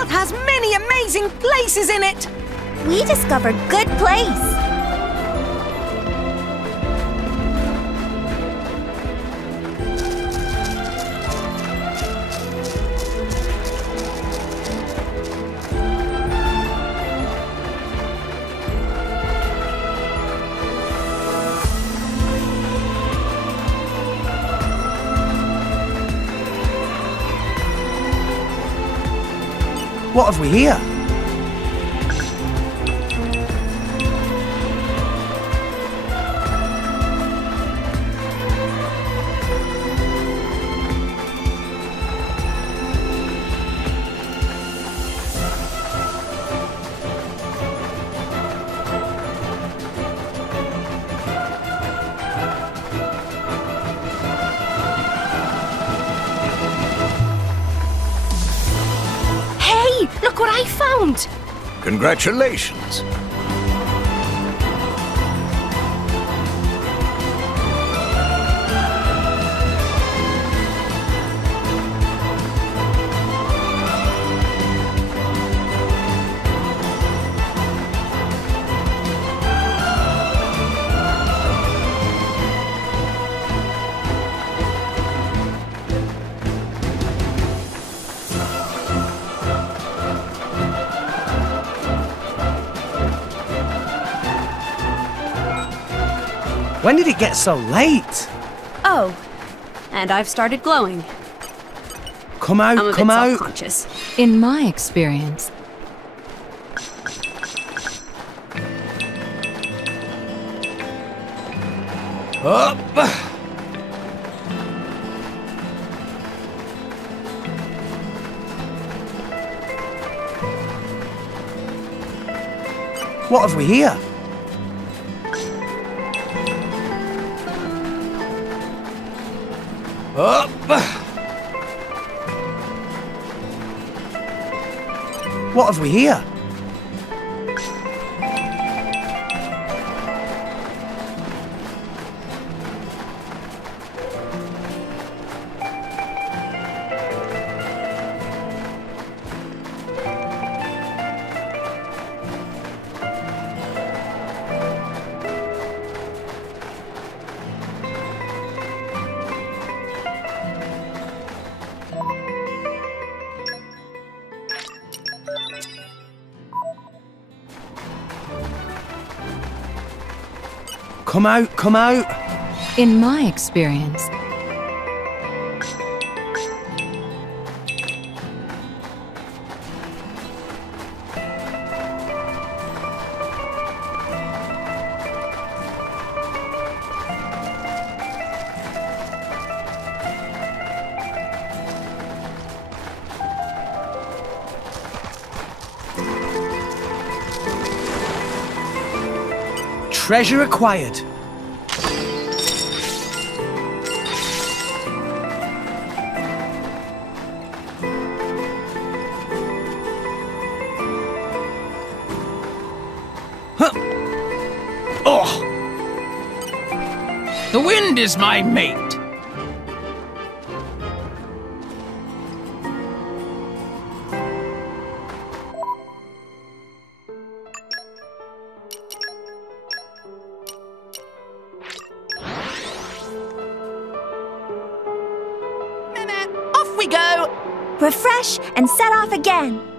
Has many amazing places in it! We discovered good place! What have we here? Look what I found! Congratulations! When did it get so late? Oh, and I've started glowing. Come out, I'm a come bit out. self-conscious. In my experience, Up! What have we here? Up! What have we here? Come out, come out. In my experience, treasure acquired. The wind is my mate. Off we go! Refresh and set off again.